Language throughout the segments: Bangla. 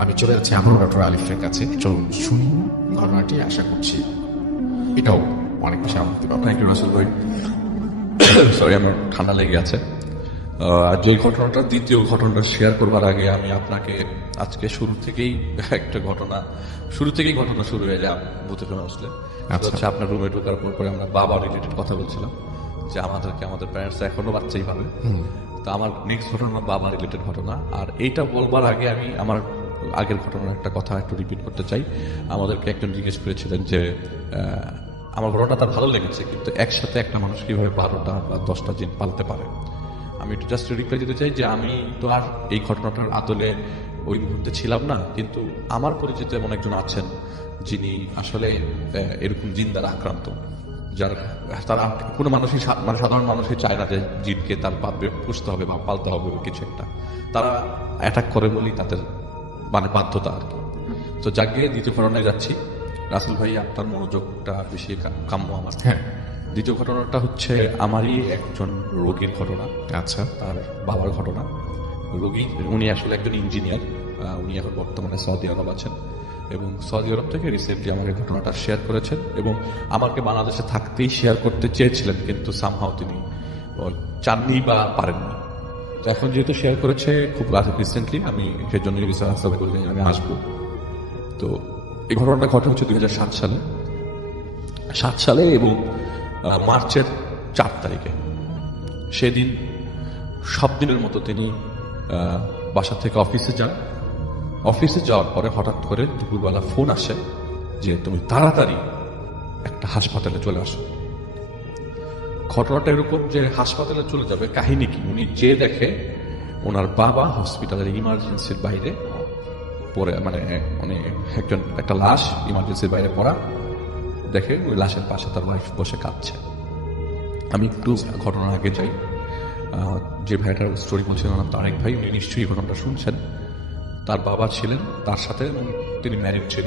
আমি চলে যাচ্ছি আমার ডক্টর আলিফের কাছে। চলুন শুনি ঘটনাটি, আশা করছি এটাও অনেক বেশি আনন্দ পাবো। থ্যাংক ইউ রাসেল ভাই। সরি, আমার ঠান্ডা লেগে আছে। আর যে ঘটনাটা, দ্বিতীয় ঘটনাটা শেয়ার করবার আগে আমি আপনাকে আজকে শুরু থেকেই ঘটনা শুরু হয়ে যায় বুঝতে ফেলে আসলে। হচ্ছে আপনার রুমে ঢোকার পরে আমরা বাবা রিলেটেড কথা বলছিলাম যে আমাদের প্যারেন্টস এখনো বাচ্চাই ভাবে। তো আমার নেক্সট ঘটনা বাবা রিলেটেড ঘটনা। আর এইটা বলবার আগে আমি আমার আগের ঘটনার একটা কথা একটু রিপিট করতে চাই। আমাদেরকে একজন জিজ্ঞেস করেছিলেন যে আমার ঘটনাটা তার ভালো লেগেছে, কিন্তু একসাথে একটা মানুষ কিভাবে 12টা বা 10টা জিন পালতে পারে। আমি একটু জাস্ট রিপ্লাই দিতে চাই যে আমি তো আর এই ঘটনাটার আদলে ওই মুহূর্তে ছিলাম না, কিন্তু আমার পরিচিত এমন একজন আছেন যিনি আসলে এরকম জিন দ্বারা আক্রান্ত, যার তারা কোনো মানুষই মানে সাধারণ মানুষই চায় না যে জিনকে তার পুষতে হবে বা পালতে হবে কিছু একটা। তারা অ্যাটাক করে বলেই তাদের মানে বাধ্যতা আর কি। তো যাকে দ্বিতীয় ঘটনায় যাচ্ছি, রাসেল ভাই আপনার মনোযোগটা বেশি কাম্য আমার। হ্যাঁ, দ্বিতীয় ঘটনাটা হচ্ছে আমারই একজন রোগীর ঘটনা। আচ্ছা। তার বাবার ঘটনা। রোগী উনি আসলে একজন ইঞ্জিনিয়ার। উনি এখন বর্তমানে সৌদি আরব আছেন এবং সৌদি আরব থেকে রিসেন্টলি আমাকে ঘটনাটা শেয়ার করেছেন এবং আমাকে বাংলাদেশে থাকতেই শেয়ার করতে চেয়েছিলেন, কিন্তু সামহাও তিনি চাননি বা পারেননি। তো এখন যেহেতু শেয়ার করেছে খুব রিসেন্টলি, আমি সেজন্য আমি আসবো। তো এই ঘটনাটা ঘটে হচ্ছে 2007 সালে এবং মার্চের 4 তারিখে। সেদিন সব দিনের মতো তিনি বাসা থেকে অফিসে যান। অফিসে যাওয়ার পরে হঠাৎ করে দুপুরবেলা ফোন আসে যে তুমি তাড়াতাড়ি একটা হাসপাতালে চলে আসো। ঘটনাটা এরকম যে হাসপাতালে চলে যাবে, কাহিনী কি, উনি যে দেখে ওনার বাবা হসপিটালের ইমার্জেন্সির বাইরে পড়ে, মানে একটা লাশ ইমার্জেন্সির বাইরে পড়া দেখে। ওই লাশের পাশে তার ওয়াইফ বসে কাঁদছে। আমি একটু ঘটনার আগে যাই। যে ভাইটার স্টোরি বলছিলেন তারেক ভাই, উনি নিশ্চয়ই ঘটনাটা শুনছেন। তার বাবা ছিলেন তার সাথে এবং তিনি ম্যারিড ছিল।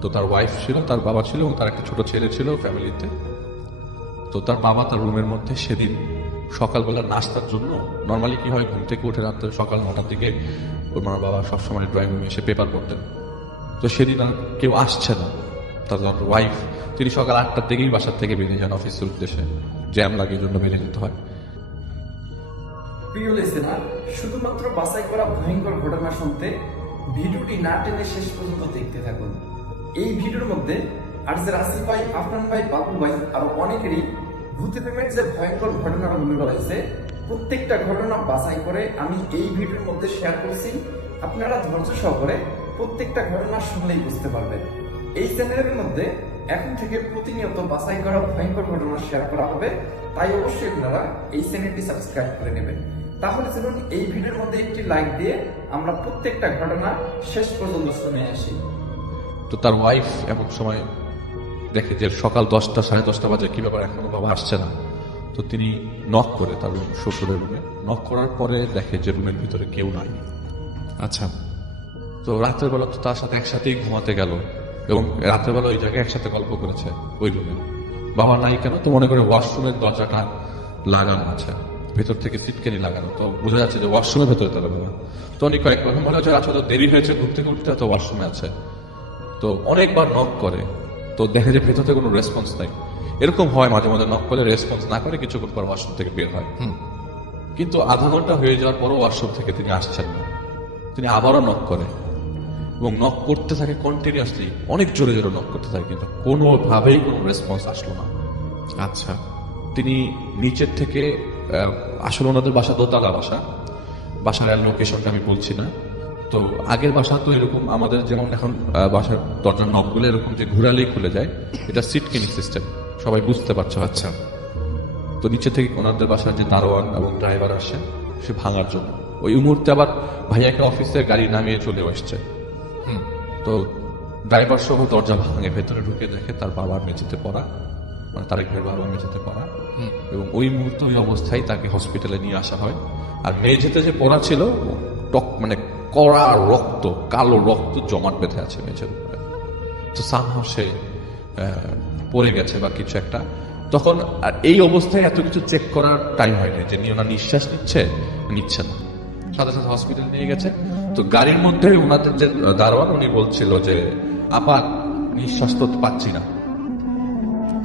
তো তার ওয়াইফ ছিল, তার বাবা ছিল এবং তার একটা ছোট ছেলে ছিল ফ্যামিলিতে। তো তার বাবা তার রুমের মধ্যে সেদিন সকালবেলা নাস্তার জন্য, নর্মালি কি হয়, ঘুম থেকে উঠে রাত্রে সকাল 9টার দিকে ওর বাবা সবসময় ড্রয়িং রুমে এসে পেপার পড়তেন। তো সেদিন আর কেউ আসছে না। তার ওয়াইফ, তিনি সকাল 8টার দিকেই বাসার থেকে বেরিয়ে যান অফিসের উদ্দেশ্যে। জ্যাম লাগে জন্য বেরিয়ে যেতে হয়। প্রিয় লিসেনার, শুধুমাত্র বাছাই করা ভয়ঙ্কর ঘটনা শুনতে ভিডিওটি না টেনে শেষ পর্যন্ত দেখতে থাকুন। এই ভিডিওর মধ্যে আরজে রাসেল ভাই, আফরান ভাই, বাবু ভাই আরো অনেকেরই ভূতে প্রেমের যে ভয়ঙ্কর ঘটনাটা বলে রয়েছে, প্রত্যেকটা ঘটনা বাছাই করে আমি এই ভিডিওর মধ্যে শেয়ার করছি। আপনারা ধৈর্য সহকারে প্রত্যেকটা ঘটনা শুনলেই বুঝতে পারবেন। এই চ্যানেলের মধ্যে এখন থেকে প্রতিনিয়ত বাছাই করা ভয়ঙ্কর ঘটনা শেয়ার করা হবে, তাই অবশ্যই আপনারা এই চ্যানেলটি সাবস্ক্রাইব করে নেবেন। তাহলে চলুন এই ভিডিওর মধ্যে একটি লাইক দিয়ে আমরা প্রত্যেকটা ঘটনা শেষ পর্যন্ত শুনে আসি। তো তার ওয়াইফ এমন সময় দেখে যে সকাল 10টা 10:30 বাজে, কি ব্যাপার এখনো বাবা আসছে না। তো তিনি নক করে তার শ্বশুরের রুমে। নক করার পরে দেখে যে রুমের ভিতরে কেউ নাই। আচ্ছা। তো রাতের বেলা তো তার সাথে একসাথেই ঘুমাতে গেল এবং রাতের বেলা ওই জায়গায় একসাথে গল্প করেছে ওই রুমে। বাবা নাই কেন, তো মনে করে ওয়াশরুমের দরজাটা লাগানো আছে, ভেতর থেকে সিটকেনি লাগানো, তো বোঝা যাচ্ছে যে ওয়াশরুমের ভেতরে তারা বাবা। তো উনি কয়েকবার মনে হচ্ছে আচ্ছা তো দেরি হয়েছে ঘুম থেকে উঠতে, তো ওয়াশরুমে আছে। তো অনেকবার নক করে, তো দেখে যে ভেতর থেকে কোনো রেসপন্স নাই। এরকম হয় মাঝে মাঝে, নক করে রেসপন্স না করে কিছুক্ষণ পর ওয়াশরুম থেকে বের হয়। কিন্তু আধা ঘন্টা হয়ে যাওয়ার পরও ওয়াশরুম থেকে তিনি আসছেন না। তিনি আবারও নক করে এবং নক করতে থাকে কন্টিনিউয়াসলি, অনেক জোরে জোরে নক করতে থাকে, কিন্তু কোনোভাবেই কোনো রেসপন্স আসলো না। আচ্ছা। তিনি নিচের থেকে, আসলে ওনাদের বাসা দোতলা বাসার লোকেশনটা আমি বলছি না। তো আগের বাসা তো এরকম আমাদের যেমন এখন বাসার দরজার নবগুলো এরকম যে ঘুরালেই খুলে যায়, এটা সিটকিনি সিস্টেম, সবাই বুঝতে পারছো। আচ্ছা। তো নিচে থেকে ওনাদের বাসার যে দারোয়ান এবং ড্রাইভার আসে সে ভাঙার জন্য, ওই মুহূর্তে আবার ভাইয়াকে অফিসের গাড়ি নামিয়ে চলে আসছে। তো ড্রাইভার সহ দরজা ভাঙে, ভেতরে ঢুকে দেখে তার বাবার মেঝেতে পড়া, মানে তারেক ভাইয়ের বাবার মেঝেতে পড়া। এবং ওই মুহূর্তে ওই অবস্থায় তাকে হসপিটালে নিয়ে আসা হয়। আর মেঝেতে যে পড়া ছিল, মানে কড়া রক্ত, কালো রক্ত জমাট বেঁধে আছে মেঝের উপরে। তো সামহাও সে পড়ে গেছে বা কিছু একটা। তখন আর এই অবস্থায় এত কিছু চেক করার টাইম হয়নি যে ওনার নিঃশ্বাস নিচ্ছে না, সাথে সাথে হসপিটাল নিয়ে গেছে। তো গাড়ির মধ্যে ওনাদের যে দারোয়ান উনি বলছিল যে আপা নিঃশ্বাস তো পাচ্ছি না,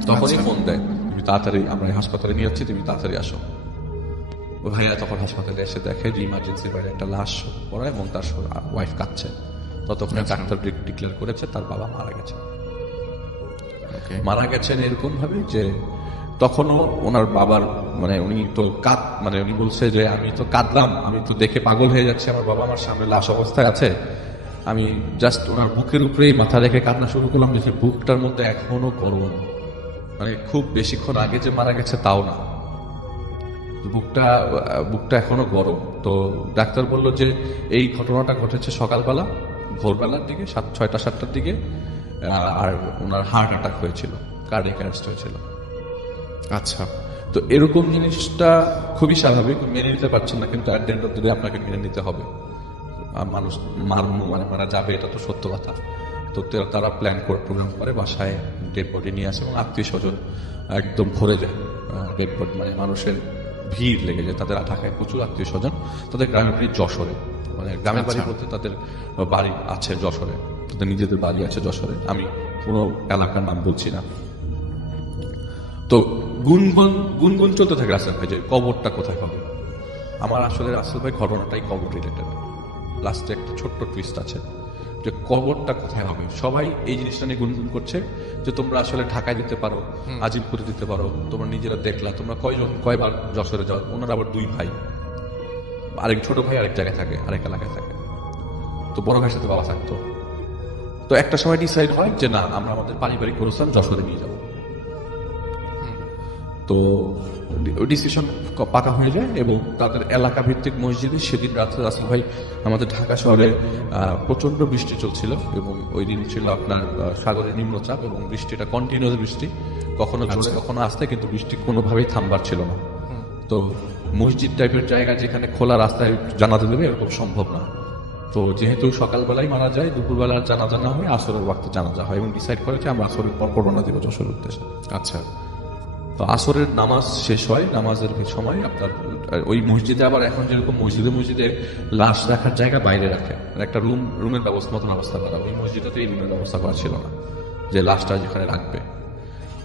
তখনই ফোন দেয়, তুমি তাড়াতাড়ি, আমরা এই হাসপাতালে নিয়ে যাচ্ছি, তুমি তাড়াতাড়ি আসো। ও ভাইয়া তখন হাসপাতালে এসে দেখে যে ইমার্জেন্সি বাইরে একটা লাশ পড়া এবং তার ওয়াইফ কাঁদছে। ততক্ষণে ডাক্তার ডিক্লেয়ার করেছে তার বাবা মারা গেছে। মারা গেছেন এরকম ভাবে যে তখনও ওনার বাবার মানে উনি তো মানে উনি বলছে যে আমি তো কাঁদলাম, আমি তো দেখে পাগল হয়ে যাচ্ছি, আমার বাবা আমার সামনে লাশ অবস্থায় আছে, আমি জাস্ট ওনার বুকের উপরেই মাথা রেখে কান্না শুরু করলাম যে বুকটার মধ্যে এখনো গরম, মানে খুব বেশিক্ষণ আগে যে মারা গেছে তাও না, বুকটা এখনো গরম। তো ডাক্তার বলল যে এই ঘটনাটা ঘটেছে সকালবেলা, ভোরবেলার দিকে 6টা-7টার দিকে, আর ওনার হার্ট অ্যাটাক হয়েছিল, কার্ডিয়াক অ্যারেস্ট হয়েছিল। আচ্ছা, তো এরকম জিনিসটা খুবই স্বাভাবিক, মেনে নিতে পারছেন না, কিন্তু at the end of the day আপনাকে মেনে নিতে হবে। মানুষ মারা যাবে, এটা তো সত্য কথা। তো তারা প্ল্যান করে প্রোগ্রাম করে বাসায় ডেড বডি নিয়ে আসে এবং আত্মীয় স্বজন একদম ভরে যায় ডেড বডি, মানে মানুষের ভিড় লেগে যায়। তাদের ঢাকায় প্রচুর আত্মীয় স্বজন, তাদের গ্রামের বাড়ি যশোরে, মানে গ্রামের বাড়ি বলতে তাদের বাড়ি আছে যশোরে, তাদের নিজেদের বাড়ি আছে যশোরে, আমি কোনো এলাকার নাম বলছি না। তো গুনগুন চলতে থাকে রাসেল ভাই যে কবরটা কোথায় হবে। আমার আসলে রাসেল ভাই ঘটনাটাই কবর রিলেটেড। লাস্টে একটা ছোট্ট টুইস্ট আছে যে কবরটা কোথায় হবে। সবাই এই জিনিসটা নিয়ে গুনগুন করছে যে তোমরা আসলে ঢাকায় দিতে পারো, আজিমপুরে দিতে পারো, তোমরা নিজেরা দেখলা, তোমরা কয়বার যশোরে যাও। ওনারা আবার 2 ভাই, আরেক ছোট ভাই আরেক জায়গায় থাকে, আরেক এলাকায় থাকে। তো বড় ভাইয়ের সাথে বাবা থাকতো। তো একটা সময় ডিসাইড হয় যে না, আমরা আমাদের পারিবারিক অনুষ্ঠান যশোরে নিয়ে যাবো। তো ডিসিশন পাকা হয়ে যায় এবং তাদের এলাকা ভিত্তিক মসজিদে সেদিন রাত্রে রাসেল ভাই আমাদের ঢাকা শহরে প্রচন্ড বৃষ্টি চলছিল এবং ওই দিন ছিল আপনার সাগরের নিম্নচাপ এবং বৃষ্টিটা কন্টিনিউয়াস বৃষ্টি, কখনো জোরে কখনো আসতে, কিন্তু বৃষ্টি কোনোভাবেই থামবার ছিল না। তো মসজিদ টাইপের জায়গা যেখানে খোলা রাস্তায় জানাজা দেবে এরকম সম্ভব না। তো যেহেতু সকালবেলায় মারা যায়, দুপুরবেলার জানাজা না হয়, আসরের ওয়াক্তে জানাজা হয় এবং ডিসাইড করেছে আমরা আসরের পর রওনা দিব যশোর উদ্দেশ্যে। আচ্ছা, তো আসরের নামাজ শেষ হয়, নামাজের সময় আপনার ওই মসজিদে আবার এখন যেরকম মসজিদে লাশ রাখার জায়গা বাইরে রাখে, মানে একটা রুমের মতন ব্যবস্থা করা, ওই মসজিদে তো এই রুমের ব্যবস্থা করা ছিল না যে লাশটা যেখানে রাখবে।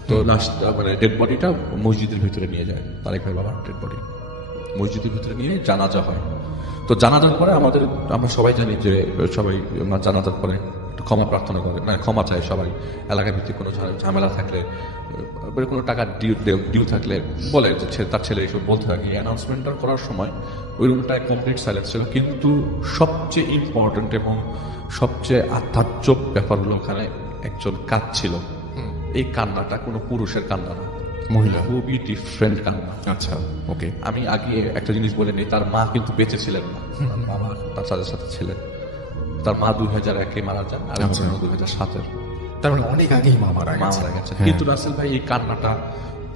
তো লাশটা মানে ডেড বডিটা মসজিদের ভিতরে নিয়ে যায়, তারেক ভাই বাবার ডেড বডি মসজিদের ভিতরে নিয়ে জানাজা হয়। তো জানাজার পরে আমরা সবাই জানি যে সবাই জানাজার পরে ক্ষমা প্রার্থনা করে, মানে ক্ষমা চায় সবাই। এলাকা ভিত্তিক কোনো ঝামেলা থাকলে, কোনো টাকা ডিউ থাকলে বলে যে তার ছেলে এইসব বলতে থাকে। অ্যানাউন্সমেন্টটা করার সময় ওই রুমটায় কমপ্লিট সাইলেন্স ছিল, কিন্তু সবচেয়ে ইম্পর্টেন্ট এবং সবচেয়ে আধ্যাত্মিক ব্যাপার হলো ওখানে একজন কাঁদছিল। এই কান্নাটা কোনো পুরুষের কান্না না, মহিলা, খুবই ডিফারেন্ট কান্না। আচ্ছা, ওকে। আমি আগে একটা জিনিস বলে নিই, তার মা কিন্তু বেঁচে ছিলেন না, বাবা তার সাথে ছিলেন। তার মা 2001-এ মারা যান, আর 2007-এর, তার মানে অনেক আগেই মা মারা গেছে। কিন্তু রাসেল ভাই এই কান্নাটা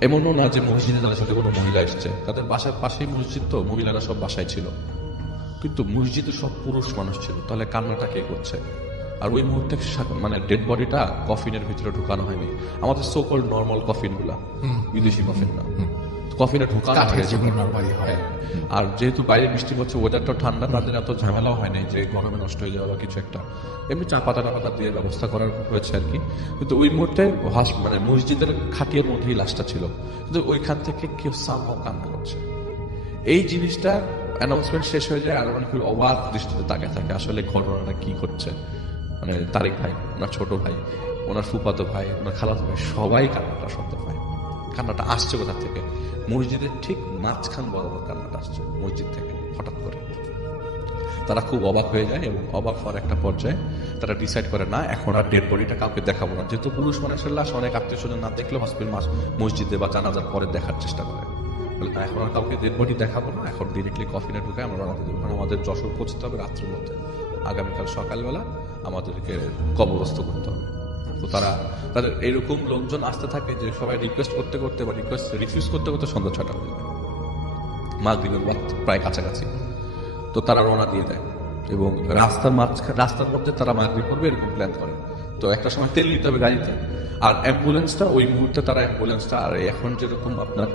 এমনও না যে মসজিদে তাদের সাথে কোনো মহিলা এসছে, তাদের বাসার পাশেই মসজিদ, তো মহিলারা সব বাসায় ছিল, কিন্তু মসজিদে সব পুরুষ মানুষ ছিল। তাহলে কান্নাটা কে করছে? আর ওই মুহূর্তে মানে ডেড বডিটা কফিনের ভিতরে ঢুকানো হয়নি, আমাদের সো কল্ড নর্মাল কফিন গুলা, বিদেশি কফিন না, কফিনে ঢুকানো হয়। আর যেহেতু বাইরে বৃষ্টি হচ্ছে, ওয়েদারটা ঠান্ডা, তাদের এত ঝামেলাও হয় নাই যে গরমে নষ্ট হয়ে যাওয়া বা কিছু একটা, এমনি চা পাতা দিয়ে ব্যবস্থা করার হয়েছে আর কি। কিন্তু ওই মুহূর্তে মানে মসজিদের খাটিয়ার মধ্যেই লাশটা ছিল, কিন্তু ওইখান থেকে কেউ সামহাও কান্না করছে। এই জিনিসটা অ্যানাউন্সমেন্ট শেষ হয়ে যায় আর মানে খুব অবাক দৃষ্টিতে তাকিয়ে থাকে আসলে ঘটনাটা কি ঘটছে। মানে তারেক ভাই, ওনার ছোট ভাই, ওনার ফুফাতো ভাই, ওনার খালাতো ভাই, সবাই কান্নাটা শব্দ পায়। কান্নাটা আসছে কোথা থেকে? মসজিদের ঠিক মাঝখান বরাবর কান্নাটা আসছে মসজিদ থেকে হঠাৎ করে। তারা খুব অবাক হয়ে যায় এবং অবাক হওয়ার একটা পর্যায়ে তারা ডিসাইড করে না, এখন আর ডেড বডিটা কাউকে দেখাবো না। যেহেতু পুরুষ মানুষের লাশ অনেক আত্মীয় স্বজন না দেখলে মসজিদে বা জানাজার পরে দেখার চেষ্টা করে, বলে না এখন আর কাউকে ডেড বডি দেখাবো না, এখন ডিরেক্টলি কফিনে ঢুকে আমরা রওনা দেবো, কারণ আমাদের যশোর পৌঁছতে হবে রাত্রের মধ্যে, আগামীকাল সকালবেলা আমাদেরকে কবরস্থ করতে হবে। তো তাদের এরকম লোকজন আসতে থাকে যে সবাই রিকোয়েস্ট করতে করতে বা রিফিউজ করতে করতে সন্ধ্যা 6টা হয়ে যায়, মাগরিবের প্রায় কাছাকাছি। তো তারা রওনা দিয়ে দেয় এবং রাস্তার মধ্যে তারা মাগরিব করবে এরকম প্ল্যান করে। তো একটা সময় তেল নিতে হবে গাড়িতে, আর অ্যাম্বুলেন্সটা ওই মুহূর্তে তারা অ্যাম্বুলেন্সটা, আর এখন যেরকম আপনার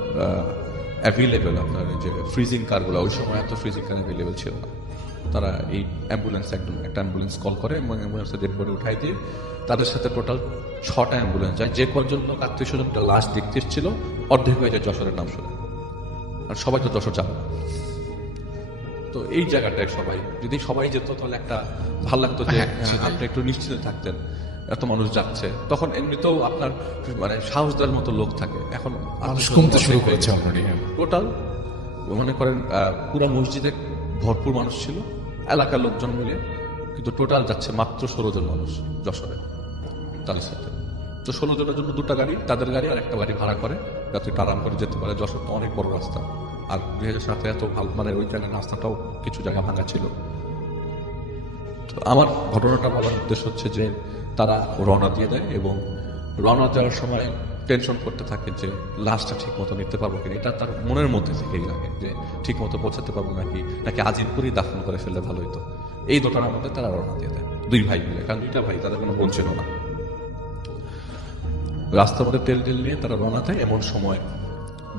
অ্যাভেলেবেল আপনার যে ফ্রিজিং কারগুলো, ওই সময় এত ফ্রিজিং কার অ্যাভেলেবেল ছিল না। তো তারা এই অ্যাম্বুলেন্স একটা অ্যাম্বুলেন্স কল করে এবং অ্যাম্বুলেন্সের ডেড বডি উঠাই দিয়ে তাদের সাথে টোটাল 6টা অ্যাম্বুলেন্স যায়। যে কজন লোক আত্মীয় স্বজনটা লাশ দেখতে এসেছিল অর্ধেক হয়ে যায় যশোরের নাম শুনে, আর সবাই তো যশোর যাবে না। তো এই জায়গাটায় যদি সবাই যেত তাহলে একটা ভালো লাগতো যে আপনি একটু নিশ্চিত থাকতেন এত মানুষ যাচ্ছে। তখন এমনিতেও আপনার মানে সাহস দেওয়ার মতো লোক থাকে। এখন মানুষ কমতে শুরু করেছে অলরেডি। টোটাল মনে করেন পুরা মসজিদে ভরপুর মানুষ ছিল, এলাকার লোকজন মিলে, কিন্তু টোটাল যাচ্ছে মাত্র 16 জন মানুষ যশোরে তাদের সাথে। তো 16 জনের জন্য 2টা গাড়ি, তাদের গাড়ি আর একটা গাড়ি ভাড়া করে যাতে আরাম করে যেতে পারে। যশোর তো অনেক বড় রাস্তা, আর 2007 এত ভালো মানে ওই জায়গায় রাস্তাটাও কিছু জায়গা ভাঙা ছিল। তো আমার ঘটনাটা বলার উদ্দেশ্য হচ্ছে যে তারা রওনা দিয়ে দেয় এবং রওনা দেওয়ার সময় টেনশন করতে থাকে যে লাশটা ঠিক মতো নিতে পারবো কিনা। এটা তার মনের মধ্যে থেকেই লাগে যে ঠিক মতো পৌঁছাতে পারবো নাকি আজিমপুরেই দাফন করে ফেললে ভালো হতো। এই দুটোর মধ্যে তারা রওনা দিয়ে দেয় 2 ভাই মিলে, কারণ 2টা ভাই, তাদের কোনো বোন ছিল না। রাস্তার মধ্যে তেল নিয়ে তারা রওনা দেয়। এমন সময়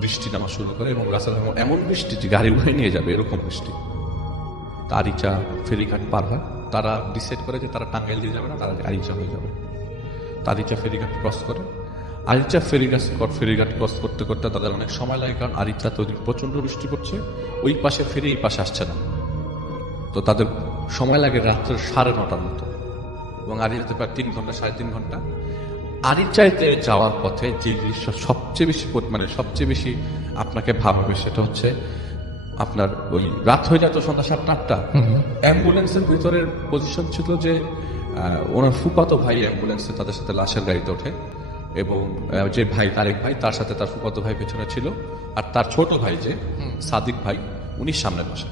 বৃষ্টি নামা শুরু করে এবং রাস্তার এমন বৃষ্টি যে গাড়ি উড়ে নিয়ে যাবে এরকম বৃষ্টি। আরিচা ফেরিঘাট পার হয়, তারা ডিসাইড করে যে তারা টাঙ্গাইল দিয়ে যাবে না, তারা আরিচা হয়ে যাবে। আরিচা ফেরিঘাট ক্রস করে। আরিচা ফেরিঘাট ক্রস করতে করতে তাদের অনেক সময় লাগে, কারণ আরিচা তো প্রচন্ড বৃষ্টি পড়ছে, ওই পাশে ফেরি এই পাশে আসছে না। তো তাদের সময় লাগে রাত্রে 9:30টার মতো, এবং আরিচাতে প্রায় 3 ঘন্টা 3.5 ঘন্টা। আরিচাইতে যাওয়ার পথে যে দৃশ্য সবচেয়ে বেশি আপনাকে ভাবাবে সেটা হচ্ছে আপনার ওই রাত হয়ে যেত সন্ধ্যা 7-8টা। অ্যাম্বুলেন্সের ভিতরের পজিশন ছিল যে ওনার ফুফাতো ভাই অ্যাম্বুলেন্সে তাদের সাথে লাশের গাড়িতে ওঠে, এবং যে ভাই তারেক ভাই তার সাথে তার ফুফাতো ভাই পেছনে ছিল, আর তার ছোট ভাই যে সাদিক ভাই উনি সামনে বসে,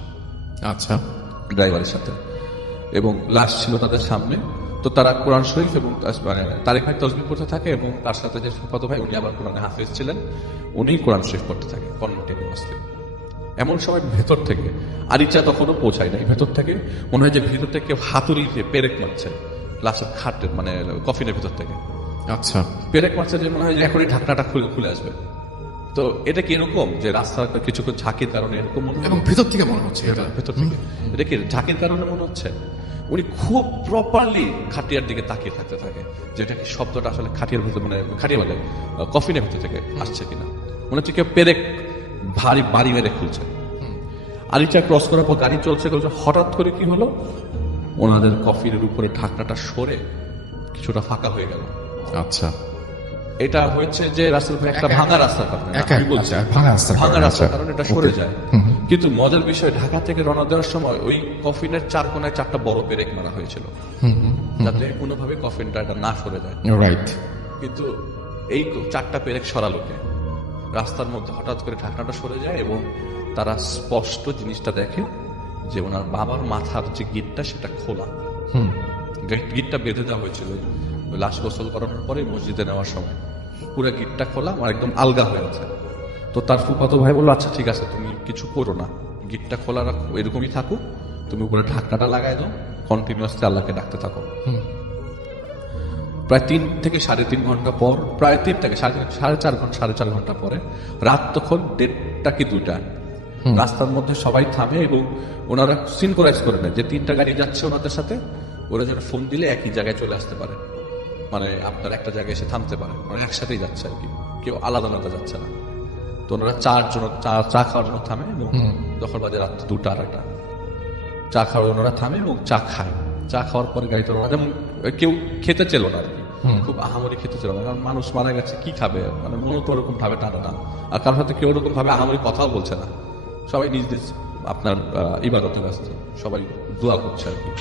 আচ্ছা, ড্রাইভারের সাথে, এবং লাশ ছিল তাদের সামনে। তো তারা কোরআন শরীফ এবং তারেক ভাই তসবিহ পড়তে থাকে, এবং তার সাথে যে ফুফাতো ভাই উনি আবার কোরআনে হাফেজ ছিলেন, উনি কোরআন শরীফ পড়তে থাকে কন্টিনিউয়াসলি। এমন সময় ভেতর থেকে আরিচা তখনও পৌঁছায় নাই, ভেতর থেকে মনে হয় যে ভিতর থেকে কেউ হাতুড়ি দিয়ে পেরেক মারছে লাশের খাটের মানে কফিনের ভেতর থেকে। আচ্ছা, পেরেক মারছে যে মনে হয় যে এখনই ঢাকনাটা খুলে আসবে। তো এটা কি এরকম যে রাস্তার কিছুক্ষণ ঝাঁকির কারণে এরকম মনে হয়, এবং ভেতর থেকে মনে হচ্ছে ভেতর থেকে এটা কি ঝাঁকির কারণে মনে হচ্ছে। উনি খুব প্রপারলি খাটিয়ার দিকে তাকিয়ে থাকতে থাকে, যেটা কি শব্দটা আসলে খাটিয়ার ভেতর মানে খাটিয়া মানে কফিনের ভেতর থেকে আসছে কিনা। মনে হচ্ছে কেউ পেরেক ভারী বাড়ি মেরে খুলছে। আরিচা ক্রস করার পর গাড়ি চলছে, হঠাৎ করে কি হলো, ওনাদের কফিনের উপরে ঢাকনাটা সরে কিছুটা ফাঁকা হয়ে গেল। আচ্ছা, এটা হয়েছে যে রাস্তার একটা ভাঙা রাস্তার কারণে, ভাঙা রাস্তার কারণে এটা সরে যায়। কিন্তু মজার বিষয়, ঢাকা থেকে রওনা দেওয়ার সময় ওই কফিনের 4 কোণায় 4টা বড় পেরেক মারা হয়েছিল, যাতে কোনোভাবে কফিনটা এটা না সরে যায়। রাইট। কিন্তু এই 4টা পেরেক সরালোকে রাস্তার মধ্যে হঠাৎ করে ঢাকনাটা সরে যায়, এবং তারা স্পষ্ট জিনিসটা দেখে যে ওনার বাবার মাথার যে গিটটা সেটা খোলা। গিটটা বেঁধে দেওয়া হয়েছিল লাশ গোসল করানোর পরে মসজিদে নেওয়ার সময়, পুরো গিটটা খোলা আর একদম আলগা হয়ে আছে। তো তার ফুফাতো ভাই বললো, আচ্ছা ঠিক আছে, তুমি কিছু করো না, গিটটা খোলা রাখো, এরকমই থাকুক, তুমি উপরে ঢাকনাটা লাগাই দাও, কন্টিনিউয়াসলি আল্লাহকে ডাকতে থাকো। প্রায় 3 থেকে 3.5 ঘন্টা পর, প্রায় 3 থেকে 4.5 ঘন্টা পরে, রাত তখন 1:30 কি 2টা, রাস্তার মধ্যে সবাই থামে এবং ওনারা সিনক্রোনাইজ করে নেয় যে 3টা গাড়ি যাচ্ছে ওনাদের সাথে, ওরা যেন ফোন দিলে একই জায়গায় চলে আসতে পারে, মানে আপনার একটা জায়গায় এসে থামতে পারে, মানে একসাথেই যাচ্ছে আর কি, কেউ আলাদা আলাদা যাচ্ছে না। তো ওনারা 4 জন চা খাওয়ার জন্য থামে, এবং যখন বাজে রাত 2টা 2:30 চা খাওয়ার ওনারা থামে এবং চা খায়। চা খাওয়ার পরে গাড়িতে ওনারা যেমন কেউ খেতে চেল না আর কি, খুব আহামরি খেতে ছিল না, কারণ মানুষ মারা গেছে কি খাবে, মানে মনে তো ওরকম ভাবে টানা না, আর কারোর সাথে কেউ ওরকম ভাবে আহামরি কথাও বলছে না, সবাই নিজ নিজ আপনার ইবাদতে ব্যস্ত, সবাই দোয়া করছে আর কি।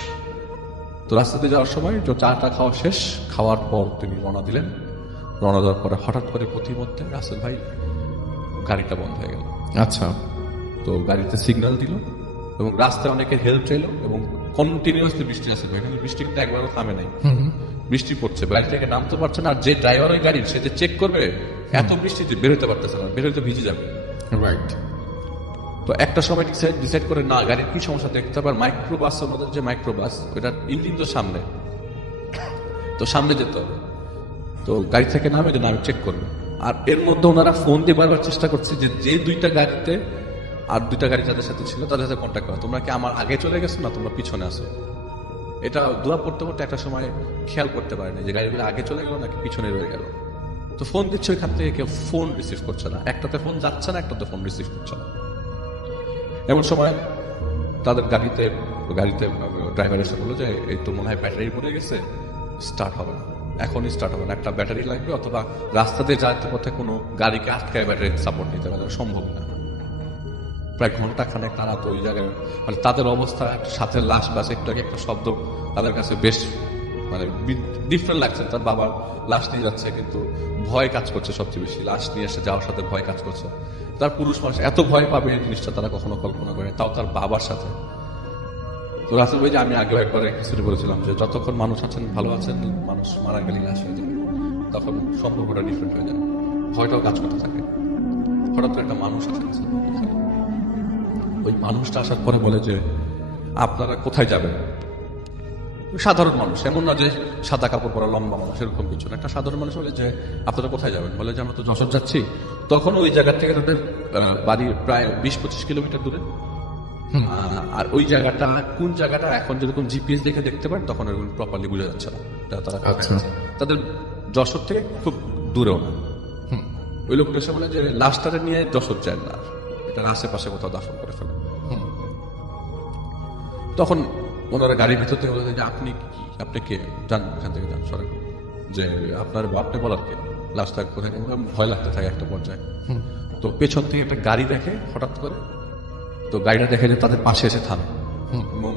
তো রাস্তাতে যাওয়ার সময় চাটা খাওয়া শেষ, খাওয়ার পর তিনি রওনা দিলেন। রওনা দেওয়ার পরে হঠাৎ করে প্রতিমধ্যে রাসেল ভাই গাড়িটা বন্ধ হয়ে গেল। আচ্ছা, তো গাড়িতে সিগন্যাল দিল এবং রাস্তায় অনেকের হেল্প চাইলো, এবং কন্টিনিউয়াসলি বৃষ্টি আসছে, এখানে বৃষ্টি কিন্তু একবারও থামে নাই, বৃষ্টি পড়ছে, গাড়ি থেকে নামতে পারছে না, আর যে ড্রাইভার ওই গাড়ির সে যে চেক করবে, এত বৃষ্টিতে বেরোতে পারতেছে না, বেরোতে ভিজে যাবে। রাইট। তো একটা সময় ডিসাইড করে না গাড়ির কি সমস্যা দেখতে হবে, মাইক্রোবাস, আমাদের যে মাইক্রোবাস ওটার ইঞ্জিন তো সামনে, তো সামনে যেতে হবে। তো গাড়ি থেকে নামে যে নামে চেক করবে, আর এর মধ্যে ওনারা ফোন দিয়ে বারবার চেষ্টা করছে যে 2টা গাড়িতে আর 2টা গাড়ি যাদের সাথে ছিল তাদের সাথে কন্ট্যাক্ট করা, তোমরা কি আমার আগে চলে গেছো না তোমরা পিছনে আসো। এটা দোয়া পড়তে পড়তে একটা সময় খেয়াল করতে পারেনি যে গাড়িগুলো আগে চলে গেল নাকি পিছনে রয়ে গেল। তো ফোন দিচ্ছে ওইখান থেকে কেউ ফোন রিসিভ করছে না, একটাতে ফোন যাচ্ছে না, একটাতে ফোন রিসিভ করছে না। এমন সময় তাদের গাড়িতে ড্রাইভার এসে বললো যে এই তো মনে হয় ব্যাটারি পড়ে গেছে, স্টার্ট হবে না, এখনই স্টার্ট হবে না, একটা ব্যাটারি লাগবে, অথবা রাস্তাতে যাইতে পথে কোনো গাড়িকে আটকায় ব্যাটারি সাপোর্ট নিতে পারে, সম্ভব না। প্রায় ঘন্টাখানেক তারা তো ওই জায়গায়, মানে তাদের অবস্থা, সাথে লাশ বাস, একটু আগে একটা শব্দ তাদের কাছে বেশ মানে ডিফারেন্ট লাগছে। তার বাবার লাশ নিয়ে যাচ্ছে, কিন্তু ভয় কাজ করছে সবচেয়ে বেশি, লাশ নিয়ে এসে যাওয়ার সাথে ভয় কাজ করছে। তার পুরুষ মানুষ এত ভয় পাবে এই জিনিসটা তারা কখনো কল্পনা করে, তাও তার বাবার সাথে। তো রাসেল ভাই যে আমি আগে একবার কিছু বলেছিলাম যে যতক্ষণ মানুষ আছেন ভালো আছেন, মানুষ মারা গেলে লাশ হয়ে যাবে, তখন সম্পর্কটা ডিফারেন্ট হয়ে যায়, ভয়টাও কাজ করতে থাকে। হঠাৎ করে একটা মানুষ আসে, ওই মানুষটা আসার পরে বলে যে আপনারা কোথায় যাবেন। সাধারণ মানুষ, এমন না যে সাদা কাপড় পরা লম্বা মানুষ, এরকম কিছু না, একটা সাধারণ মানুষ বলে যে আপনারা কোথায় যাবেন, বলে যে আমরা তো যশোর যাচ্ছি। তখন ওই জায়গা থেকে তাদের বাড়ি প্রায় 20-25 কিলোমিটার দূরে। আর ওই জায়গাটা কোন জায়গাটা এখন যেরকম জিপিএস দেখে দেখতে পারেন, তখন এরকম প্রপারলি বোঝা যাচ্ছে না তারা তাদের যশোর থেকে খুব দূরেও না। ওই লোকটা এসে বলে যে লাশটারে নিয়ে যশোর যায় না, এটার আশেপাশে কোথাও দাফন করে ফেলে। তখন ওনারা গাড়ির ভিতর থেকে বলে যে আপনি কে, যান এখান থেকে, যান সরেন, যে আপনার আপনি বলার কে, লাশটা কোথায়, ভয় লাগতে থাকে একটা পর্যায়ে। তো পেছন থেকে একটা গাড়ি দেখে হঠাৎ করে, তো গাড়িটা দেখে যে তাদের পাশে এসে থামে এবং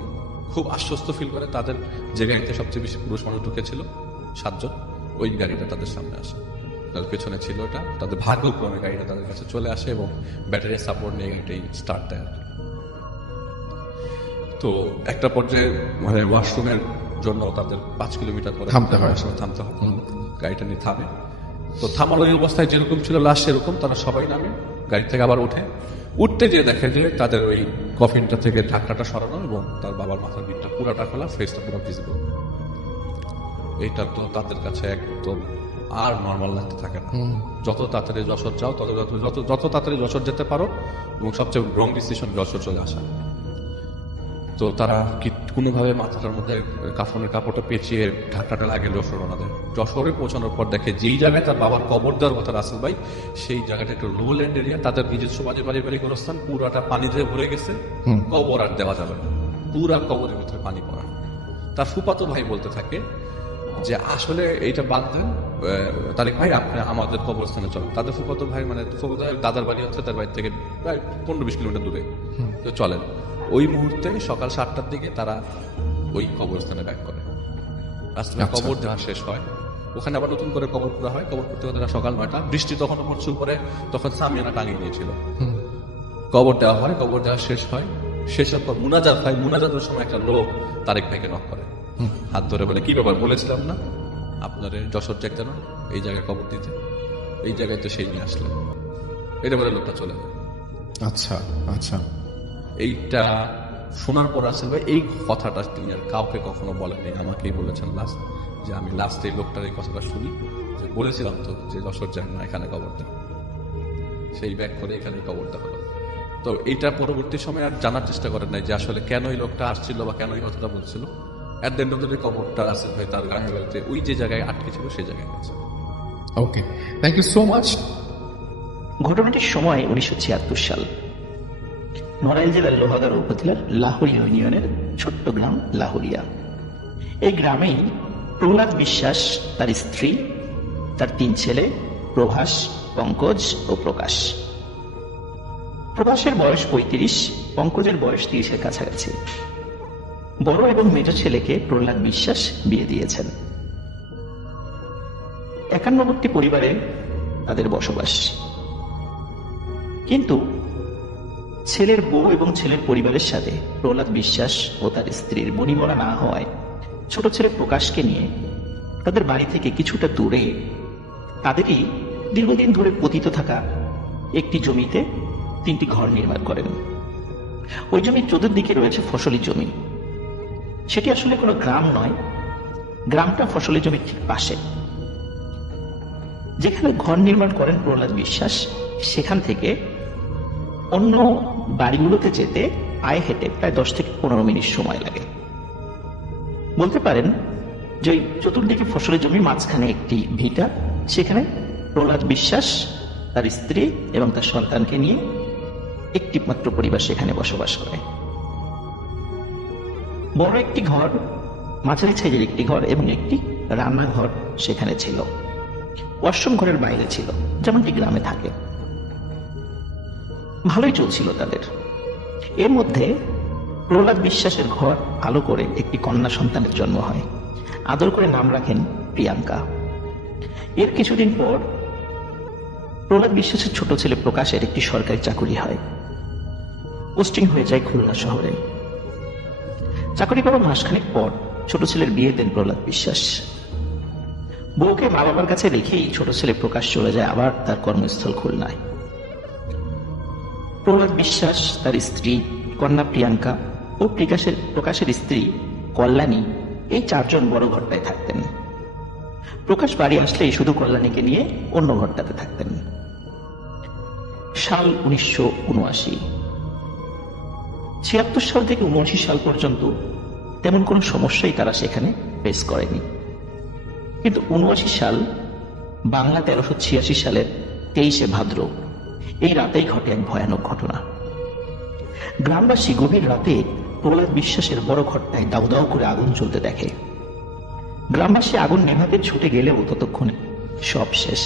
খুব আশ্বস্ত ফিল করে। তাদের যে গাড়িতে সবচেয়ে বেশি পুরুষ মানুষ ঢুকেছিল 7 জন, ওই গাড়িটা তাদের সামনে আসে, তাদের পেছনে ছিল ওটা। তাদের ভাগ্যক্রমে গাড়িটা তাদের কাছে চলে আসে এবং ব্যাটারি সাপোর্ট নিয়ে গাড়িটাই স্টার্ট দেয়। তো একটা পর্যায়ে মানে ওয়াশরুমের জন্য তাদের 5 কিলোমিটার পরে থামতে হয়, গাড়িটা নিয়ে থামে। তো থামার ওই অবস্থায় যেরকম ছিল লাশ সেরকম, তারা সবাই নামে, গাড়ি থেকে আবার উঠতে গিয়ে দেখে যে তাদের ওই কফিনটা থেকে ঢাকনাটা সরানো এবং তার বাবার মাথার দিকটা পুরাটা খোলা, ফেসটা পুরো ভিজিবল। এইটা তো তাদের কাছে একদম আর নর্মাল লাগতে থাকে না। যত তাড়াতাড়ি যশোর যাও, যত তাড়াতাড়ি যশোর যেতে পারো, এবং সবচেয়ে রং ডিসিশন যশোর চলে আসা। তো তারা কি কোনোভাবে মাথাটার মধ্যে কাফনের কাপড়টা পেঁচিয়ে ঢাকনাটা লাগে যশোর ওনাদের। যশোরে পৌঁছানোর পর দেখে যেই জায়গায় তার বাবার কবর দেওয়ার কথা রাসেল ভাই, সেই জায়গাটা একটু লো ল্যান্ড এরিয়া, তাদের নিজস্ব পারিবারিক অবস্থান, পুরাটা পানি দিয়ে ভরে গেছে, কবর আর দেওয়া যাবে না, পুরা কবরের ভিতরে পানি পড়া। তার ফুফাতো ভাই বলতে থাকে যে আসলে এইটা বাদ দেন তারেক ভাই, আপনি আমাদের কবরস্থানে চলেন। তাদের ফুফাতো ভাই মানে দাদার বাড়ি হচ্ছে তার বাড়ি থেকে প্রায় 15-20 কিলোমিটার দূরে, তো চলেন। ওই মুহূর্তে সকাল 7টার দিকে তারা ওই কবরস্থানে ব্যাক করে। রাস্তায় কবর দেওয়া শেষ হয়, ওখানে আবার নতুন করে কবর করা হয়। কবর করতে করতে সকাল 9টা, বৃষ্টি তখন পড়ছে উপরে, তখন সামিয়ানা টাঙিয়ে নিয়েছিল। কবর দেওয়া হয়, কবর দেওয়া শেষ হয়, শেষের পর মুনাজাত হয়। মুনাজাতের সময় একটা লোক তারেক ভাইকে নক করে, হাত ধরে বলে কি ব্যাপার, বলেছিলাম না আপনার যশোর চাইতে না এই জায়গায় কবর দিতে, এই জায়গায় তো সেই নিয়ে আসলেন। এটা বলে লোকটা চলে যায়। আচ্ছা আচ্ছা, এইটা শোনার পর আসলে ভাই এই কথাটা তিনি আর কাউকে কখনো বলেননি, আমাকেই বলেছেন লাস্ট, যে আমি লাস্ট এই লোকটার এই কথাটা শুনি, যে বলেছিলাম তো যে যশোর যান না, এখানে কবর দেন, সেই ব্যাক করে এখানে কবরটা হলো। তো এইটা পরবর্তী সময় আর জানার চেষ্টা করেন নাই যে আসলে কেন এই লোকটা আসছিল বা কেন এই কথাটা বলছিল। At the end of the day কবরটা আসেল ভাই তার গাড়িতে ওই যে জায়গায় আটকে ছিল সেই জায়গায় গেছে। ওকে, থ্যাংক ইউ সো মাচ। ঘটনাটির সময় 1976 সাল, নড়াইল জেলার লোহাগাড়া উপজেলার লাহোরিয়া ইউনিয়নের ছোট্ট গ্রাম লাহোরিয়া। এই গ্রামেই প্রহ্লাদ বিশ্বাস, তার স্ত্রী, তার 3 ছেলে প্রভাস, পঙ্কজ ও প্রকাশ। প্রভাসের বয়স 35, পঙ্কজের বয়স 30-এর কাছাকাছি। বড় এবং মেজ ছেলেকে প্রহ্লাদ বিশ্বাস বিয়ে দিয়েছেন। একান্নবর্তী পরিবারে তাদের বসবাস, কিন্তু ছেলের বউ এবং ছেলের পরিবারের সাথে প্রহ্লাদ বিশ্বাস ও তার স্ত্রীর বনিবনা না হওয়ায় ছোট ছেলে প্রকাশকে নিয়ে তাদের বাড়ি থেকে কিছুটা দূরে তাদেরই দীর্ঘদিন ধরে পতিত থাকা একটি জমিতে 3টি ঘর নির্মাণ করেন। ওই জমির চতুর্দিকে রয়েছে ফসলি জমি। সেটি আসলে কোনো গ্রাম নয়, গ্রামটা ফসলি জমির ঠিক পাশে। যেখানে ঘর নির্মাণ করেন প্রহ্লাদ বিশ্বাস, সেখান থেকে অন্য বাড়িগুলোতে যেতে পায়ে হেঁটে প্রায় 10 থেকে 15 মিনিট সময় লাগে। বলতে পারেন যে ওই চতুর্দিকে ফসলের জমি, মাঝখানে একটি ভিটা, সেখানে প্রহ্লাদ বিশ্বাস তার স্ত্রী এবং তার সন্তানকে নিয়ে একটি মাত্র পরিবার সেখানে বসবাস করে। বড় একটি ঘর, মাঝারি সাইজের একটি ঘর এবং একটি রান্নাঘর সেখানে ছিল। ওয়াশরুম ঘরের বাইরে ছিল, যেমনটি গ্রামে থাকে। ভালোই চলছিল তাদের। এর মধ্যে প্রহ্লাদ বিশ্বাসের ঘর আলো করে একটি কন্যা সন্তানের জন্ম হয়। আদর করে নাম রাখেন প্রিয়াঙ্কা। এর কিছুদিন পর প্রহ্লাদ বিশ্বাসের ছোট ছেলে প্রকাশের একটি সরকারি চাকুরি হয়। পোস্টিং হয়ে যায় খুলনা শহরে। চাকরি পাওয়ার মাসখানেক পর ছোট ছেলের বিয়ে দেন প্রহ্লাদ বিশ্বাস। বউকে মা বাবার কাছে রেখেই ছোট ছেলে প্রকাশ চলে যায় আবার তার কর্মস্থল খুলনায়। প্রহ্লাদ বিশ্বাস, তার স্ত্রী কন্যা প্রিয়াঙ্কা ও প্রকাশের স্ত্রী কল্যাণী, এই 4 জন বড় ঘরটায় থাকতেন। প্রকাশ বাড়ি আসলেই শুধু কল্যাণীকে নিয়ে অন্য ঘরটাতে থাকতেন। সাল 1979। 76 সাল থেকে 79 সাল পর্যন্ত তেমন কোনো সমস্যাই তারা সেখানে ফেস করেনি। কিন্তু 79 সাল, বাংলা 1386 সালের 23শে ভাদ্র, এই রাতেই ঘটে এক ভয়ানক ঘটনা। গ্রামবাসী গভীর রাতে প্রহ্লাদ বিশ্বাসের বড় ঘরটায় দাউ দাউ করে আগুন জ্বলতে দেখে। গ্রামবাসী আগুন নেভাতে ছুটে গেলেও ততক্ষণে সব শেষ।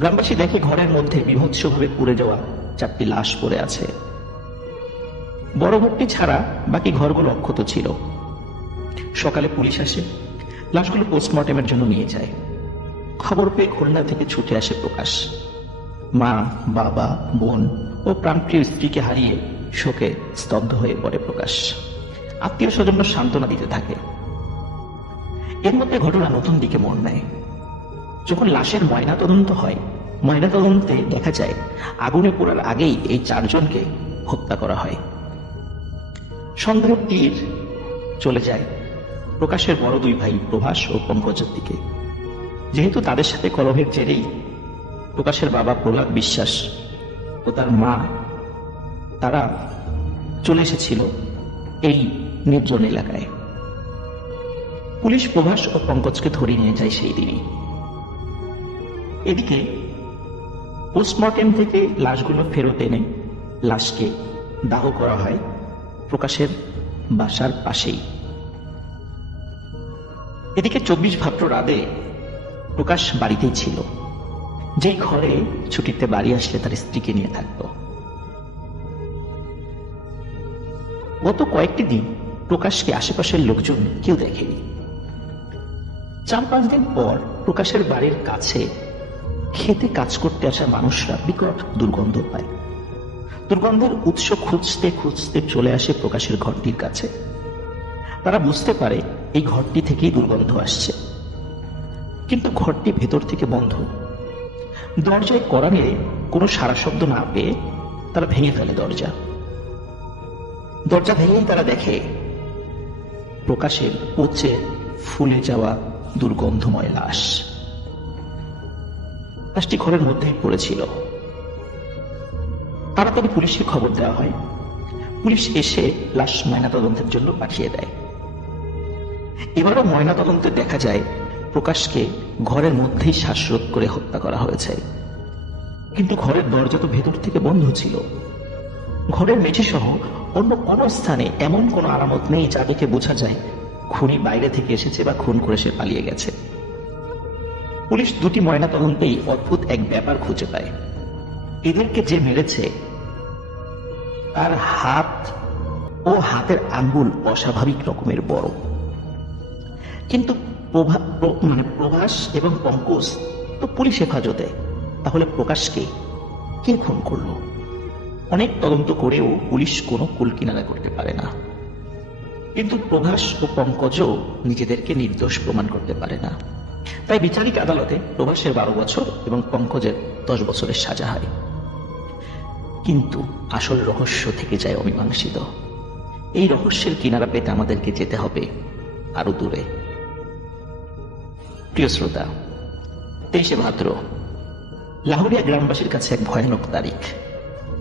গ্রামবাসী দেখে ঘরের মধ্যে বীভৎসভাবে পুড়ে যাওয়া 4টি লাশ পড়ে আছে। বড় ঘরটি ছাড়া বাকি ঘরগুলো অক্ষত ছিল। সকালে পুলিশ আসে, লাশগুলো পোস্টমর্টেমের জন্য নিয়ে যায়। খবর পেয়ে খুলনা থেকে ছুটে আসে প্রকাশ। মা, বাবা, বোন ও প্রাণপ্রিয় স্ত্রীকে হারিয়ে শোকে স্তব্ধ হয়ে পড়ে প্রকাশ। আত্মীয় স্বজন সান্ত্বনা দিতে থাকে। এর মধ্যে ঘটনা নতুন দিকে মোড় নেয়। যখন লাশের ময়না তদন্ত হয়, ময়না তদন্তে দেখা যায় আগুনে পোড়ার আগেই এই 4 জনকে হত্যা করা হয়। সন্দেহের তীর চলে যায় প্রকাশের বড় 2 ভাই প্রভাস ও পঙ্কজের দিকে। যেহেতু তাদের সাথে কলহের জেরেই প্রকাশের বাবা প্রহ্লাদ বিশ্বাস ও তার মা তারা চলে এসেছিল এই নির্জন এলাকায়। পুলিশ প্রভাস ও পঙ্কজকে ধরে নিয়ে যায় সেই দিনই। এদিকে পোস্টমর্টেম থেকে লাশগুলো ফেরত এনে লাশকে দাহ করা হয় প্রকাশের বাসার পাশেই। এদিকে 24 ভাদ্র রাতে প্রকাশ বাড়িতেই ছিল, যেই ঘরে ছুটিতে বাড়ি আসলে তার স্ত্রীকে নিয়ে থাকত। গত কয়েকটি দিন প্রকাশকে আশেপাশের লোকজন কেউ দেখেনি। 4-5 দিন পর প্রকাশের বাড়ির কাছে খেতে কাজ করতে আসা মানুষরা বিকট দুর্গন্ধ পায়। দুর্গন্ধের উৎস খুঁজতে খুঁজতে চলে আসে প্রকাশের ঘরটির কাছে। তারা বুঝতে পারে এই ঘরটি থেকেই দুর্গন্ধ আসছে, কিন্তু ঘরটি ভেতর থেকে বন্ধ। দরজায় কড়া নেড়ে কোনো সারা শব্দ না পেয়ে তারা ভেঙে ফেলে দরজা ভেঙেই তারা দেখে প্রকাশের পচে ফুলে যাওয়া দুর্গন্ধময় লাশ। লাশটি ঘরের মধ্যেই পড়েছিল। তাড়াতাড়ি পুলিশকে খবর দেওয়া হয়। পুলিশ এসে লাশ ময়নাতদন্তের জন্য পাঠিয়ে দেয়। এবারও ময়নাতদন্তে দেখা যায় প্রকাশকে ঘরের মধ্যেই শ্বাসরোধ করে হত্যা করা হয়েছে, কিন্তু ঘরের দরজা তো ভেতর থেকে বন্ধ ছিল। ঘরের মেঝে সহ অন্য কোনো স্থানে এমন কোনো আলামত নেই যা দেখে বোঝা যায় খুনি বাইরে থেকে এসেছে বা খুন করে সে পালিয়ে গেছে। পুলিশ 2টি ময়নাতদন্তেই অদ্ভুত এক ব্যাপার খুঁজে পায়। এদেরকে যে মেরেছে তার হাত ও হাতের আঙ্গুল অস্বাভাবিক রকমের বড়, কিন্তু প্রভাস এবং পঙ্কজ তো পুলিশ হেফাজতে। তাহলে প্রকাশকে কে খুন করলো? অনেক তদন্ত করেও পুলিশ কোনো কুল কিনারা করতে পারে না। কিন্তু প্রভাস ও পঙ্কজও নিজেদেরকে নির্দোষ প্রমাণ করতে পারে না। তাই বিচারিক আদালতে প্রভাসের 12 বছর এবং পঙ্কজের 10 বছরের সাজা হয়। কিন্তু আসল রহস্য থেকে যায় অমীমাংসিত। এই রহস্যের কিনারা পেতে আমাদেরকে যেতে হবে আরো দূরে। প্রিয় শ্রোতা, 23শে ভাদ্র লাহোরিয়া গ্রামবাসীর কাছে এক ভয়ানক তারিখ।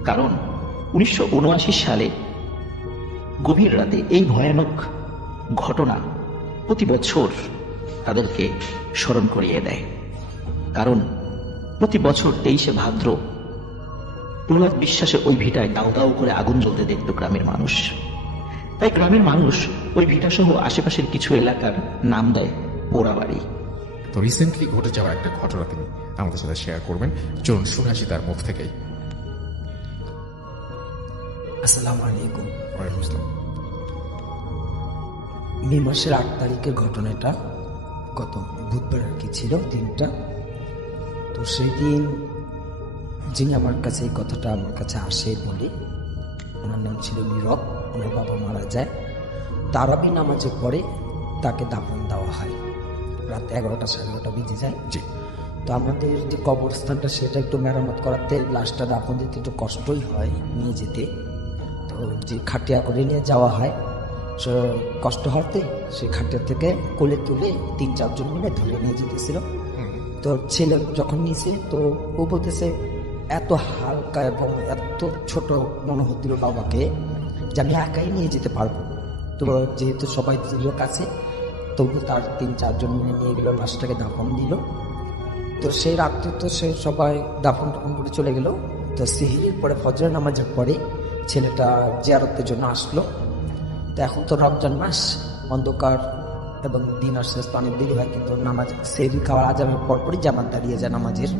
কারণ 1979 সালে গভীর রাতে এই ভয়ানক ঘটনা প্রতি বছর তাদেরকে স্মরণ করিয়ে দেয়। কারণ প্রতি বছর 23শে ভাদ্র প্রহ্লাদ বিশ্বাসের ওই ভিটায় দাউ দাউ করে আগুন জ্বলতে দেখত গ্রামের মানুষ। তাই গ্রামের মানুষ ওই ভিটা সহ আশেপাশের কিছু এলাকার নাম দেয় পোড়াবাড়ি। তো রিসেন্টলি ঘটে যাওয়া একটা ঘটনা তিনি আমাদের সাথে শেয়ার করবেন, চলুন শুনে আসি তার মুখ থেকেই। আসসালামু আলাইকুম। ওয়ালাইকুম আসসালাম। মে মাসের 8 তারিখের ঘটনাটা, গত বুধবার আর কি ছিল দিনটা। তো সেই দিন যিনি আমার কাছে এই কথাটা আমার কাছে আসে বলি, ওনার নাম ছিল নীরব। ওনার বাবা মারা যায়, তারাবি নামাজের পরে তাকে দাফন দেওয়া হয়। রাত 11টা 11:30 বেজে যায়। জি। তো আমাদের যে কবরস্থানটা সেটা একটু মেরামত করাতে, লাশটা দাফন দিতে একটু কষ্টই হয় নিয়ে যেতে। তো যে খাটিয়া করে নিয়ে যাওয়া হয়, কষ্ট হতে সেই খাটিয়া থেকে কোলে তুলে 3-4 জন মিলে ধরে নিয়ে যেতেছিল। তো ছেলে যখন নিয়েছে, তো ও বলতেছে এত হালকা এবং এত ছোট মনে হচ্ছিল বাবাকে যে আমি একাই নিয়ে যেতে পারবো। তো যেহেতু সবাই ছিল কাছে, তবু তার 3-4 জন মিলে নিয়ে গেল, লাশটাকে দাফন দিল। তো সেই রাত্রে তো সে সবাই দাফন টাফন করে চলে গেল। তো সিহরির পরে ফজরের নামাজের পরে ছেলেটা জিয়ারতের জন্য আসলো। তো এখন তো রমজান মাস, অন্ধকার এবং দিন আসতে আসতে অনেক দেরি হয়, কিন্তু নামাজ সেহরি খাওয়ার আজানের পরপরই জামাত দাঁড়িয়ে যায় নামাজের।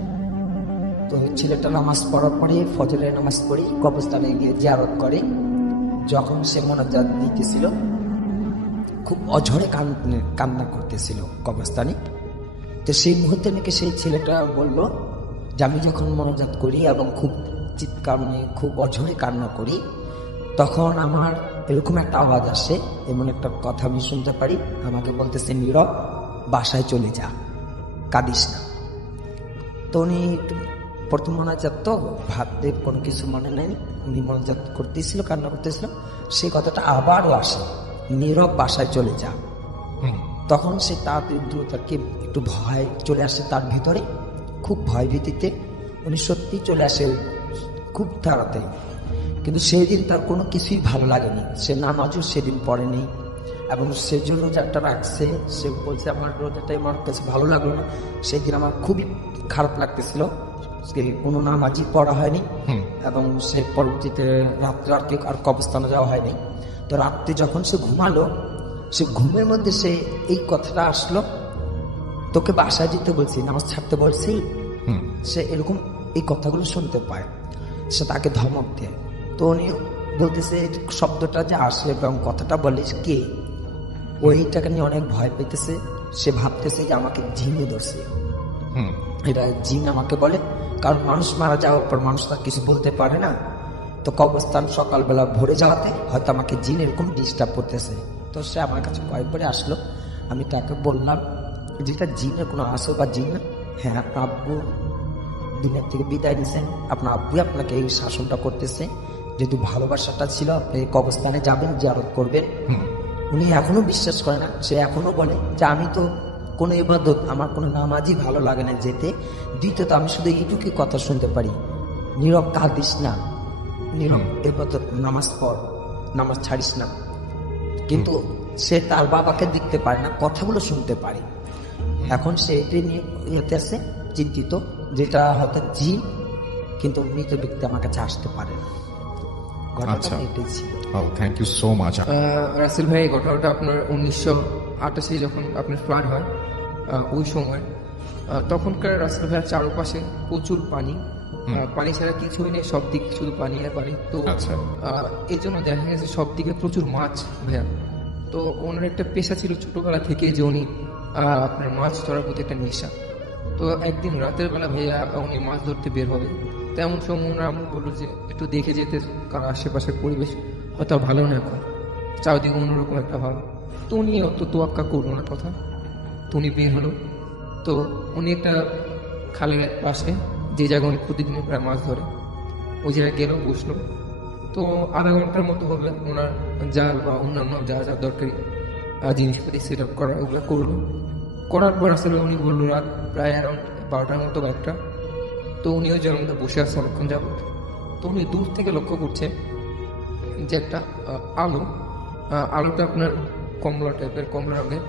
তো ওই ছেলেটা নামাজ পড়ার পরে ফজরের নামাজ পড়ে কবরস্থানে গিয়ে জিয়ারত করে। যখন সে মোনাজাত দিতেছিল, খুব অঝরে কান্না করতেছিল কবরস্থানে। তো সেই মুহূর্তে নাকি সেই ছেলেটা বলল যে আমি যখন মোনাজাত করি এবং খুব চিৎকার নিয়ে খুব অঝরে কান্না করি, তখন আমার এরকম একটা আওয়াজ আসে, এমন একটা কথা আমি শুনতে পারি, আমাকে বলতেছে নীরব বাসায় চলে যা, কাঁদিস না। তো উনি প্রথম মোনাজাত তো ভাবতে কোনো কিছু মনে নেই, উনি মোনাজাত করতেছিল, কান্না করতেছিল, সেই কথাটা আবারও আসে, নীরব বাসায় চলে যা। তখন সে তাড়াতাড়ি দ্রুতকে একটু ভয় চলে আসে তার ভিতরে, খুব ভয় ভীতিতে উনি সত্যি চলে আসে খুব তাড়াতাড়ি। কিন্তু সেই দিন তার কোনো কিছুই ভালো লাগেনি, সে নামাজও সেদিন পড়েনি এবং সে যে রোজাটা রাখছে, সে বলছে আমার রোজাটাই আমার কাছে ভালো লাগলো না, সেদিন আমার খুবই খারাপ লাগতেছিল। কোনো নামাজই পড়া হয়নি এবং সে পরবর্তীতে রাত্রে আর কবরস্থানে যাওয়া হয়নি। তো রাত্রে যখন সে ঘুমালো, সে ঘুমের মধ্যে সে এই কথাটা আসলো, তোকে বাসায় যেতে বলছি, নামাজ ছাড়তে বলছি। সে এরকম এই কথাগুলো শুনতে পায়, সে তাকে ধমক দেয়। তো উনি বলতেছে শব্দটা যে আসে এবং কথাটা বলিস কে, ওইটাকে নিয়ে অনেক ভয় পেতেছে। সে ভাবতেছে যে আমাকে জিনে ধরছে, এটা জিন আমাকে বলে, কারণ মানুষ মারা যাওয়ার পর মানুষ তার কিছু বলতে পারে না। তো কবরস্থান সকালবেলা ভরে যাওয়াতে হয়তো আমাকে জিন এরকম ডিস্টার্ব করতেছে। তো সে আমার কাছে কয়েকবারে আসলো, আমি তাকে বললাম যেটা জিনের কোনো আসো বা জিন না, হ্যাঁ আপনার আব্বু দুনিয়ার থেকে বিদায় নিয়েছেন, আপনার আব্বুই আপনাকে এই শাসনটা করতেছে, যেহেতু ভালোবাসাটা ছিল আপনি কবরস্থানে যাবেন, জিয়ারত করবেন। উনি এখনো বিশ্বাস করে না, সে এখনো বলে যে আমি তো কোনো ইবাদত, আমার কোনো নামাজই ভালো লাগে না যেতে। দ্বিতীয়ত আমি শুধু এইটুকুই কথা শুনতে পারি, নীরব কাঁদিস না, নীরব ইবাদত নামাজ পড়, নামাজ ছাড়িস না। কিন্তু সে তার বাবাকে দেখতে পারে না, কথাগুলো শুনতে পারে। এখন সে এটি নিয়ে ইয়েতে আছে চিন্তিত, যেটা হয়তো জিন, কিন্তু মৃত ব্যক্তি আমার কাছে আসতে পারে না। ঘটনাটা এটাই ছিল। Thank you so much. Rasel ভাই, এই ঘটনাটা আপনার 1988 যখন আপনার ফ্লাড হয়, ওই সময় তখনকার রাসেল ভাইয়ের চারপাশে প্রচুর পানি, পানি ছাড়া কিছুই নেই, সব দিকে শুধু পানি আর পানি। তো এই জন্য দেখা গেছে সব দিকে প্রচুর মাছ ভাইয়া। তো ওনার একটা পেশা ছিল ছোটবেলা থেকে যে উনি আপনার মাছ ধরার প্রতি একটা নেশা। তো একদিন রাতের বেলা ভাইয়া উনি মাছ ধরতে বের হবে, তেমন সময় ওনার আমি বললো যে একটু দেখে যেতে, কারণ আশেপাশের পরিবেশ হয়তো ভালো না, এখন চারদিকে অন্যরকম একটা ভাব। তো উনি অত তোয়াক্কা করলো না কথা, তো উনি বের হলো। তো উনি একটা খালের পাশে, যে জায়গায় উনি প্রতিদিন প্রায় মাছ ধরে, ওই জায়গায় গেল, বসলো। তো আধা ঘন্টার মতো হবে ওনার জাল বা অন্যান্য যা যা দরকারি জিনিসপাতি সেট আপ করা, ওগুলো করলো। করার পর আসলে উনি বললো রাত প্রায় অ্যারাউন্ড 12টার মতো, 1টা। তো উনিও যেমন বসে আসছে অনেকক্ষণ যাবত। তো উনি দূর থেকে লক্ষ্য করছে যে একটা আলোটা আপনার কমলা টাইপের, কমলা রঙের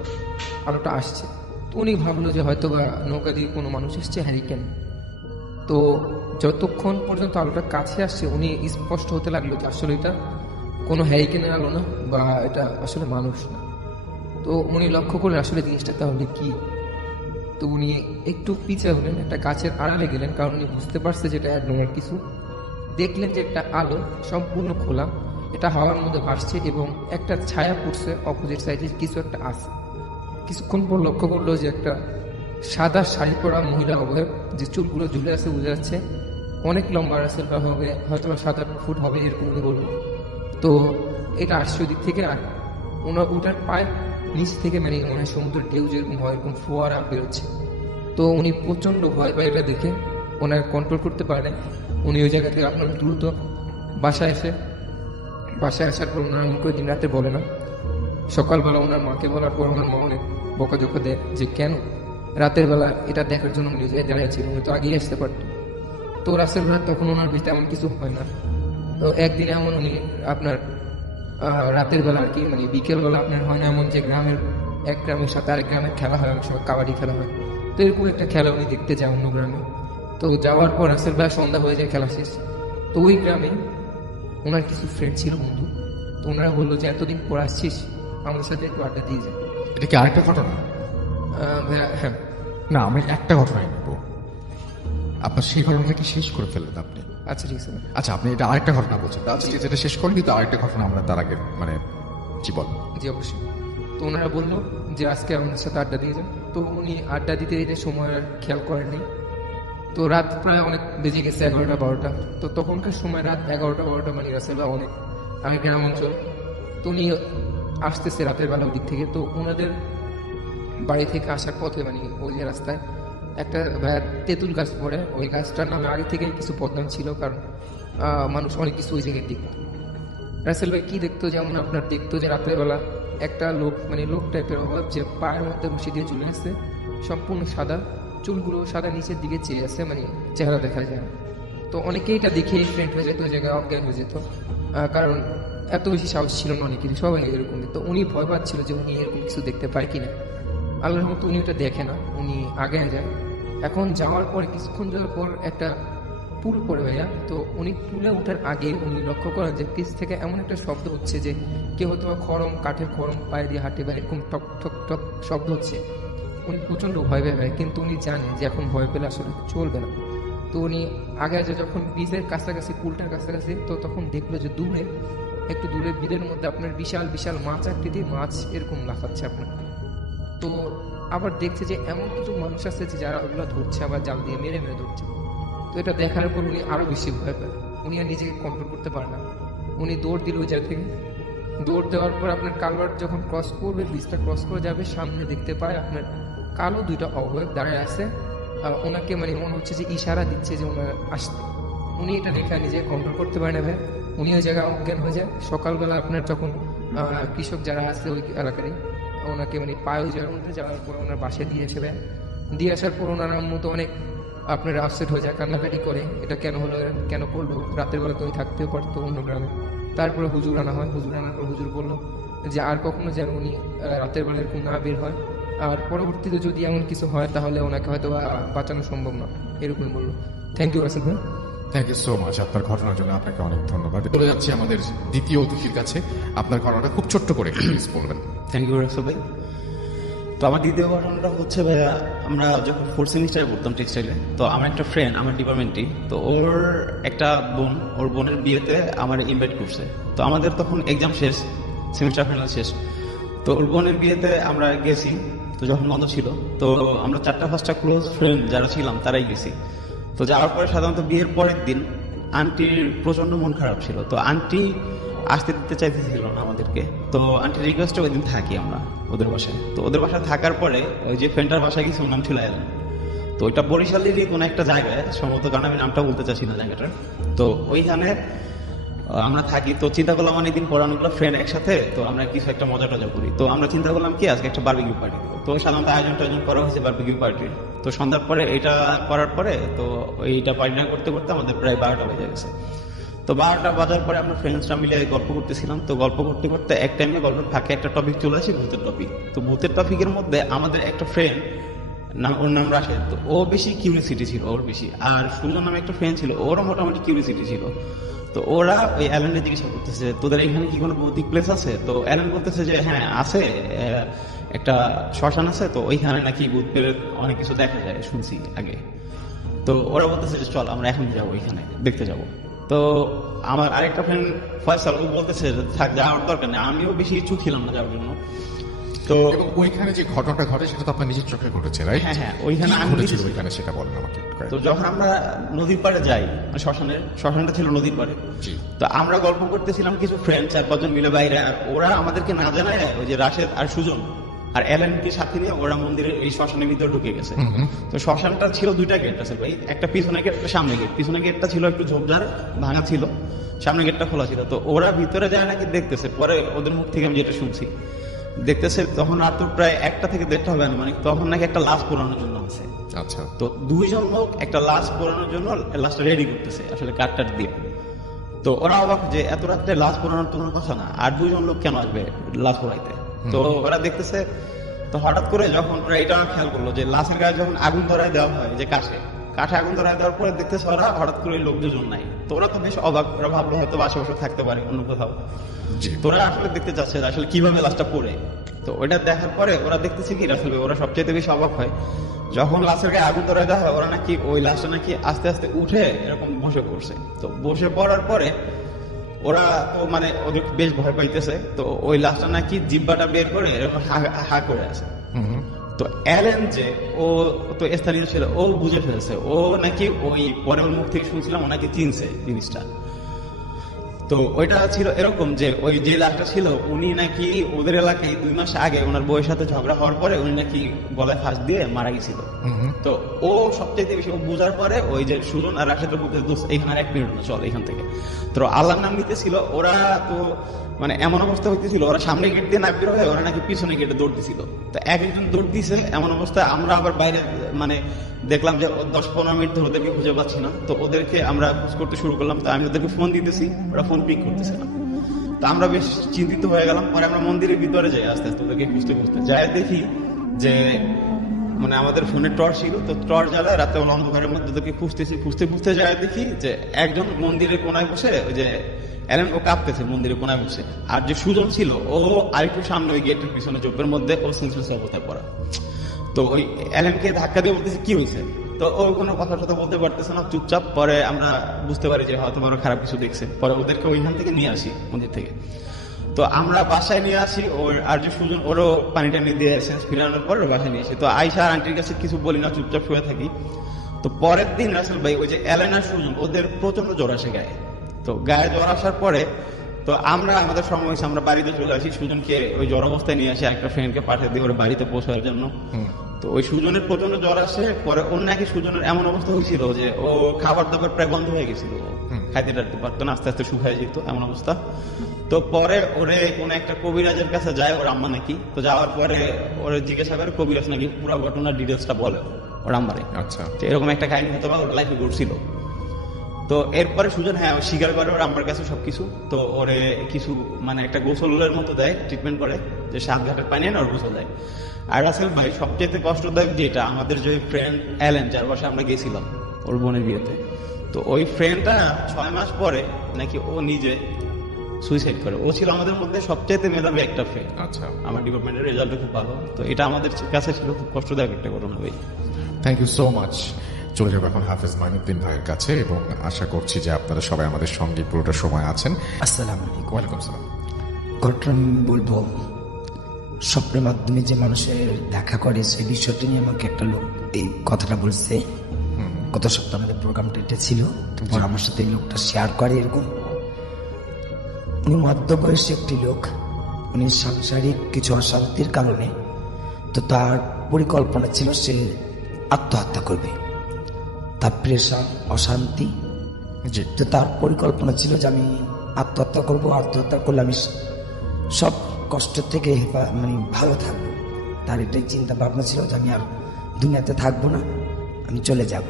আলোটা আসছে। তো উনি ভাবলো যে হয়তো বা নৌকা দিয়ে কোনো মানুষ এসছে, হ্যারিকেন। তো যতক্ষণ পর্যন্ত আলোটা কাছে আসছে উনি স্পষ্ট হতে লাগলো যে আসলে এটা কোনো হ্যারিকেনের আলো না, বা এটা আসলে মানুষ না। তো উনি লক্ষ্য করলেন আসলে জিনিসটা তাহলে কি। তো উনি একটু পিছিয়ে হলেন, একটা গাছের আড়ালে গেলেন, কারণ উনি বুঝতে পারছে যে এটা অ্যাডনর্মাল কিছু। দেখলেন যে একটা আলো সম্পূর্ণ খোলা, এটা হাওয়ার মধ্যে ভাসছে এবং একটা ছায়া পড়ছে অপোজিট সাইডে কিছু একটা আছে। কিছুক্ষণ পর লক্ষ্য করলো যে একটা সাদা শাড়ি পরা মহিলা অবয়ব, যে চুলগুলো ঝুলে আছে, বোঝা যাচ্ছে অনেক লম্বা আছে, হবে হয়তো 7-8 ফুট হবে এরকম উনি বললো। তো এটা আসছে ওই দিক থেকে, আর ওটার পায়ে নিচ থেকে মানে মনে হয় সমুদ্রের ঢেউ যেরকম হয় এরকম ফোয়ারা বেরোচ্ছে। তো উনি প্রচণ্ড ভয় পায় এটা দেখে, ওনার কন্ট্রোল করতে পারেন। উনি ওই জায়গা থেকে আপনার দ্রুত বাসায় আসার পর ওনার আমাকে ওই দিন রাতে বলে না। সকালবেলা ওনার মাকে বলার পর ওনার মা অনেক বকাঝকা দেয় যে কেন রাতের বেলা এটা দেখার জন্য উনি দাঁড়িয়েছিল, উনি তো আগেই আসতে পারত। তো রাসেল ভাই তখন ওনার ভিতরে এমন কিছু হয় না। তো একদিন এমন উনি আপনার রাতের বেলা আর কি মানে বিকেলবেলা আপনার হয় না এমন যে গ্রামের এক গ্রামের সাথে আরেক গ্রামের খেলা হয়, অনেক সময় কাবাডি খেলা হয়। তো এরকম একটা খেলা উনি দেখতে যায় অন্য গ্রামে। তো যাওয়ার পর রাসেল ভাই সন্ধ্যা হয়ে যায়, খেলা শেষ। তো ওই গ্রামে ওনার কিছু ফ্রেন্ড ছিল, বন্ধু। তো ওনারা বললো যে এতদিন পর আসছিস, আমাদের সাথে একটু আড্ডা দিয়ে যায়। এটা কি আরেকটা ঘটনা? হ্যাঁ, না, আমি একটা ঘটনাই নেব। আপনার সেই ঘটনাটা কি শেষ করে ফেললেন আপনি? আচ্ছা ঠিক আছে। আচ্ছা, আপনি এটা আরেকটা ঘটনা বলছেন। আচ্ছা, যেটা শেষ করেন, কিন্তু আরেকটা ঘটনা আমরা তার আগে মানে জীবন। জি অবশ্যই। তো ওনারা বললো যে আজকে আমাদের সাথে আড্ডা দিয়ে যান। তো উনি আড্ডা দিতে দিতে সময় আর খেয়াল করেননি। তো রাত প্রায় অনেক বেজে গেছে, 11টা-12টা। তো তখনকার সময় রাত 11টা-12টা মানে রাসেল বা অনেক আমি গ্রাম অঞ্চল। তো উনি আসতেছে রাতের বেলা দিক থেকে। তো ওনাদের বাড়ি থেকে আসার পথে মানে ওই যে রাস্তায় একটা তেঁতুল গাছ পড়ে। ওই গাছটার নামে আগে থেকে কিছু বদনাম ছিল, কারণ মানুষ অনেক কিছু ওই জায়গায় দেখত। রাসেল ভাই কি দেখতো, যেমন আপনার দেখতো যে রাত্রেবেলা একটা লোক মানে লোক টাইপের অভাব, যে পায়ের মধ্যে বসে দিয়ে চলে আসছে, সম্পূর্ণ সাদা, চুলগুলো সাদা, নিচের দিকে চেয়ে আছে, মানে চেহারা দেখা যায়। তো অনেকেই এটা দেখে ফ্রেন্ড হয়ে যেত, ওই জায়গায় অজ্ঞান হয়ে যেত, কারণ এত বেশি সাহস ছিল না অনেকেরই, সবাই এরকম। তো উনি ভয় পাচ্ছিল যে উনি এরকম কিছু দেখতে পায় কিনা। আল্লাহর মতো উনি ওটা দেখে না, উনি আগে যায়। এখন যাওয়ার পরে কিছুক্ষণ যাওয়ার পর একটা পুল পড়ে ভাইয়া। তো উনি পুলে ওঠার আগে উনি লক্ষ্য করেন যে পিছ থেকে এমন একটা শব্দ হচ্ছে যে কেউ হয়তো কাঠের খড়ম পায়ে দিয়ে হাঁটে বা এরকম টক ঠক টক শব্দ হচ্ছে। উনি প্রচণ্ড ভয় পেয়ে, কিন্তু উনি জানেন যে এখন ভয় পেলে আসলে চলবে না। তো উনি আগে যখন বীজের কাছাকাছি, পুলটার কাছাকাছি, তো তখন দেখলো যে একটু দূরে বীজের মধ্যে আপনার বিশাল বিশাল মাছ আকৃতি মাছ এরকম লাফাচ্ছে আপনার। তো আবার দেখছে যে এমন কিছু মানুষ আছে যে যারা ওগুলো ধরছে, আবার জাল দিয়ে মেরে মেরে ধরছে। তো এটা দেখার পর উনি আরো বেশি ভয় পায়, উনি আর নিজেকে কন্ট্রোল করতে পারে না। উনি দৌড় দিল ওই জায়গা থেকে। দৌড় দেওয়ার পর আপনার কালভার্ট যখন ক্রস করবে, ব্রিজটা ক্রস করে যাবে, সামনে দেখতে পায় আপনার কালো দুইটা অবয়ব দাঁড়ায় আছে। ওনাকে মানে মনে হচ্ছে যে ইশারা দিচ্ছে যে ওনার আসতে। উনি এটা দেখে নিজেকে কন্ট্রোল করতে পারে না ভাই, উনি ওই জায়গায় অজ্ঞান হয়ে যায়। সকালবেলা আপনার যখন কৃষক যারা আছে ওই এলাকারই ওনাকে মানে পায়ে ওই জায়গার মধ্যে যাওয়ার পর ওনার বাসায় দিয়ে এসে দেয়। দিয়ে আসার পর ওনার মতো অনেক আপনার আপসেট হয়ে যায়, কান্নাকাটি করে, এটা কেন হলো, কেন করলো, রাতের বেলা তুমি থাকতেও পারতো অন্য গ্রামে। তারপরে হুজুর আনা হয়, হুজুর আনার পর হুজুর বললো যে আর কখনো যেন উনি রাতের বেলা এরকম না বের হয়, আর পরবর্তীতে যদি এমন কিছু হয় তাহলে ওনাকে হয়তো বাঁচানো সম্ভব না, এরকম বললো। থ্যাংক ইউ রাসেল ভাই। থ্যাংক ইউ সো মাচ আপনার ঘটনার জন্য, আপনাকে অনেক ধন্যবাদ। চলে যাচ্ছি আমাদের দ্বিতীয় অতিথির কাছে। আপনার ঘটনাটা খুব ছোট্ট করে প্লিজ বলবেন। থ্যাংক ইউ রাসেল ভাই। তো আমার দ্বিতীয় ঘটনাটা হচ্ছে ভাইয়া, আমরা যখন 4th সেমিস্টারে পড়তাম টেক্সটাইলে, তো আমার একটা ফ্রেন্ড আমার ডিপার্টমেন্টই, তো ওর একটা ওর বোনের বিয়েতে আমার ইনভাইট করছে। তো আমাদের তখন এক্সাম শেষ, সেমিস্টার ফাইনাল শেষ। তো ওর বোনের বিয়েতে আমরা গেছি। তো যখন বন্ধ ছিল, তো আমরা 4-5টা ক্লোজ ফ্রেন্ড যারা ছিলাম তারাই গেছি। তো যাওয়ার পরে সাধারণত বিয়ের পরের দিন আন্টির প্রচণ্ড মন খারাপ ছিল। তো আন্টি আসতে দিতে চাইতেছিল না আমাদেরকে। তো আন্টির রিকোয়েস্টে ওই দিন থাকি আমরা ওদের বাসায়। তো ওদের বাসায় থাকার পরে ওই যে ফ্রেন্ডটার বাসায় গেছি, ওর নাম ছিল অ্যালেন। তো ওইটা বরিশালেরই কোনো একটা জায়গায় সম্ভবত, কারণ আমি নামটা বলতে চাচ্ছি না জায়গাটার। তো ওইখানে আমরা থাকি। তো চিন্তা করলাম অনেকদিন পর অনেকগুলো ফ্রেন্ড একসাথে, তো আমরা কিছু একটা মজা টজা করি। তো আমরা চিন্তা করলাম কি আজকে একটা বারবিকিউ পার্টি। তো সাধারণত আয়োজন করা হয়েছে বারবিকিউ পার্টির। তো সন্ধ্যার পরে এটা করার পরে তো এইটা পার্টি না করতে করতে আমাদের প্রায় 12টা বেজে গেছে। তো 12টা বাজার পরে আমরা ফ্রেন্ডসরা মিলে গল্প করতেছিলাম। তো গল্প করতে করতে এক টাইমে গল্পের ফাঁকে একটা টপিক চলে আসে, ভূতের টপিক। তো ভূতের টপিকের মধ্যে আমাদের একটা ফ্রেন্ড ওর নাম রাশেদ, তো ও বেশি কিউরিয়াসিটি ছিল ওর বেশি, আর সুজন নামে একটা ফ্রেন্ড ছিল, ওরও মোটামুটি কিউরিয়াসিটি ছিল। তো ওরা ওই অ্যালেনকে জিজ্ঞাসা করতেছে তোদের এখানে কি কোনো ভৌতিক প্লেস আছে? তো অ্যালেন বলতেছে যে হ্যাঁ আছে, একটা শ্মশান আছে, তো ওইখানে নাকি ভূত প্রেত অনেক কিছু দেখা যায় শুনছি আগে। তো ওরা বলতেছে যে চল আমরা এখন যাবো ওইখানে দেখতে যাব। তো আমার আরেকটা ফ্রেন্ড ফয়সাল ও বলতেছে যে থাক যাওয়ার দরকার নেই, আমিও বেশি ইচ্ছুক ছিলাম না যাওয়ার জন্য। তো এবং ওইখানে যে ঘটনাটা ঘটে সেটা তো আপনার নিজের চোখে ঘটেছে, রাইট? হ্যাঁ হ্যাঁ, ওইখানে কি আমি ঘটেছিল দেখেছি। ওইখানে সেটা বলেন আমাকে একটু করে। তো যখন আমরা নদীর পাড়ে যাই, মানে শ্মশানটা ছিল নদীর পাড়ে, জি। তো আমরা গল্প করতেছিলাম কিছু ফ্রেন্ড 4-5 জন মিলে বাইরে, আর ওরা আমাদেরকে না জানায় ওই যে রাশেদ আর সুজন আর অ্যালেনকে সাথে নিয়ে ওরা মন্দিরের এই শ্মশানের ভিতরে ঢুকে গেছে। তো শ্মশানটা ছিল 2টা গেট আছে ভাই, একটা পিছনে গেট একটা সামনে গেট। পিছনে গেটটা ছিল একটু ঝোপঝাড় ভাঙা ছিল, সামনে গেটটা খোলা ছিল। তো ওরা ভিতরে যায় নাকি দেখতেছে, পরে ওদের মুখ থেকে আমি যেটা শুনছি, দেখতেছে তখন আর তো প্রায় 1টা থেকে 1:30 হবে না, মানে তখন নাকি একটা লাশ পোড়ানোর জন্য আছে। আচ্ছা, তো 2 জন লোক একটা লাশ পোড়ানোর জন্য লাশটা রেডি করতেছে আসলে কাঠ দিয়ে। তো ওরা অবাক যে এত রাত্রে লাশ পোড়ানোর তো কোনো কথা না, আর 2 জন লোক কেন আসবে লাশ পোড়াইতে? তো ওরা দেখতেছে, তো হঠাৎ করে যখন ওরা এটা খেয়াল করলো যে লাশের গায়ে যখন আগুন ধরায় দেওয়া হয়, যে কাঠে আগুন ধরায় দেওয়ার পরে দেখতেছে ওরা হঠাৎ করে লোক দুজন নাই। তো ওরা তো বেশ অবাক, ওরা ভাবলো হয়তো আশেপাশে থাকতে পারে অন্য কোথাও। জি। তো ওরা আসলে দেখতে চাচ্ছে যে আসলে কিভাবে লাশটা পড়ে। তো ওইটা দেখার পরে ওরা দেখতেছে কি আসলে ওরা সবচেয়ে বেশি অবাক হয় যখন লাশের গায়ে আগুন ধরায় দেওয়া হয়, ওরা নাকি ওই লাশটা নাকি আস্তে আস্তে উঠে এরকম বসে পড়ছে। তো বসে পড়ার পরে ওরা তো মানে ওদের বেশ ভয় পাইতেছে। তো ওই লাশটা নাকি জিব্বাটা বের করে এরকম হা করে আছে। তো অ্যালেন যে ও তো স্থানীয় ছিল, ও বুঝে ফেলছে, ও নাকি ওই পরে ওর মুখ থেকে শুনছিলাম ও নাকি চিনছে জিনিসটা। তো ওইটা ছিল এরকম যে ওই যে লাশটা ছিল উনি নাকি ওদের এলাকায় 2 মাস আগে ওনার বউয়ের সাথে ঝগড়া হওয়ার পরে উনি নাকি গলায় ফাঁস দিয়ে মারা গেছিল। তো ও সবচেয়ে বেশি বুঝার পরে ওই যে সুজন আর রাশেদের মধ্যে দোস্ত এখানে 1 মিনিট না চল এখান থেকে। তো আল্লাহর নাম নিতেছিল ওরা, তো মানে এমন অবস্থা হইতেছিল ওরা সামনে গেট দিয়ে না বের হয়ে ওরা নাকি পিছনে গেটে দৌড় দিছিল। তো একজন দৌড় দিছে, এমন অবস্থায় আমরা আবার বাইরে মানে দেখলাম যে 10-15 মিনিট ধরে ওদেরকে খুঁজে পাচ্ছি না। তো ওদেরকে আমরা খোঁজ করতে শুরু করলাম। তো আমি ওদেরকে ফোন দিতেছি, ওরা ফোন পিক করতেছে না। তো আমরা বেশ চিন্তিত হয়ে গেলাম। পরে আমরা মন্দিরের ভিতরে যাই আস্তে আস্তে ওদেরকে খুঁজতে যাই, দেখি যে মানে আমাদের ফোনে টর্চ ছিল। তো টর্চ জ্বালায় রাতে অন্ধকারের মধ্যে ওদেরকে খুঁজতে যায়, দেখি যে একজন মন্দিরের কোনায় বসে, ওই যে অ্যালেন ও কাঁপতেছে মন্দিরের কোনায় বসে, আর যে সুজন ছিল ও আরেকটু সামনে ওই গেটের পিছনে চোপের মধ্যে ও সেন্সলেস অবস্থায় পড়া। তো ওই অ্যালেনকে ধাক্কা দিয়ে বলতেছে কি হয়েছে? তো ও কোনো কথা বলতে পারতেছে না, চুপচাপ। পরে আমরা বুঝতে পারি যে হয়তো বড় খারাপ কিছু দেখছে। পরে ওদেরকে ওইখান থেকে নিয়ে আসি মন্দির থেকে। তো আমরা বাসায় নিয়ে আসি, ওর আর যে সুজন ওরও পানি টানি দিয়ে সেন্স ফিরানোর পর বাসায় নিয়ে আসি। তো আয়শা আর আন্টির কাছে কিছু বলি না, চুপচাপ শুয়ে থাকি। তো পরের দিন রাসেল ভাই ওই যে অ্যালেন আর সুজন ওদের প্রচন্ড জ্বর আসে গায়ে। তো গায়ে জ্বর আসার পরে তো আমরা আমাদের সময় হয়েছে, আমরা বাড়িতে চলে আসি। সুজনকে ওই জ্বর অবস্থায় নিয়ে আসি, একটা ফ্রেন্ডকে পাঠিয়ে দিই ওর বাড়িতে পৌঁছার জন্য। তো ওই সুজনের প্রচন্ড জ্বর আসে। পরে ওর নাকি সুজনের এমন অবস্থা হয়েছিল যে ও খাবার দাবার প্রায় বন্ধ হয়ে গেছিল, খাইতে টাইতে পারতো না, আস্তে আস্তে শুকায় যেত এমন অবস্থা। তো পরে ওরে কোন একটা কবিরাজের কাছে যায় ওর আম্মা নাকি। তো যাওয়ার পরে ওরে জিজ্ঞাসা করে, কবিরাজ নাকি পুরো ঘটনার ডিটেলসটা বলে ওর আম্মারে। আচ্ছা, এরকম একটা কাহিনী হয়তো বা ওর লাইফে ঘটছিল। তো এরপরে সুজন হ্যাঁ স্বীকার করে ওর আম্মার কাছে সবকিছু। তো ওরে কিছু মানে একটা গোসলের মতো দেয়, ট্রিটমেন্ট করে, যে 7 ঘাটের পানি এনে ওর গোসল দেয়। আর রাসেল ভাই সবচেয়ে কষ্টদায়ক যেটা, আমাদের যে ফ্রেন্ড অ্যালেন যার বাসায় আমরা গেছিলাম ওর বোনের বিয়েতে, তো ওই ফ্রেন্ডটা 6 মাস পরে নাকি ও নিজে সুইসাইড করে। ও ছিল আমাদের মধ্যে সবচেয়ে মেধাবী একটা ফ্রেন্ড। আচ্ছা, আমার ডিপার্টমেন্টের রেজাল্টও খুব ভালো। তো এটা আমাদের কাছে ছিল খুব কষ্টদায়ক একটা ঘটনা ভাই। Thank you so much. চলে যাবো এখন হাফেজ মাইনুদ্দিন ভাইয়ের কাছে, এবং আশা করছি যে আপনারা সবাই আমাদের সঙ্গে পুরোটা সময় আছেন। আসসালামু আলাইকুম। ওয়ালাইকুম সালাম। ঘটনা আমি বলবো, স্বপ্নের মাধ্যমে যে মানুষের দেখা করে সেই বিষয়টা নিয়ে আমাকে একটা লোক এই কথাটা বলছে। গত সপ্তাহে আমাদের প্রোগ্রামটা এটা ছিল, তারপর আমার সাথে এই লোকটা শেয়ার করে। এরকম উনি মধ্যবয়সী একটি লোক, উনি সাংসারিক কিছু অশান্তির কারণে তো তার পরিকল্পনা ছিল সে আত্মহত্যা করবে। তার প্রেশার, অশান্তি, জি, তো তার পরিকল্পনা ছিল যে আমি আত্মহত্যা করবো, আত্মহত্যা করলে আমি সব কষ্ট থেকে মানে ভালো থাকবো। তার এটাই চিন্তা ভাবনা ছিল যে আমি আর দুনিয়াতে থাকবো না, আমি চলে যাব।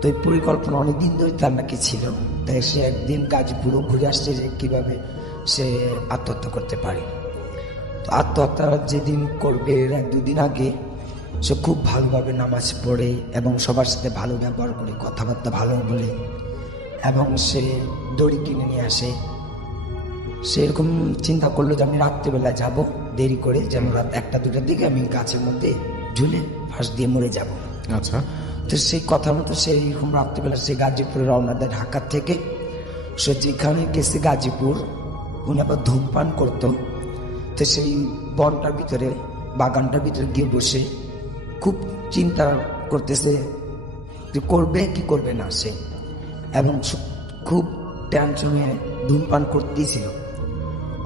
তো এই পরিকল্পনা অনেকদিন ধরে তার নাকি ছিল। তাই সে একদিন গাজীপুরও ঘুরে আসছে যে কীভাবে সে আত্মহত্যা করতে পারে। তো আত্মহত্যা যেদিন করবে এর 1-2 দিন আগে সে খুব ভালোভাবে নামাজ পড়ে এবং সবার সাথে ভালো ব্যবহার করে, কথাবার্তা ভালো বলে, এবং সে দড়ি কিনে নিয়ে আসে। সে এরকম চিন্তা করলো যে আমি রাত্রিবেলা যাব, দেরি করে, যেন রাত 1টা-2টার দিকে আমি গাছের মধ্যে ঝুলে ফাঁস দিয়ে মরে যাব। আচ্ছা, তো সেই কথা মতো সে এরকম রাত্রিবেলা সে গাজীপুরে রওনা দেয় ঢাকা থেকে। সে যেখানে গেছে গাজীপুর, উনি আবার ধূমপান করতো। তো সেই বনটার ভিতরে, বাগানটার ভিতরে গিয়ে বসে খুব চিন্তা করতেছে যে করবে কি করবে না সে, এবং খুব টেনশনে ধূমপান করতেছিল।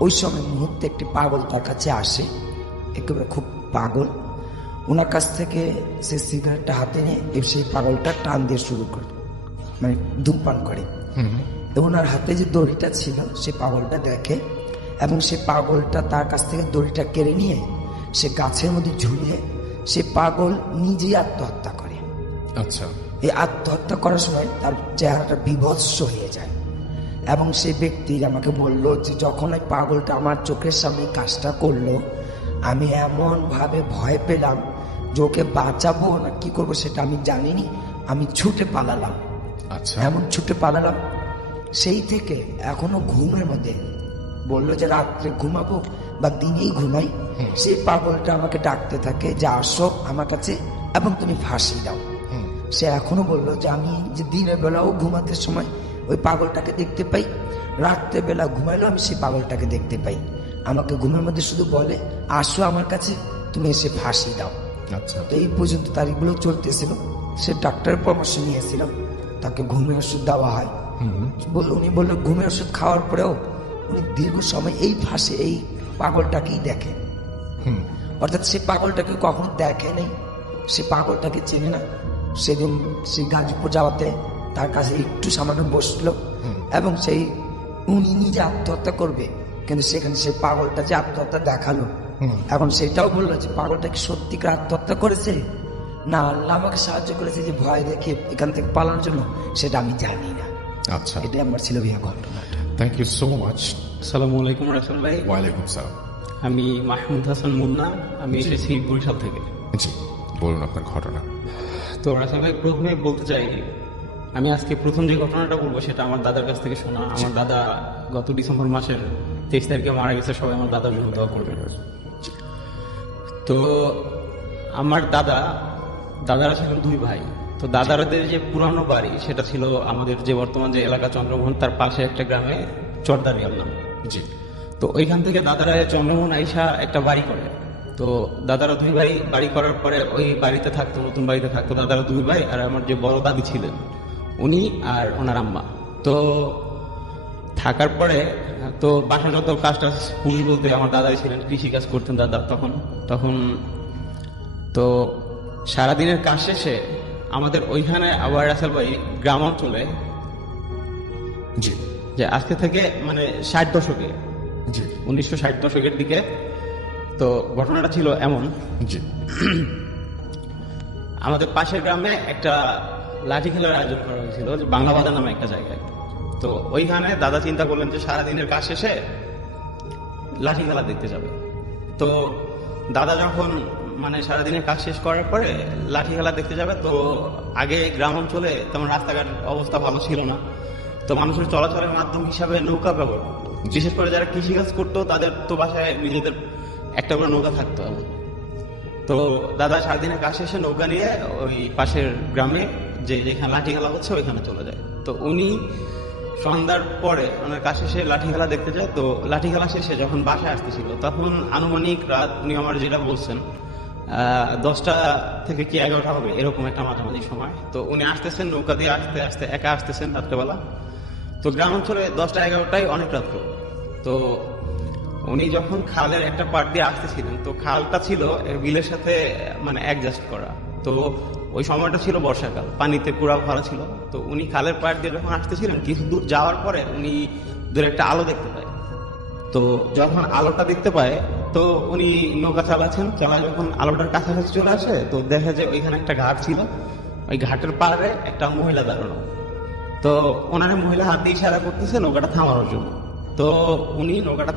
ওই সময় মুহূর্তে একটি পাগল তার কাছে আসে, একেবারে খুব পাগল। ওনার কাছ থেকে সে সিগারেটটা হাতে নিয়ে সেই পাগলটা টান দিয়ে শুরু করে, মানে ধূমপান করে। ওনার হাতে যে দড়িটা ছিল সে পাগলটা দেখে, এবং সে পাগলটা তার কাছ থেকে দড়িটা কেড়ে নিয়ে সে গাছের মধ্যে ঝুলিয়ে সে পাগল নিজেই আত্মহত্যা করে। আচ্ছা, এই আত্মহত্যা করার সময় তার চেহারাটা বিভৎস হয়ে যায়, এবং সেই ব্যক্তি আমাকে বলল যে যখন ওই পাগলটা আমার চোখের সামনে কাজটা করলো, আমি এমন ভাবে ভয় পেলাম যে ওকে বাঁচাবো না কি করবো সেটা আমি জানিনি, আমি ছুটে পালালাম। আচ্ছা, এমন ছুটে পালালাম, সেই থেকে এখনো ঘুমের মধ্যে বললো যে রাত্রে ঘুমাবো বা দিনেই ঘুমাই, সেই পাগলটা আমাকে ডাকতে থাকে যে আসো আমার কাছে এবং তুমি ফাঁসি দাও। সে এখনো বললো যে আমি যে দিনের বেলাও ঘুমাতে সময় ওই পাগলটাকে দেখতে পাই, রাত্রে বেলা ঘুমাইলেও আমি সেই পাগলটাকে দেখতে পাই। আমাকে ঘুমের মধ্যে শুধু বলে আসো আমার কাছে, তুমি এসে ফাঁসি দাও। আচ্ছা, তো এই পর্যন্ত তারিখগুলো চলতেছিল। সে ডাক্তারের পরামর্শ নিয়েছিল, তাকে ঘুমের ওষুধ দেওয়া হয়। উনি বললো ঘুমের ওষুধ খাওয়ার পরেও উনি দীর্ঘ সময় এই ফাঁসে এই পাগলটাকেই দেখে। অর্থাৎ সে পাগলটাকে কখনো দেখে নেই, সে পাগলটাকে চেনে না। সেদিন সেই গাজীপুর যাওয়াতে তার কাছে একটু সামান্য বসলো, এবং সেই উনি নিজে আত্মহত্যা করবে, কিন্তু সেখানে সেই পাগলটা যে আত্মহত্যা দেখালো, এখন সেটাও বললো যে পাগলটা কি সত্যিকার আত্মহত্যা করেছে না আল্লাহ আমাকে সাহায্য করেছে যে ভয় দেখে এখান থেকে পালানোর জন্য, সেটা আমি জানি না। আচ্ছা, এটাই আমার ছিল ভাইয়া ঘটনাটা। Thank you so much. আসসালামু আলাইকুম রাসেল ভাই। ওয়ালাইকুম সালাম। আমি মাহমুদ হাসান মুন্না, আমি এসেছি বরিশাল থেকে। জি, বলুন আপনার ঘটনা। তো রাসেল ভাই, প্রথমে বলতে চাই আমি আজকে প্রথম যে ঘটনাটা বলবো সেটা আমার দাদার কাছ থেকে শোনা। আমার দাদা গত ডিসেম্বর মাসের 23 তারিখে মারা গেছে। সবাই আমার দাদার জন্য দোয়া করবেন। তো আমার দাদারা ছিলেন 2 ভাই। তো দাদারদের যে পুরানো বাড়ি সেটা ছিল আমাদের যে বর্তমান যে এলাকা চন্দ্রমোহন, তার পাশে একটা গ্রামে চরদারিয়াল নাম। জি, তো ওইখান থেকে দাদারা চন্দ্রমোহন আইসা একটা বাড়ি করে। তো দাদারা 2 ভাই বাড়ি করার পরে ওই বাড়িতে থাকতো, নতুন বাড়িতে থাকতো দাদারা 2 ভাই, আর আমার যে বড় দাদি ছিলেন উনি আর ওনার আম্মা। তো থাকার পরে তো বাসা যত কাজটা, পুরুষ বলতে আমার দাদাই ছিলেন, কৃষি কাজ করতেন দাদা তখন তো সারাদিনের কাজ শেষে আমাদের ওইখানে আবার রাসেল ভাই গ্রাম অঞ্চলে, জি, যে আজকে থেকে মানে 60 দশকে, জি, 1960 দশকের দিকে। তো ঘটনাটা ছিল এমন, জি, আমাদের পাশের গ্রামে একটা লাঠি খেলার আয়োজন করা হয়েছিল বাংলা বাজার নামে একটা জায়গায়। তো ওইখানে দাদা চিন্তা করলেন যে সারাদিনের কাজ শেষে লাঠি খেলা দেখতে যাবে। তো দাদা যখন মানে সারাদিনের কাজ শেষ করার পরে লাঠি খেলা দেখতে যাবে, তো আগে গ্রাম অঞ্চলে তেমন রাস্তাঘাট অবস্থা ভালো ছিল না। তো মানুষের চলাচলের মাধ্যম হিসাবে নৌকা ব্যবহার, বিশেষ করে যারা কৃষিকাজ করতো তাদের তো বাসায় নিজেদের একটা করে নৌকা থাকতো। তো দাদা সারাদিনের কাজ শেষে নৌকা নিয়ে ওই পাশের গ্রামে যেখানে লাঠি খেলা হচ্ছে ওইখানে চলে যায়। তো উনি সন্ধ্যার পরে ওনার কাজ শেষে লাঠি খেলা দেখতে যায়। তো লাঠি খেলা শেষে যখন বাসায় আসতেছিল তখন আনুমানিক রাত, উনি আমার যেটা বলছেন 10টা থেকে কি 11টা হবে এরকম একটা মাঝামাঝি সময়। তো উনি আসতেছেন নৌকা দিয়ে, আস্তে আস্তে একা আসতেছেন রাত্রেবেলা। তো গ্রাম অঞ্চলে 10টা 11টাই অনেক রাত্র। তো উনি যখন খালের একটা পাড় দিয়ে আসতেছিলেন, তো খালটা ছিল বিলের সাথে মানে অ্যাডজাস্ট করা। তো ওই সময়টা ছিল বর্ষাকাল, পানিতে পুরা ভরা ছিল। তো উনি খালের পাড় দিয়ে যখন আসতেছিলেন, কিছু দূর যাওয়ার পরে উনি দূরে একটা আলো দেখতে পায়। তো যখন আলোটা দেখতে পায়, তো উনি নৌকা চালায় যখন আলোটার কাছাকাছি চলে আসে, তো দেখে যে ওইখানে একটা ঘাট ছিল। ওই ঘাটের পাড়ে একটা মহিলা দাঁড়ানো। তো ওনারা মহিলা হাত দিয়ে ইশারা করতেছে নৌকাটা থামানোর জন্য। তো উনি নৌকাটা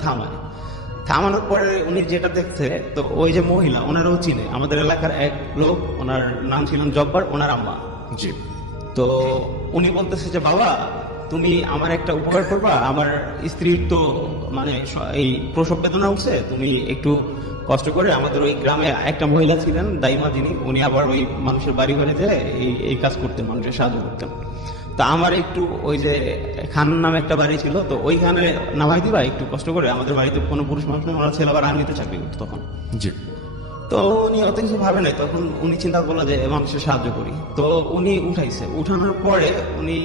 থামানোর পরে উনি যেটা দেখছে, তো ওই যে মহিলা ওনারও চিনে, আমাদের এলাকার এক লোক, ওনার নাম ছিলেন জব্বার, ওনার আম্মা। জি। তো উনি বলতেছে যে বাবা তুমি আমার একটা উপকার করবা, আমার স্ত্রীর তো মানে এই প্রসব বেদনা উঠছে, তুমি একটু কষ্ট করে আমাদের ওই গ্রামে একটা মহিলা ছিলেন দাইমা, যিনি উনি আবার ওই মানুষের বাড়ি ঘরে যেয়ে এই কাজ করতেন, মানুষের সাহায্য করতেন। তা আমার একটু ওই যে খান নামে একটা বাড়ি ছিল, তো ওইখানে নামাই দিবা একটু কষ্ট করে, আমাদের বাড়িতে কোনো পুরুষ মানুষ নেই, ওনার ছেলে আবার আর্মিতে চাকরি করতো তখন। জি। তো উনি অত কিছু ভাবে নাই, তখন উনি চিন্তা করলো যে মানুষের সাহায্য করি। তো উনি উঠাইছে, উঠানোর পরে উনি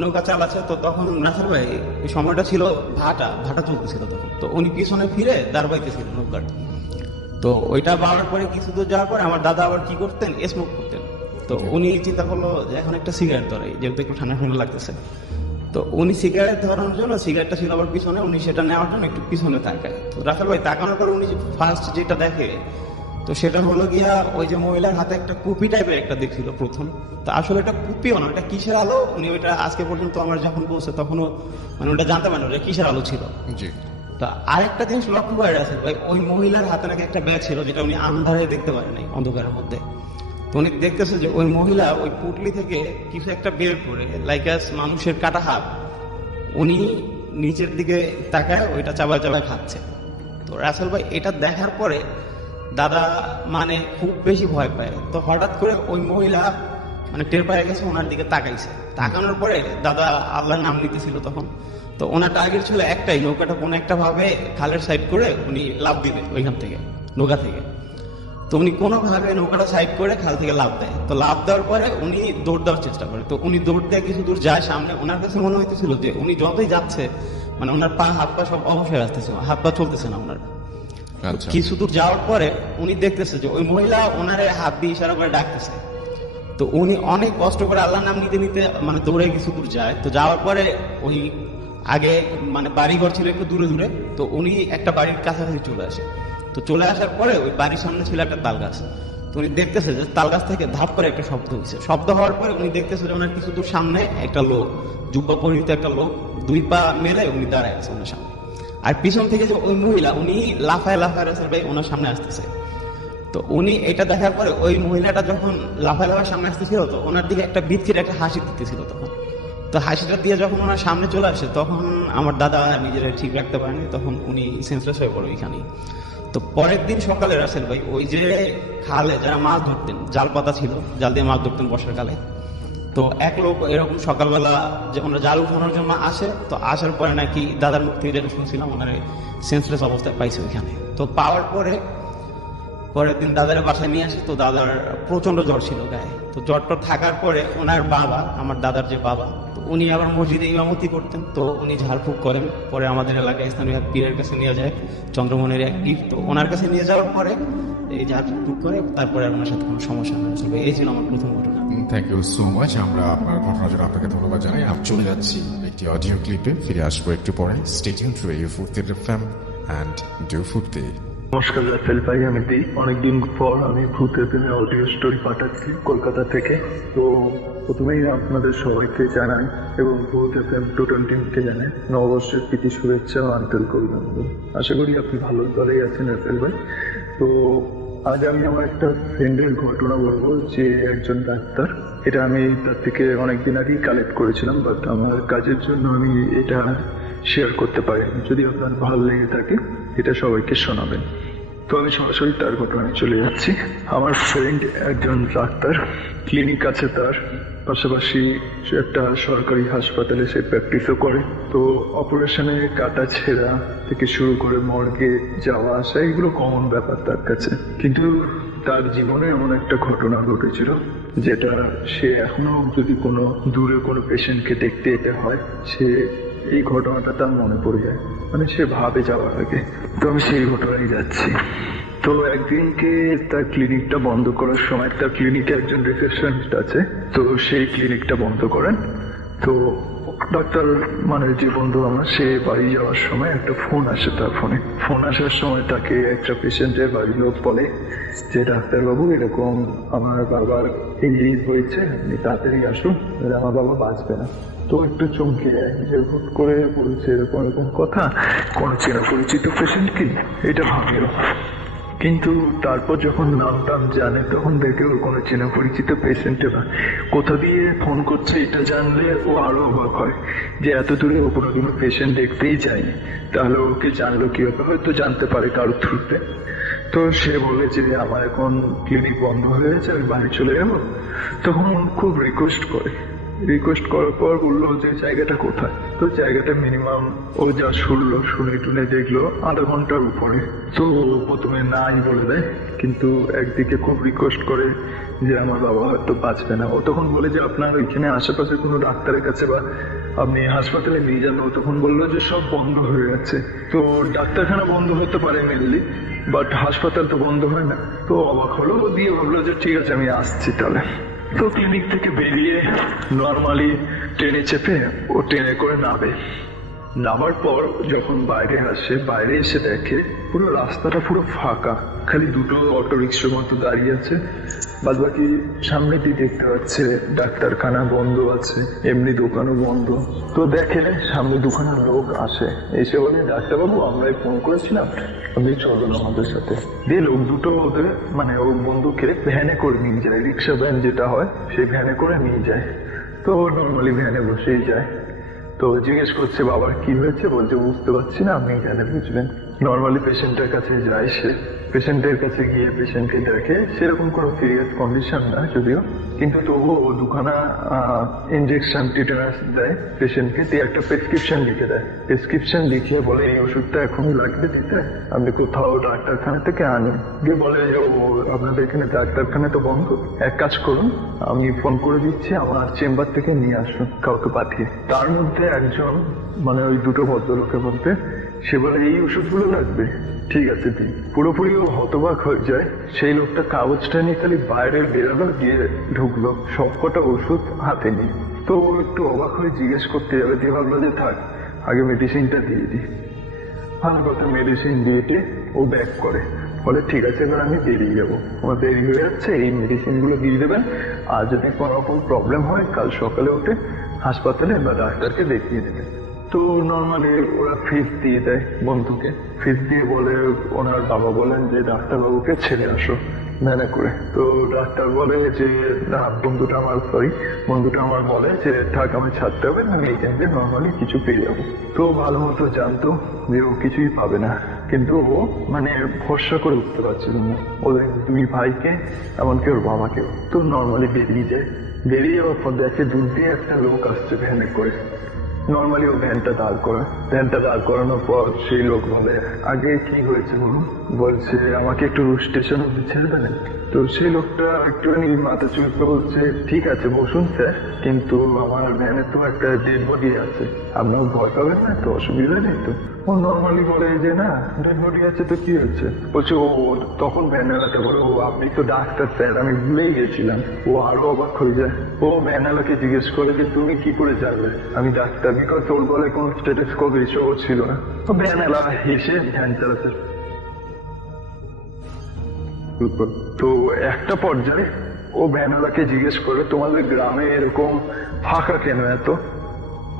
নৌকা চালাচ্ছে। তো তখন নাসার ভাই এই সময়টা ছিল ভাটা চলতেছিল তখন। তো উনি পিছনে ফিরে দাঁড় বাইতেছিল নৌকার। তো ওইটা বাড়ার পরে কিছু দূর যাওয়ার পরে আমার দাদা আবার কি করতেন, স্মোক করতেন। তো উনি চিন্তা করলো যে এখন একটা সিগারেট ধরাই, যেহেতু একটু ঠান্ডা ঠান্ডা লাগতেছে। তো উনি সিগারেট ধরানোর জন্য, সিগারেটটা ছিল আবার পিছনে, উনি সেটা নেওয়ার জন্য একটু পিছনে তাকায়। তো রাখাল ভাই তাকানোর পরে উনি ফার্স্ট যেটা দেখে, তো সেটা হলো গিয়া ওই যে মহিলার হাতে একটা কুপি টাইপের একটা দেখছিল প্রথম। তো আসলে এটা কুপিও না, এটা কিসের আলো, উনি ওইটা আজকে পর্যন্ত আমার যখন বলছে তখনও মানে ওটা জানতে পারেন ওটা কিসের আলো ছিল। জি। তা আরেকটা জিনিস লক্ষ্য করে আছে ভাই, ওই মহিলার হাতে নাকি একটা ব্যাগ ছিল যেটা উনি আন্ধারে দেখতে পারেন নাই, অন্ধকারের মধ্যে। তো উনি দেখতেছে যে ওই মহিলা ওই পুটলি থেকে কিছু একটা বের করে লাইক মানুষের কাটা হাত, উনি নিচের দিকে তাকায় ওইটা চাবায় খাচ্ছে। তো রাসেল ভাই এটা দেখার পরে দাদা মানে খুব বেশি ভয় পায়। তো হঠাৎ করে ওই মহিলা মানে টের পায়ে গেছে, ওনার দিকে তাকাইছে। তাকানোর পরে দাদা আল্লাহর নাম নিতেছিল তখন। তো ওনার টার্গেট ছিল একটাই, নৌকাটা কোনো একটা ভাবে খালের সাইড করে উনি লাফ দিবে ওইখান থেকে, নৌকা থেকে। তো উনি কোনোভাবে নৌকাটা সাইড করে খাল থেকে লাফ দেয়। তো লাফ দেওয়ার পরে উনি দৌড় দেওয়ার চেষ্টা করে। তো উনি দৌড় দেয় কিছু দূর যায় সামনে, ওনার কাছে মনে হইতেছিল যে উনি যতই যাচ্ছে মানে ওনার হাত পা সব অবশ্যই আসতেছে, হাত পা চলতেছে না ওনার। আচ্ছা। কিছু দূর যাওয়ার পরে উনি দেখতেছে যে ওই মহিলা ওনারে হাত দিয়ে ইশারা করে ডাকতেছে। তো উনি অনেক কষ্ট করে আল্লাহর নাম নিতে নিতে মানে দৌড়ে কিছু দূর যায়। তো যাওয়ার পরে ওই আগে মানে বাড়িঘর ছিল একটু দূরে দূরে, তো উনি একটা বাড়ির কাছাকাছি চলে আসে। তো চলে আসার পরে ওই বাড়ির সামনে ছিল একটা তাল গাছ। তো উনি দেখতেছে যে তাল গাছ থেকে ধাপ করে একটা শব্দ হয়েছে। শব্দ হওয়ার পরে উনি দেখতেছে যে ওনার কিছু দূর সামনে একটা লোক, জুব্বা পরিহিত একটা লোক, দুই পা মেলে উনি দাঁড়ায় আছে ওনার সামনে। আর পিছন থেকে যে ওই মহিলা উনি লাফায় রাসেল ভাই ওনার সামনে আসতেছে। তো উনি এটা দেখার পরে ওই মহিলাটা যখন লাফায় সামনে আসতেছিল, তো ওনার দিকে একটা বিচ্ছির একটা হাসি দিতেছিল তখন। তো হাসিটা দিয়ে যখন ওনার সামনে চলে আসে, তখন আমার দাদা নিজেরা ঠিক রাখতে পারেনি, তখন উনি সেন্সলেস হয়ে পড়ে ওইখানেই। তো পরের দিন সকালে রাসেল ভাই ওই যে খালে যারা মাছ ধরতেন, জাল পাতা ছিল, জাল দিয়ে মাছ ধরতেন বর্ষাকালে। তো এক লোক এরকম সকালবেলা যে ওনারা জাল উঠানোর জন্য আসে। তো আসার পরে নাকি দাদার মুখ থেকে যেটা শুনছিলাম ওনার সেন্সলেস অবস্থায় পাইছে ওইখানে। তো পাওয়ার পরে পরের দিন দাদার বাসায় নিয়ে আসে। তো দাদার প্রচন্ড জ্বর ছিল গায়ে। তো জ্বরটা থাকার পরে ওনার বাবা, আমার দাদার যে বাবা, তো উনি আবার মসজিদে ইমামতি করতেন। তো উনি ঝাড়ফুঁক করেন। পরে আমাদের এলাকায় স্থানীয় এক পীরের কাছে নিয়ে যায়, চন্দ্রমণির এক পীর। তো ওনার কাছে নিয়ে যাওয়ার পরে এই ঝাড়ফুঁক করে তারপরে আর ওনার সাথে কোনো সমস্যা হয়েছিল। এই ছিল আমার প্রথম ঘটনা। Thank you so much. আমরা আপনার ঘটনার জন্য আপনাকে ধন্যবাদ জানাই। আমি চলে যাচ্ছি একটি অডিও ক্লিপে, ফিরে আসবো একটু পরে। স্টে টিউনড টু ফুর্তি এফএম অ্যান্ড ডু ফুর্তি। নমস্কার রাসেল ভাই, আমি দি। অনেকদিন পর আমি ভূতের প্রেমে অডিও স্টোরি পাঠাচ্ছি কলকাতা থেকে। তো প্রথমেই আপনাদের সবাইকে জানাই এবং ভূত এফএম টোটাল টিমকে জানাই নববর্ষের প্রীতি শুভেচ্ছা ও আন্তরিক অভিনন্দন। আশা করি আপনি ভালো দলেই আছেন রাসেল ভাই। তো আজ আমি আমার একটা ফ্রেন্ডের ঘটনা বলবো, যে একজন ডাক্তার। এটা আমি তার থেকে অনেকদিন আগেই কালেক্ট করেছিলাম, বাট আমার কাজের জন্য আমি এটা শেয়ার করতে পারিনি। যদি আপনার ভালো লেগে থাকে এটা সবাইকে শোনাবেন। তো আমি সরাসরি তার ঘটনায় চলে যাচ্ছি। আমার ফ্রেন্ড একজন ডাক্তার, ক্লিনিক আছে তার, পাশাপাশি সে একটা সরকারি হাসপাতালে সে প্র্যাকটিসও করে। তো অপারেশনে কাটা ছেঁড়া থেকে শুরু করে মর্গে যাওয়া আসা এগুলো কমন ব্যাপার তার কাছে। কিন্তু তার জীবনে এমন একটা ঘটনা ঘটেছিল যেটা সে এখনো যদি কোনো দূরে কোনো পেশেন্টকে দেখতে যেতে হয়, সে এই ঘটনাটা তার মনে পড়ে যায়, মানে সে ভাবে যাওয়ার আগে। তো আমি সেই ঘটনায় যাচ্ছি। তো একদিনকে তার ক্লিনিকটা বন্ধ করার সময়, তার ক্লিনিকে একজন রিসেপশনিস্ট আছে, তো সেই ক্লিনিকটা বন্ধ করেন। তো ডাক্তার মানে যে বন্ধু আমার, সে বাড়ি যাওয়ার সময় একটা ফোন আসে, তার ফোন আসার সময় তাকে একটা পেশেন্টের বাড়ির লোক বলে যে ডাক্তারবাবু এরকম আমার বাবার এই হয়েছে, আপনি তাড়াতাড়ি আসুন, আমার বাবা বাঁচবে না। তো একটু চমকে যায় যে হুট করে বলছে এরকম এরকম কথা, কোনো চেনা পরিচিত পেশেন্ট কি, এটা ভাবল। কিন্তু তারপর যখন নাম টাম জানে তখন দেখে ওর কোনো চেনা পরিচিত পেশেন্টে না, কোথা দিয়ে ফোন করছে এটা জানলে ও আরো অবাক হয় যে এত দূরে ও কোনোদিনও পেশেন্ট দেখতেই যায়নি, তাহলে ওকে জানলো কিভাবে, হয়তো জানতে পারে কারোর থ্রুতে। তো সে বলে যে আমার এখন ক্লিনিক বন্ধ হয়ে গেছে, আমি বাড়ি চলে যাবো। তখন খুব রিকোয়েস্ট করার পর বললো যে জায়গাটা কোথায়। তো জায়গাটা মিনিমাম ও যা শুনে টুনে দেখলো আধা ঘন্টার উপরে। তো প্রথমে নাই বলে দেয়, কিন্তু একদিকে খুব রিকোয়েস্ট করে যে আমার বাবা হয়তো বাঁচবে না। ও তখন বলে যে আপনার ওইখানে আশেপাশে কোনো ডাক্তারের কাছে বা আপনি হাসপাতালে নিয়ে যান। ও তখন বললো যে সব বন্ধ হয়ে গেছে। তো ডাক্তারখানা বন্ধ হতে পারে মেনলি, বাট হাসপাতাল তো বন্ধ হয় না। তো অবাক হলো, ও দিয়ে ভাবলো যে ঠিক আছে আমি আসছি তাহলে। তো ক্লিনিক থেকে বেরিয়ে নর্মালি ট্রেনে চেপে ও ট্রেনে করে নামার পর যখন বাইরে আসে, বাইরে এসে দেখে পুরো রাস্তাটা পুরো ফাঁকা, খালি দুটো অটো রিক্সার মতো দাঁড়িয়ে আছে, বাদ বাকি সামনে দিয়ে দেখতে পাচ্ছে ডাক্তারখানা বন্ধ আছে, এমনি দোকানও বন্ধ। তো দেখে সামনে দুখানা লোক আসে, এসে বলে ডাক্তারবাবু আমরা ফোন করেছিলাম, আপনি চলুন আমাদের সাথে। দিয়ে লোক দুটো ওদের মানে ওর বন্ধুকে ভ্যানে করে নিয়ে যায়, রিক্সা ভ্যান যেটা হয় সেই ভ্যানে করে নিয়ে যায়। তো নর্মালি ভ্যানে বসেই যায়। তো জিজ্ঞেস করছে বাবার কি হয়েছে, বলছে বুঝতে পারছি না, আপনি জানে বুঝবেন। নর্মালি পেশেন্টের কাছে যায়, সে পেশেন্টের কাছে গিয়ে পেশেন্টকে দেখে, সেরকম কোনো সিরিয়াস কন্ডিশন না যদিও, কিন্তু তবুও দুখানা ইনজেকশন টিটেনাস দেয় পেশেন্টকে, দিয়ে একটা প্রেসক্রিপশন লিখে দেয়। প্রেসক্রিপশন লিখিয়ে বলে এই ওষুধটা এখনই লাগবে দিতে, আপনি কোথাও ডাক্তারখানা থেকে আনুন। দিয়ে বলে যে ও আপনাদের এখানে ডাক্তারখানা তো বন্ধ, এক কাজ করুন আমি ফোন করে দিচ্ছি, আমার চেম্বার থেকে নিয়ে আসুন কাউকে পাঠিয়ে। তার মধ্যে একজন মানে ওই দুটো ভদ্রলোকের মধ্যে সে বলে এই ওষুধগুলো লাগবে, ঠিক আছে দিন। পুরোপুরি ও হতবাক হয়ে যায়। সেই লোকটা কাগজটা নিয়ে খালি বাইরে বেরোলো, গিয়ে ঢুকলো, সবকটা ওষুধ হাতে নিয়ে। তো ও একটু অবাক হয়ে জিজ্ঞেস করতে যাবে, দিয়ে ভাবলো যে থাক আগে মেডিসিনটা দিয়ে দিই। ভালো কথা, মেডিসিন দিয়ে ও ব্যাক করে, বলে ঠিক আছে এবার আমি বেরিয়ে যাবো, আমার দেরি হয়ে যাচ্ছে, এই মেডিসিনগুলো দিয়ে দেবেন, আর যদি কোনো রকম প্রবলেম হয় কাল সকালে উঠে হাসপাতালে বা ডাক্তারকে দেখিয়ে দেবেন। তো নর্মালি ওরা ফিস দিয়ে দেয় বন্ধুকে, ফিস দিয়ে বলে ওনার বাবা বলেন যে ডাক্তারবাবুকে ছেড়ে আসো ভ্যানে করে। তো ডাক্তার বলে যে না, বন্ধুটা আমার বলে যে থাক আমি ছাড়তে হবে, আমি এই টাইমে নর্মালি কিছু পেয়ে যাবো। তো ভালো মতো জানতো যে ও কিছুই পাবে না, কিন্তু ও মানে ভরসা করে উঠতে পারছিল না ওদের দুই ভাইকে, এমনকি ওর বাবাকেও। তো নর্মালি বেরিয়ে যাওয়ার পর দেখে দূর দিয়ে একটা লোক আসছে ভ্যানে করে। নর্মালি ও ভ্যানটা দাঁড় করানোর পর সেই লোক বলে আগে কি হয়েছে বলুন, বলছে আমাকে একটু স্টেশন অব্দি ছেড়ে দেবেন। তো সেই লোকটা একটুখানি মাথা চুলকে বলছে ঠিক আছে বসুন স্যার, কিন্তু আমার ভ্যানে তো একটা ডেড বডি আছে, আপনার ভয় পাবেন না তো, অসুবিধা নেই তো। ও নর্মালি বলে যে না ডেড বডি আছে তো কি হচ্ছে, বলছে ও তখন ভ্যানওয়ালাকে বলে ও আপনি তো ডাক্তার স্যার, আমি ভুলেই গেছিলাম। ও আরো অবাক হয়ে যায়। ও ভ্যানওয়ালাকে জিজ্ঞেস করে যে তুমি কি করে জানলে আমি ডাক্তার, বিকজ ওর বলে কোনো স্টেথোস্কোপ এসবও ছিল না। তো ভ্যানওয়ালা হেসে ভ্যান চালাতে। তো একটা পর্যায়ে ও ভ্যানওয়ালাকে জিজ্ঞেস করে তোমাদের গ্রামে এরকম ফাঁকা কেন, এত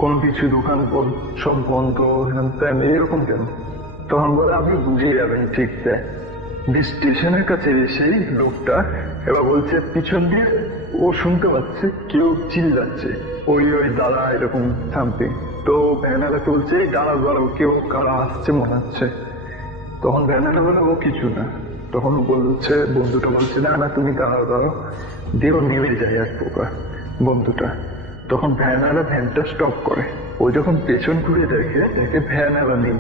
কোন কিছু দোকান সব বন্ধ এরকম কেন? তখন বলে আপনি বুঝে যাবেন ঠিক স্যার। স্টেশনের কাছে এসেই লোকটা এবার বলছে পিছন দিয়ে ও শুনতে পাচ্ছে কেউ চিল্লাচ্ছে ওই দাঁড়া এরকম সামথিং। তো ভ্যানওয়ালাকে বলছে দাঁড়াও কেউ কারা আসছে মনে হচ্ছে। তখন ভ্যানওয়ালা বলে ও কিছু না। তখন বলছে বন্ধুটা বলছে না তুমি দাঁড়াও দিয়ে ও নেমে যায় এক প্রকার বন্ধুটা। তখন ভ্যানওয়ালা ভ্যানটা স্টপ করে। ও যখন পেছন ঘুরে দেখে ভ্যানওয়ালা নেই,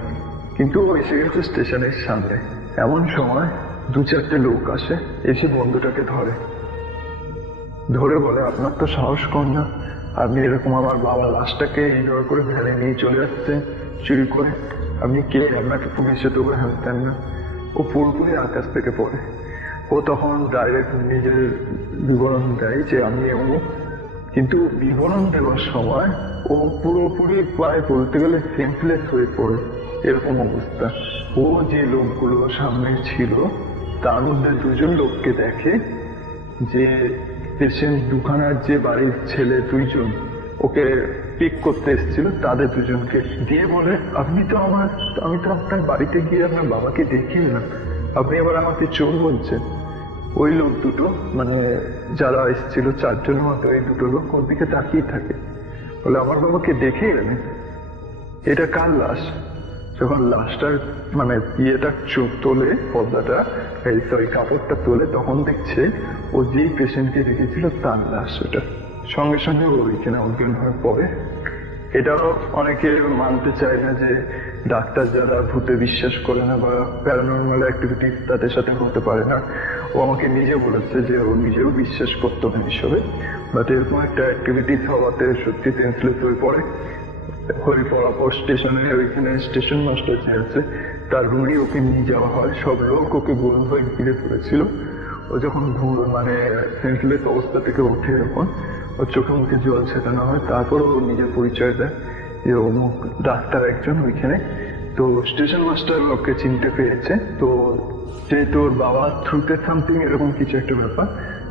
কিন্তু ও এসে গেছে স্টেশনের সামনে। এমন সময় দু চারটে লোক আসে, এসে বন্ধুটাকে ধরে বলে আপনার তো সাহস কম না, আপনি এরকম আমার বাবার লাশটাকে ইগনোর করে ভ্যানে নিয়ে চলে আসছেন চুরি করে, আপনি কে, আপনাকে পুলিশে তো হানতেন না। ও পুরোপুরি আকাশ থেকে পড়ে। ও তখন ডাইরেক্ট নিজের বিবরণ দেয় যে আমি এমন, কিন্তু বিবরণ দেওয়ার সময় ও পুরোপুরি প্রায় বলতে গেলে সেন্সলেস হয়ে পড়ে, এরকম অবস্থা। ও যে লোকগুলো সামনে ছিল তার মধ্যে দুজন লোককে দেখে, যে পেশেন্ট দুখানার যে বাড়ির ছেলে দুইজন ওকে পিক করতে এসেছিল তাদের দুজনকে দিয়ে বলে, আমি তো আপনার বাড়িতে গিয়ে আপনার বাবাকে দেখিয়ে না, আপনি আবার আমাকে চোর বলছেন। ওই লোক দুটো মানে যারা এসেছিল 4 জনের মতো, এই দুটো লোক ওর দিকে তাকিয়ে থাকে, বলে আমার বাবাকে দেখে এলেন, এটা কার লাশ? যখন লাশটার মানে ইয়েটা চোখ তোলে, পর্দাটা কাপড়টা তোলে, তখন দেখছে ও যেই পেশেন্টকে দেখেছিল তার লাশ ওটা। সঙ্গে সঙ্গে ও ওইখানে অজ্ঞান হয়ে পড়ে। এটাও অনেকে মানতে চায় না যে ডাক্তার যারা ভূতে বিশ্বাস করে না বা প্যারানর্মাল অ্যাক্টিভিটি তাদের সাথে হতে পারে না। ও আমাকে নিজে বলেছে যে ও নিজেও বিশ্বাস করতো না হিসেবে, বাট এরকম একটা অ্যাক্টিভিটিস হওয়াতে সত্যি সেন্সলেস হয়ে পড়ে। হয়ে পড়ার পর স্টেশনে ওইখানে স্টেশন মাস্টার যে আছে তার রুমে ওকে নিয়ে যাওয়া হয়। সব লোক ওকে গোল হয়ে ঘিরে পড়েছিল। ও যখন মানে সেন্সলেস অবস্থা থেকে ওঠে, যখন ওর চোখে মুখে জল ছেটানো হয়, তারপর ও নিজের পরিচয় দেয় যে অমুক ডাক্তার একজন ওইখানে। তো স্টেশন মাস্টার ওকে চিনতে পেরেছে, তো যেহেতু ওর বাবা থ্রুতে সামথিং এরকম কিছু একটা ব্যাপার,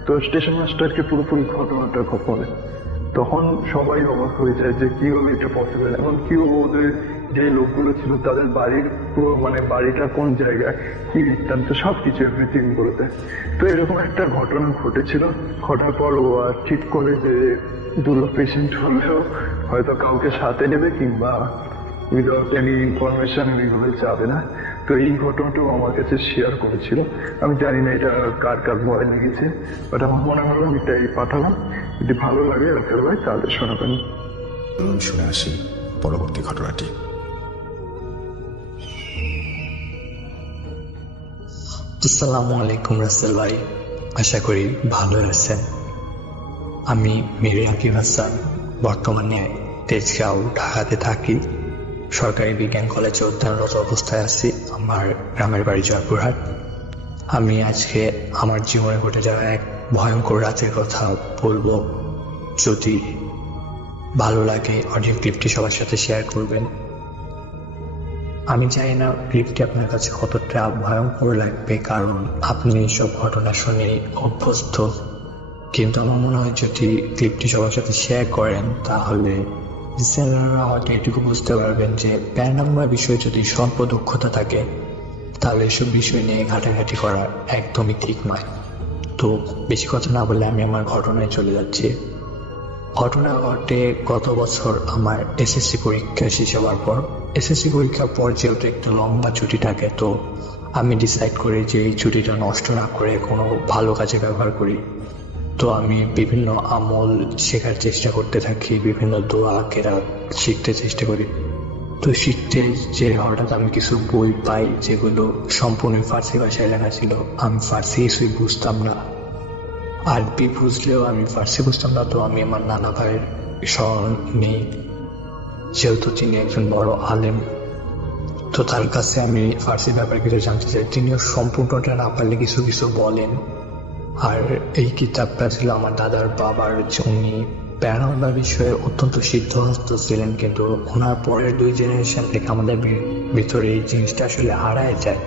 তো স্টেশন মাস্টারকে পুরোপুরি ঘটনাটা বলে। তখন সবাই অবাক হয়ে যায় যে কিভাবে এটা পসিবল, এমন কি ওদের যে লোকগুলো ছিল তাদের বাড়ির পুরো মানে বাড়িটা কোন জায়গায়, কি বৃত্তান্ত, সবকিছু এভরিথিং বলতে। তো এরকম একটা ঘটনা ঘটেছিল। ঘটার পর ও আর ঠিক করে যে দুর্লভ পেশেন্ট হলেও হয়তো কাউকে সাথে নেবে কিংবা উইদাউট এনি ইনফরমেশন এইভাবে যাবে না। তো এই ঘটনাটাও আমার কাছে শেয়ার করেছিল। আমি জানি না এটা কার কার ভয় লেগেছে, বাট আমার মনে হলো আমি এটাই পাঠালাম। যদি ভালো লাগে রাখের ভাই তাহলে শোনাবেন। শুনে আসি পরবর্তী ঘটনাটি। আসসালামু আলাইকুম রাসেল ভাই, আশা করি ভালো আছেন। আমি মির হাকিম হাসান, বর্তমানে তেজগাঁও ঢাকাতে থাকি। সরকারি বিজ্ঞান কলেজে অধ্যয়নরত অবস্থায় আছি। আমার গ্রামের বাড়ি জয়পুরহাট। আমি আজকে আমার জীবনে ঘটে যাওয়া এক ভয়ঙ্কর রাতের কথা বলবো। যদি ভালো লাগে অডিও ক্লিপটি সবার সাথে শেয়ার করবেন। আমি জানি না ক্লিপটি আপনার কাছে কতটা ভয়ঙ্কর লাগবে, কারণ আপনি এইসব ঘটনা শুনে অভ্যস্ত, কিন্তু আমার মনে হয় যদি ক্লিপটি সবার সাথে শেয়ার করেন তাহলে লিসেনাররা হয়তো এটুকু বুঝতে পারবেন যে প্যারানর্মাল বিষয়ে যদি স্বল্প দক্ষতা থাকে তাহলে এসব বিষয় নিয়ে ঘাটাঘাটি করা একদমই ঠিক নয়। তো বেশি কথা না বলে আমি আমার ঘটনায় চলে যাচ্ছি। ঘটনা ঘটে গত বছর আমার এসএসসি পরীক্ষা শেষ হওয়ার পর। এসএসসি পরীক্ষার পর যেহেতু একটা লম্বা ছুটি থাকে, তো আমি ডিসাইড করি যে এই ছুটিটা নষ্ট না করে কোনো ভালো কাজে ব্যবহার করি। তো আমি বিভিন্ন আমল শেখার চেষ্টা করতে থাকি, বিভিন্ন দোয়া কেরাত শিখতে চেষ্টা করি। তো শিখতে যে হঠাৎ আমি কিছু বই পাই যেগুলো সম্পূর্ণ ফার্সি ভাষায় লেখা ছিল। আমি ফার্সি কিছুই বুঝতাম না, আরবি বুঝলেও আমি ফার্সি বুঝতাম না। তো আমি আমার নানা ভাইয়ের স্মরণ নেই, যেহেতু তিনি একজন বড় আলেম, তো তার কাছে আমি ফার্সি ব্যাপারে কিছু জানতে চাই। তিনিও সম্পূর্ণটা না পারলে কিছু কিছু বলেন। আর এই কিতাবটা ছিল আমার দাদার বাবার, উনি প্যারানর্মাল বিষয়ে অত্যন্ত সিদ্ধহস্ত ছিলেন, কিন্তু ওনার পরের 2 জেনারেশন থেকে আমাদের ভিতরে এই জিনিসটা আসলে হারায় যায়।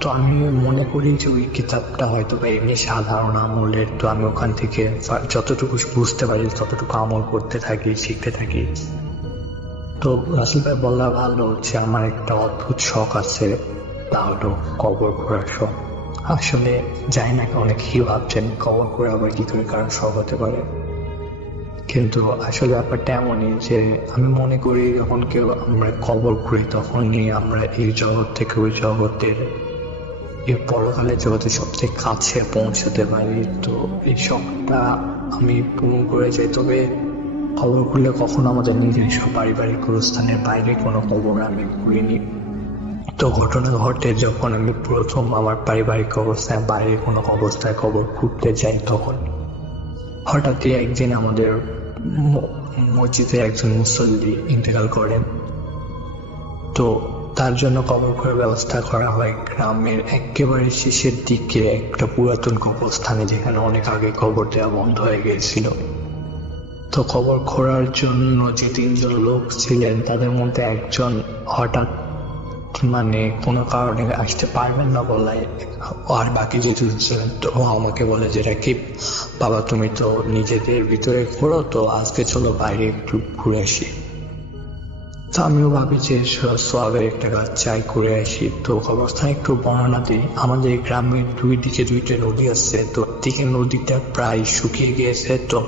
তো আমি মনে করি যে ওই কিতাবটা হয়তো বা এমনি সাধারণ আমলের। তো আমি ওখান থেকে যতটুকু বুঝতে পারি ততটুকু আমল করতে থাকি, শিখতে থাকি। তো রাসেল ভাই বলা ভালো হচ্ছে আমার একটা অদ্ভুত শখ আছে, তা হলো কবর ঘোরার শখ। আসলে জানি না অনেকেই ভাবছেন কবর ঘোরা আবার কি করে কারণ শখ হতে পারে, কিন্তু আসলে ব্যাপারটা এমনই যে আমি মনে করি যখন কেউ আমরা কবর ঘুরি তখনই আমরা এই জগৎ থেকে ওই জগতের, এই পরকালের জগতে সবচেয়ে কাছে পৌঁছাতে পারি। তো এই শখটা আমি পূরণ করে যাই। তবে কবর ঘুরলে কখনো আমাদের নিজস্ব পারিবারিক গুরুস্থানের বাইরে কোনো কবর আমি ঘুরিনি। তো ঘটনা ঘটে যখন আমি প্রথম আমার পারিবারিক অবস্থায় বাইরে কোনো অবস্থায় কবর ঘুরতে যাই, তখন হঠাৎই একদিন আমাদের মসজিদে একজন মুসল্লি ইন্তেকাল করেন। তো তার জন্য কবর ঘোরার ব্যবস্থা করা হয় গ্রামের একেবারে শেষের দিকে একটা পুরাতন কবরস্থানে, যেখানে অনেক আগে কবর দেওয়া বন্ধ হয়ে গিয়েছিল। তো খবর খোঁড়ার জন্য যে 3জন লোক ছিলেন তাদের মধ্যে একজন হঠাৎ মানে কোনো কারণে আসতে পারবেন না বলায় আর বাকি যে 2 ছিলেন তো আমাকে বলে যে রাকিব বাবা তুমি তো নিজেদের ভিতরে ঘোরো, তো আজকে চলো বাইরে একটু ঘুরে আসি। তো আমিও ভাবি যে সোয়াবের একটা কাজ চাই করে আসি। তো অবস্থায় একটু বর্ণনা দিই। আমাদের গ্রামের 2 দিকে 2টা নদী আছে, তো দিকে নদীটা প্রায় শুকিয়ে গিয়েছে, তো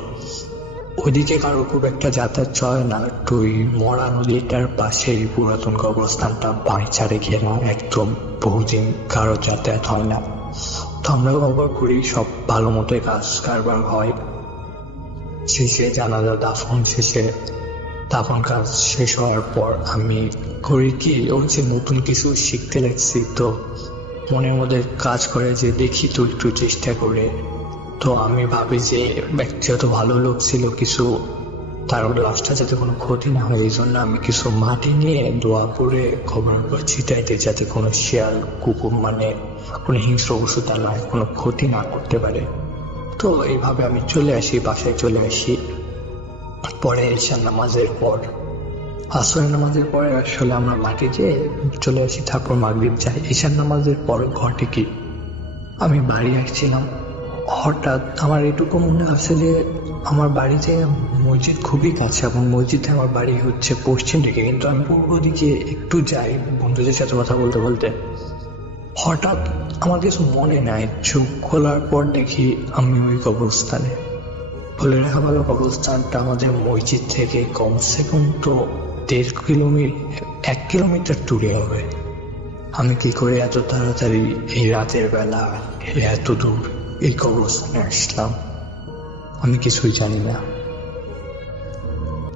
ওইদিকে কারো খুব একটা যাতায়াত চলে না। তো ওই মরা নদীটার পাশেই পুরাতন কবরস্থানটা বাঁচারে ঘেরা, একদম বহুদিন কারো যাতায়াত হয় না। তো আমরা খবর করি সব ভালো মতোই কাজ কারবার হয়। শেষে জানাজা দাফন শেষে দাফন কাজ শেষ হওয়ার পর আমি করি কি ওই যে নতুন কিছু শিখতে লাগছি, তো মনের মধ্যে কাজ করে যে দেখি তো একটু চেষ্টা করে। তো আমি ভাবি যে ব্যক্তিগত ভালো লোক ছিল কিছু, তার লাশটা যাতে কোনো ক্ষতি না হয় এই জন্য আমি কিছু মাটি নিয়ে দোয়া করে খবর ছিটাইতে, যাতে কোনো শিয়াল কুকুর মানে কোনো হিংস্র পশু তার কোনো ক্ষতি না করতে পারে। তো এইভাবে আমি চলে আসি, বাসায় চলে আসি। পরে ঈশান নামাজের পর আসরের নামাজের পরে আসলে আমরা মাটি যেয়ে চলে আসি, তারপর মাগরিব যাই। ঈশান নামাজের পর ঘটে কি আমি বাড়ি আসছিলাম, হঠাৎ আমার এটুকু মনে আছে যে আমার বাড়িতে মসজিদ খুবই কাছে এবং মসজিদে আমার বাড়ি হচ্ছে পশ্চিম দিকে, কিন্তু আমি পূর্ব দিকে একটু যাই বন্ধুদের সাথে কথা বলতে বলতে। হঠাৎ আমার কিছু মনে নাই, চোখ খোলার পর দেখি আমি ওই কবরস্থানে। বলে রাখা ভালো কবরস্থানটা আমাদের মসজিদ থেকে কমসে কম তো 1 কিলোমিটার দূরে হবে। আমি কি করে এত তাড়াতাড়ি এই রাতের বেলা এত দূর এই কবরস্থানে আসলাম আমি কিছুই জানি না।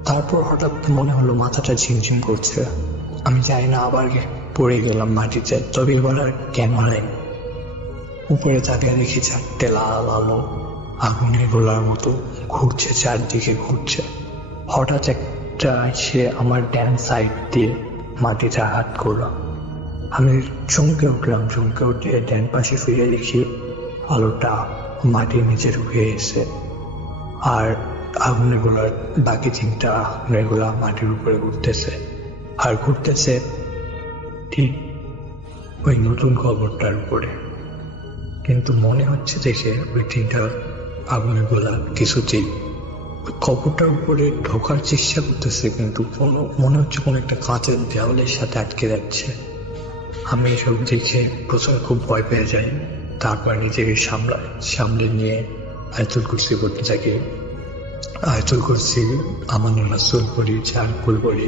তারপর হঠাৎ মনে হলো মাথাটা ঝিমঝিম করছে, আমি জানি না আবার পড়ে গেলাম মাটিতে। তবে এবার আর কেন হয় উপরে তাকিয়ে দেখি 4টে লাল আলো আগুনের গোলার মতো ঘুরছে, চারদিকে ঘুরছে। হঠাৎ একটা সে আমার ডান সাইড দিয়ে মাটিতে হাত করলো, আমি চমকে উঠলাম। চমকে উঠে ডান পাশে ফিরে দেখি আলোটা মাটির নিচে ঢুকে এসে, আর আগুনের গোলার বাকি 3টা আগুনের গোলা মাটির উপরে ঘুরতেছে, আর ঘুরতেছে ঠিক ওই নতুন কবরটার উপরে। কিন্তু মনে হচ্ছে দেখে ওই 3টা আগুনের গোলা কিছুতেই ওই কবরটার উপরে ঢোকার চেষ্টা করতেছে, কিন্তু কোনো মনে হচ্ছে কোনো একটা কাঁচের দেওয়ালের সাথে আটকে যাচ্ছে। আমি এসব দেখে প্রথমে খুব ভয় পেয়ে যাই, তারপর নিজেকে সামলে নিয়ে আয়াতুল কুরসি পড়তে থাকি। আয়াতুল কুরসি আমানুর রাসূল পড়ি, জারকুল পড়ি।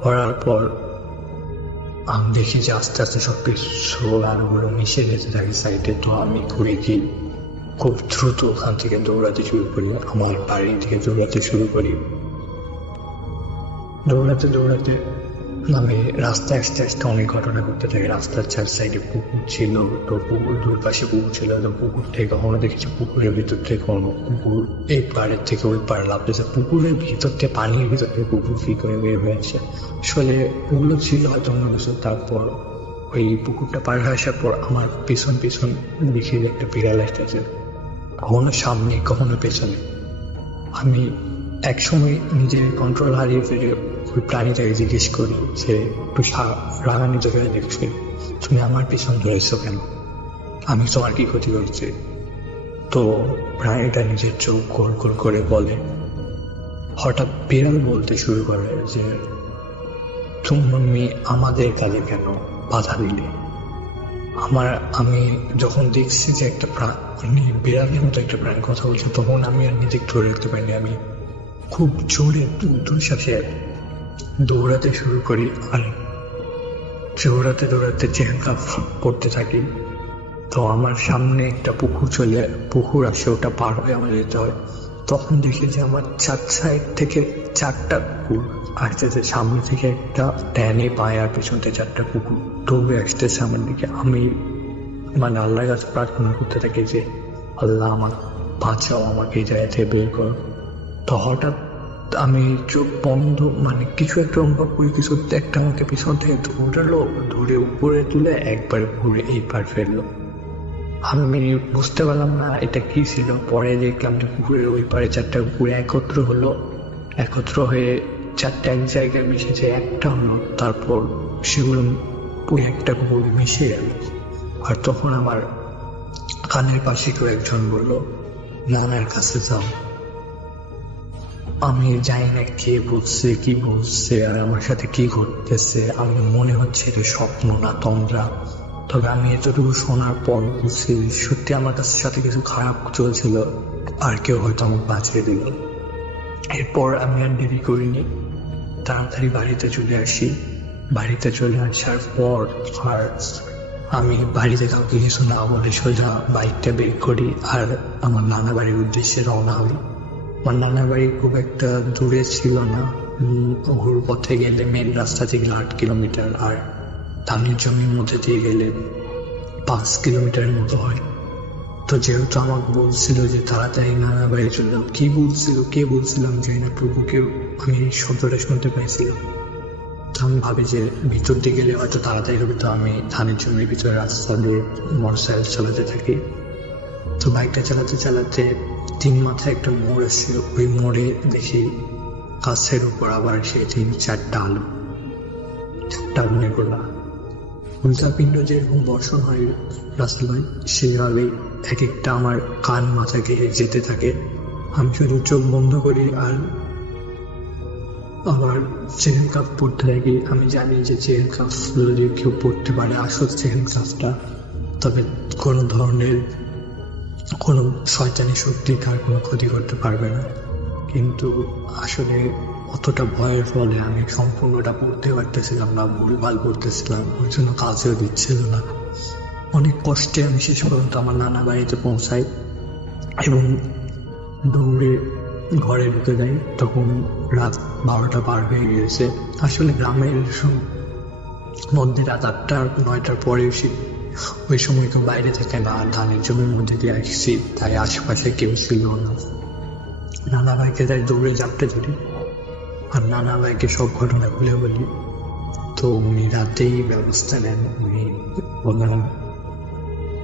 পড়ার পর আমি দেখি যে আস্তে আস্তে সব কিছু আলোগুলো মিশে যেতে থাকে সাইডে। তো আমি ঘুরে গিয়ে খুব দ্রুত ওখান থেকে দৌড়াতে শুরু করি, আমার বাড়ির দিকে দৌড়াতে শুরু করি। দৌড়াতে দৌড়াতে আমি রাস্তায় আস্তে আস্তে অনেক ঘটনা ঘটতে থাকে। রাস্তার 4 সাইডে পুকুর ছিল, তো পুকুর 2 পাশে পুকুর ছিল। তো পুকুর থেকে কখনো দেখেছি পুকুরের ভিতর থেকে কোনো পুকুর এই পাড়ের থেকে ওই পাড়ে লাফতেছে, পুকুরের ভিতর থেকে পানির ভিতর থেকে পুকুর ফি করে বের হয়ে আসে। আসলে ওগুলো ছিল হয়তো অন্য কিছু। তারপর ওই পুকুরটা পার হয়ে আসার পর আমার পিছন পিছন দেখি একটা বিড়াল আসতেছে, কখনো সামনে কখনো পেছনে। আমি একসময় নিজের কন্ট্রোল হারিয়ে ফেলে ওই প্রাণীটাকে জিজ্ঞেস করি যে একটু রাগান্বিত হয়ে দেখছি, তুমি আমার পিছন ধরেছো কেন, আমি তোমার কি ক্ষতি করছি? তো প্রাণীটা নিজের চোখ গোল গোল করে বলে, হঠাৎ বিড়াল বলতে শুরু করে যে তুমি আমাদের কাজে কেন বাধা দিলে? আমি যখন দেখছি যে একটা প্রাণী বিড়ালের মতো একটা প্রাণী কথা বলছে, তখন আমি আর নিজেকে ধরে রাখতে পারিনি। আমি খুব জোরে দুঃশ্বাসে দৌড়াতে শুরু করি, আর দৌড়াতে দৌড়াতে চেহারা করতে থাকি। তো আমার সামনে একটা পুকুর আসে, ওটা পার হয়ে আমার যেতে হয়। তখন দেখি যে আমার 4 সাইড থেকে 4টা কুকুর আসতেছে, সামনে থেকে একটা ডানে পায়ে আর পেছন থেকে 4টা কুকুর দৌড়ে আসতেছে আমার দিকে। আমি মানে আল্লাহর কাছে প্রার্থনা করতে থাকি যে আল্লাহ আমার বাঁচাও, আমাকে এই জায়গা থেকে বের করো। তো হঠাৎ আমি চোখ বন্ধ মানে কিছু একটা অনুভব করি, কিছু একটা আমাকে পিছন থেকে ধরে উপরে তুলে একবার ঘুরে এই পার ফেললো। আমি বুঝতে পারলাম না এটা কি ছিল। পরে দেখলাম যে পুকুরের ওই পারে 4টা কুকুর একত্র হয়ে 4টা এক জায়গায় মিশেছে, একটা হলো। তারপর সেগুলো ওই একটা কুকুর মিশে গেল। আর তখন আমার কানের পাশে কেউ একজন বললো, নানার কাছে যাও। আমি জানি না কে বলছে কি বলছে আর আমার সাথে কি ঘটতেছে। আমি মনে হচ্ছে এটা স্বপ্ন না তন্দ্রা। তবে আমি এতটুকু শোনার পর বুঝছি সত্যি আমার কাছে সাথে কিছু খারাপ চলছিল, আর কেউ হয়তো আমাকে বাঁচিয়ে দিল। এরপর আমি আর দেরি করিনি, তাড়াতাড়ি বাড়িতে চলে আসি। বাড়িতে চলে আসার পর আর আমি বাড়িতে কাউকে কিছু না বলে সোজা বাইকটা বের করি আর আমার নানা বাড়ির উদ্দেশ্যে রওনা হই। আমার নানা বাড়ি খুব একটা দূরে ছিল না, ঘুর পথে গেলে মেন রাস্তা থেকে 8 কিলোমিটার, আর ধানের জমির মধ্যে দিয়ে গেলে 5 কিলোমিটারের মতো হয়। তো যেহেতু আমাকে বলছিল যে তাড়াতাড়ি নানা বাড়ি চললাম, কে বলছিলাম জানি না, প্রভুকেও আমি শব্দটা শুনতে পাইছিলাম। তো আমি ভাবি যে ভিতর দিয়ে গেলে হয়তো তাড়াতাড়ি হবে, তো আমি ধানের জমির ভিতরে রাস্তা দিয়ে মোটরসাইকেল চালাতে থাকি। তো বাইকটা চালাতে চালাতে 3 মাথায় একটা মোড় আসছিল। ওই মোড়ে দেখি গাছের উপর আবার সেই 3-4টা আলো, 4টা আগুনের গোলা। উল্কাপিণ্ড যেরকম বর্ষণ হয় রাসেল ভাই, সেভাবেই এক একটা আমার কান মাথাকে যেতে থাকে। আমি শুধু চোখ বন্ধ করি আর আবার চেন কাপ পড়তে থাকি। আমি জানি যে চেন কাপ যদি কেউ পড়তে পারে, আসল চেন কাপটা, তবে কোনো ধরনের কোনো শয়তানি শক্তি তার কোনো ক্ষতি করতে পারবে না। কিন্তু আসলে অতটা ভয়ের ফলে আমি সম্পূর্ণটা পড়তে পারতেছিলাম না, ভুলভাল পড়তেছিলাম, ওই জন্য কাজেও দিচ্ছিল না। অনেক কষ্টে আমি শেষ পর্যন্ত আমার নানা বাড়িতে পৌঁছাই এবং দৌড়ে ঘরে ঢুকে যাই। তখন রাত 12টা পার হয়ে গিয়েছে। আসলে গ্রামের মধ্যে রাত 8টা-9টার পরে ওই সময় কেউ বাইরে থাকে না, ধানের জমির মধ্যে দিয়ে আসছি, তাই আশেপাশে কেউ ছিল না। নানা ভাইকে তাই দৌড়ে জাপটে ধরি আর নানা ভাইকে সব ঘটনা খুলে বলি। তো উনি রাতেই ব্যবস্থা নেন। উনি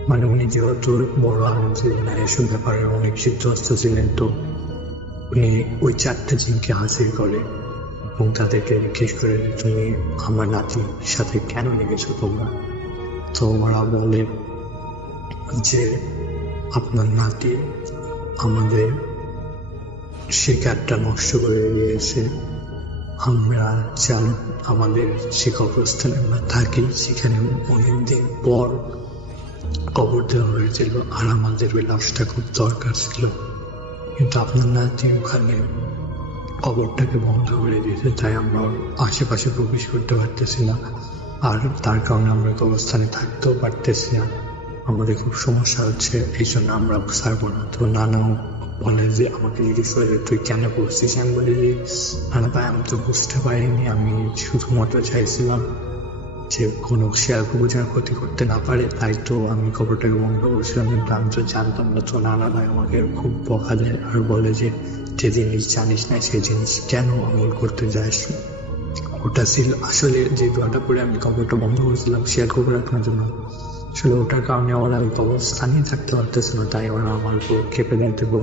মানে উনি যেহেতু বড় আলম ছিলেন না, এসব ব্যাপারে অনেক সিদ্ধস্ত ছিলেন, তো উনি ওই 4টা জিনকে হাজির করে এবং তাদেরকে জিজ্ঞেস করে, তুমি আমার নাতির সাথে কেন লেগেছো তোমরা? তো ওরা বলে যে আপনার নাতি আমাদের শিকারটা নষ্ট করে দিয়েছে। আমরা আমাদের যে কবরস্থানে আমরা থাকি সেখানে অনেকদিন পর কবর দেওয়া হয়েছিল, আর আমাদের ওই লাশটা খুব দরকার ছিল, কিন্তু আপনার নাতি ওখানে কবরটাকে বন্ধ করে দিয়েছে, তাই আমরা আশেপাশে প্রবেশ করতে পারতেছি না, আর তার কারণে আমরা কবরস্থানে থাকতেও পারতেছি না। আমাদের খুব সমস্যা হচ্ছে, এই জন্য আমরা ছাড়বো না। তো নানাও বলে যে আমাকে জিজ্ঞেস করে তুই কেন করছিস? আমি বলি যে নানা ভাই, আমি তো বুঝতে পারিনি, আমি শুধুমাত্র চাইছিলাম যে কোনো শেয়ার কুকুর যেন ক্ষতি করতে না পারে, তাই তো আমি খবরটাকে বন্ধ করছিলাম, কিন্তু আমি তো জানতাম না। তো নানা ভাই আমাকে খুব বকা দেয় আর বলে যে যে জিনিস জানিস না সেই জিনিস কেন আমল করতে যাস। ওটা ছিল আসলে যে দোয়াটা পরে আমি খবরটা বন্ধ করেছিলাম শেয়ার কুকুর রাখার জন্য, আসলে ওটার কারণে ওরা ওই অবস্থানেই থাকতে পারতেছিল, তাই ওরা আমার উপর খেপে দেয়। এবং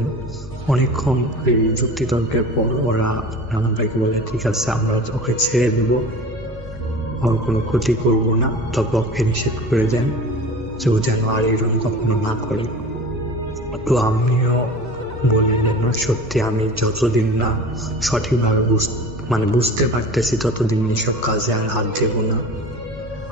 অনেকক্ষণ এই যুক্তিতর্কের পর ওরা নানা ভাইকে বলে ঠিক আছে আমরা ওকে ছেড়ে দেবো, ওর কোনো ক্ষতি করবো না, তবে ওকে নিষেধ করে দেন যে ও যেন আর এরকম কখনো না করে। তো আমিও বললেন না, সত্যি আমি যতদিন না সঠিকভাবে বুঝতে পারতেছি ততদিন এইসব কাজে আর হাত দেবো না।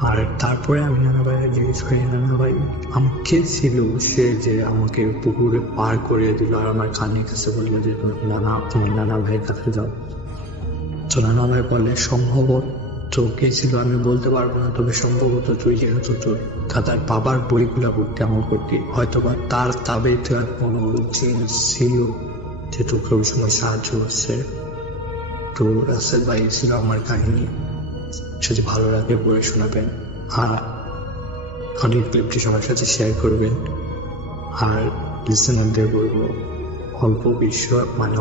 আর তারপরে আমি নানা ভাইকে জিজ্ঞেস করি, নানা ভাই আমাকে ছিল সে যে আমাকে পুকুরে পার করে দিল, আর আমার কানের কাছে বললো যে তোমার নানা ভাইয়ের কাছে যাও। তো নানা ভাই বলে সম্ভবত কে ছিল আমি বলতে পারবো না, তবে সম্ভবত তুই যেহেতু তোর তার বাবার বইগুলা পড়তে আমার করতে, হয়তো বা তার তাবেতে আর কোনো জিনিস ছিল যে তোকে ওই সময় সাহায্য করছে। তো রাসেল ভাই ছিল আমার কাহিনী, যদি ভালো লাগে পড়ে শোনাবেন আর অডিও ক্লিপটি সবার সাথে শেয়ার করবেন। আর লিসেনারদের বলবো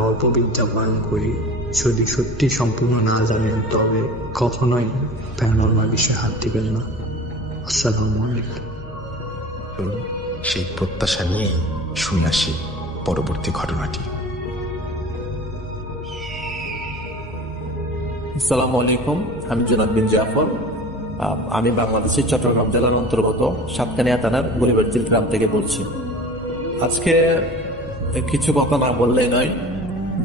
অল্প বিদ্যা পালন করি, যদি সত্যি সম্পূর্ণ না জানেন তবে কখনোই প্যারানরমাল বিষয়ে হাত দিবেন না। আসসালামু আলাইকুম। সেই প্রত্যাশা নিয়েই শুনে আসি পরবর্তী ঘটনাটি। আসসালামু আলাইকুম, আমি জনাব বিন জাফর। আমি বাংলাদেশের চট্টগ্রাম জেলার অন্তর্গত সাতকানিয়া থানার গরিবেরঝিল গ্রাম থেকে বলছি। আজকে কিছু কথা না বললেই নয়।